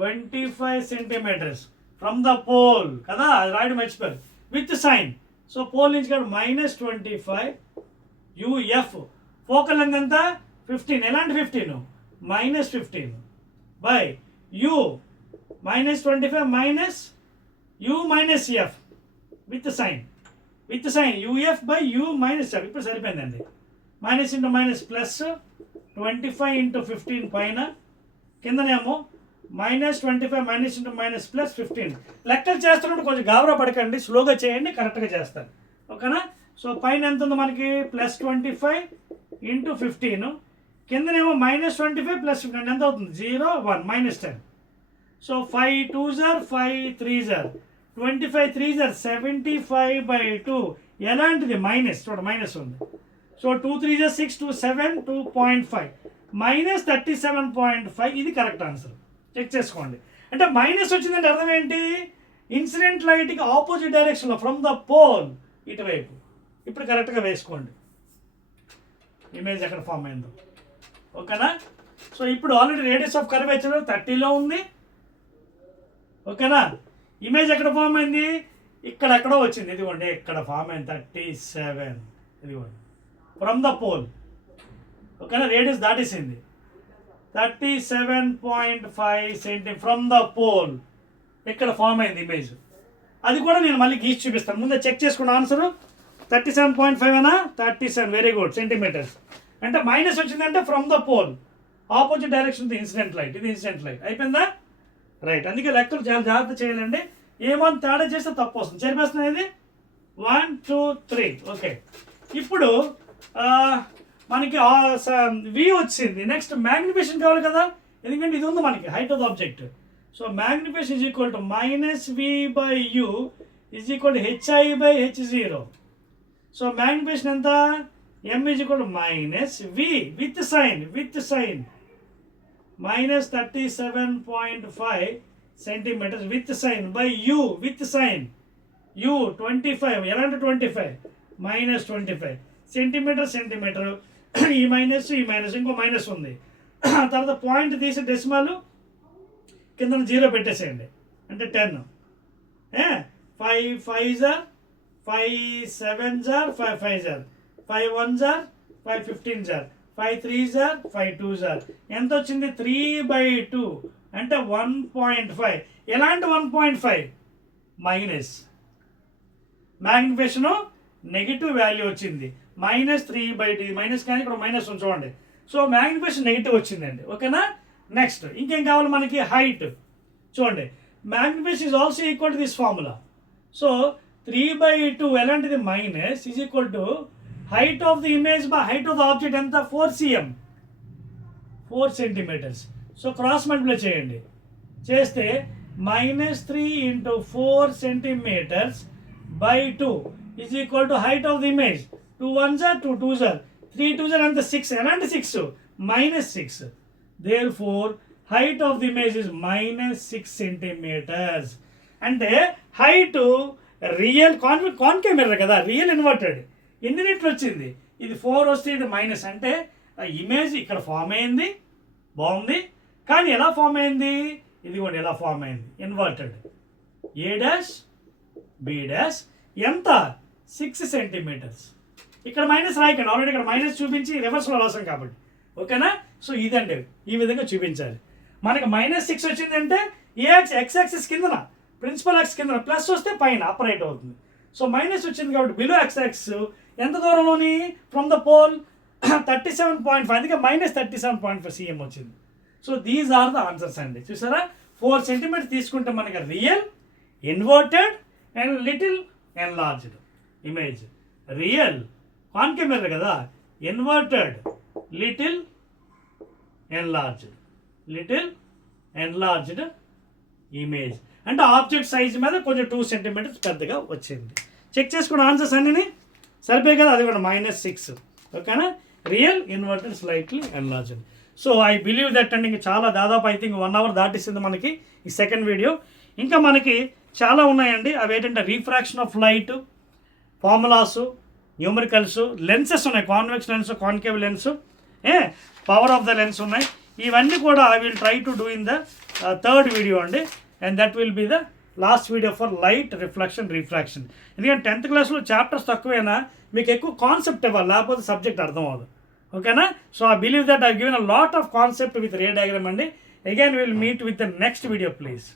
25 సెంటీమీటర్స్ ఫ్రమ్ ద పోల్ కదా, అది రాయడం మర్చిపోయారు. With sign. సో పోల్ నుంచి ఇక్కడ -25 యూఎఫ్. ఫోకల్ లెంత్ ఎంత? 15. ఎలాంటి 15? -15 by U -25 minus U minus F with sign. UF by U minus F. ఇప్పుడు సరిపోయిందండి. మైనస్ ఇంటూ మైనస్ ప్లస్ 25 × 15 పైన, కిందనేమో -25 మైనస్ ఇంటూ మైనస్ ప్లస్ 15. లెక్కలు చేస్తున్నప్పుడు కొంచెం గాబరా పడకండి, స్లోగా చేయండి, కరెక్ట్గా చేస్తాను. ఓకేనా? సో పైన ఎంత ఉంది మనకి? +25 × 15. కిందనేమో -25 + 15 ఎంత అవుతుంది? 0 1 -10. So 5 2s are 5 3s are 25 3s are 75/2. ఎలాంటిది? మైనస్. చూడ మైనస్ ఉంది. So 2 3s are 6 2 7 2.5 -37.5. ఇది కరెక్ట్ ఆన్సర్. చెక్ చేసుకోండి. అంటే మైనస్ వచ్చిందంటే అర్థం ఏంటి? ఇన్సిడెంట్ లైట్కి ఆపోజిట్ డైరెక్షన్లో ఫ్రమ్ ద పోల్ ఇటువైపు. ఇప్పుడు కరెక్ట్గా వేసుకోండి ఇమేజ్ ఎక్కడ ఫామ్ అయిందో. ఓకేనా? సో ఇప్పుడు ఆల్రెడీ రేడియస్ ఆఫ్ కర్వేచర్ 30లో ఉంది. ఓకేనా? ఇమేజ్ ఎక్కడ ఫామ్ అయింది? ఇక్కడ ఎక్కడో వచ్చింది. ఇదిగోండి ఇక్కడ ఫామ్ అయింది 37. ఇదిగోండి ఫ్రమ్ ద పోల్. ఓకేనా? రేడియస్ దాటేసింది 37.5 సెంటీమీటర్ ఫ్రమ్ ద పోల్. ఇక్కడ ఫామ్ అయింది ఇమేజ్. అది కూడా నేను మళ్ళీ గీసి చూపిస్తాను. ముందే చెక్ చేసుకున్న ఆన్సర్ 37.5 అనా? 37. Very good centimetres. అంటే మైనస్ వచ్చిందంటే from the pole opposite direction incident light. ఇది ఇన్సిడెంట్ లైట్. అయిపోయిందా? రైట్. అందుకే లెక్కలు చాలా జాగ్రత్త చేయాలండి. ఏమని తేడా చేస్తే తప్పు వస్తుంది. చేరిపేస్తున్నా ఇది 1 2 3. ఓకే. ఇప్పుడు మనకి వి వచ్చింది. నెక్స్ట్ మ్యాగ్నిఫికేషన్ కావాలి కదా, ఎందుకంటే ఇది ఉంది మనకి height of the object. So magnification is equal to -v/u is equal to hi/h0. So magnification ఎంత? m is equal to -v with sign -37.5 centimetres with sign by u with sign u 25. ఎలాంటి 25? -25 సెంటీమీటర్. ఈ మైనస్ ఇంకో మైనస్ ఉంది. తర్వాత పాయింట్ తీసి డెసిమల్ కింద 0 పెట్టేసేయండి, అంటే 10. 5 5s are 5 7s are 5 5s are 5 1s are 5 15s are 5 3s are 5 2s are. ఎంత వచ్చింది? 3/2 అంటే 1.5. ఎలాంటి 1.5? మైనస్. మ్యాగ్నిఫికేషను నెగిటివ్ వాల్యూ వచ్చింది -3/2. మైనస్ కానీ ఇక్కడ మైనస్ చూడండి. సో మ్యాగ్నిఫికేషన్ నెగిటివ్ వచ్చిందండి. ఓకేనా? నెక్స్ట్ ఇంకేం కావాలి మనకి? హైట్. చూడండి magnification is also equal to this formula. So 3/2 ఎలాంటిది? Minus is equal to height of the image by height of the object ఎంత? 4 cm 4 centimetres. So cross multiply చేయండి. చేస్తే -3 × 4 centimetres by 2 is equal to height of the image. 2 1s are 2 2s are 3 2s are అంత 6. ఎలాంటి 6? -6. Therefore height of the image is -6 centimeters. అంటే హైట్ రియల్ కాన్కేవ్ మిర్రర్ కదా, రియల్ ఇన్వర్టెడ్. ఎన్ని రెట్లు వచ్చింది? ఇది 4 వస్తే ఇది మైనస్. అంటే ఆ ఇమేజ్ ఇక్కడ ఫామ్ అయింది, బాగుంది. కానీ ఎలా ఫామ్ అయింది, ఇదిగోండి ఎలా ఫామ్ అయింది, ఇన్వర్టెడ్. ఏ డాష్ బి డాష్ ఎంత 6 సెంటీమీటర్స్. ఇక్కడ మైనస్ రాయకండి, ఆల్రెడీ ఇక్కడ మైనస్ చూపించి రివర్స్లో రాసాం కాబట్టి, ఓకేనా. సో ఇదండి, ఈ విధంగా చూపించాలి. మనకి -6 వచ్చిందంటే ఎక్స్ యాక్సిస్ కిందన, ప్రిన్సిపల్ యాక్సిస్ కిందన, ప్లస్ వస్తే పైన అప్ రైట్ అవుతుంది. సో మైనస్ వచ్చింది కాబట్టి బిలో ఎక్స్ యాక్సిస్ ఎంత దూరంలోని, ఫ్రమ్ ద పోల్ 37.5, అందుకే -37.5 cm వచ్చింది. So these are the answers అండి. చూసారా, 4 సెంటీమీటర్ తీసుకుంటే మనకి real, inverted and little enlarged image. Real concave mirror కదా, ఇన్వర్టెడ్, లిటిల్ ఎన్లార్జ్డ్ ఇమేజ్. అంటే ఆబ్జెక్ట్ సైజ్ మీద కొంచెం 2 సెంటీమీటర్స్ పెద్దగా వచ్చింది. చెక్ చేసుకున్న ఆన్సర్స్ అన్నీ సరిపోయి కదా, అది కూడా -6, ఓకేనా. Real, inverted, slightly enlarged. So I believe that అండి. ఇంకా చాలా దాదాపు ఐ థింక్ 1 అవర్ దాటిస్తుంది మనకి ఈ సెకండ్ వీడియో. ఇంకా మనకి చాలా ఉన్నాయండి. అవి ఏంటంటే refraction of light, formulas, numericals, lenses ఉన్నాయి, convex lens, concave lens, power of the lens ఉన్నాయి. ఇవన్నీ కూడా I will try to do in the third video అండి. And that will be the last video for light, reflection, refraction. ఎందుకంటే 10th క్లాస్లో చాప్టర్స్ తక్కువైనా మీకు ఎక్కువ కాన్సెప్ట్ ఇవ్వాలి, లేకపోతే సబ్జెక్ట్ అర్థం అవ్వదు, ఓకేనా. So I believe that I given a lot of concept with ray diagram అండి. Again will meet with the next video please.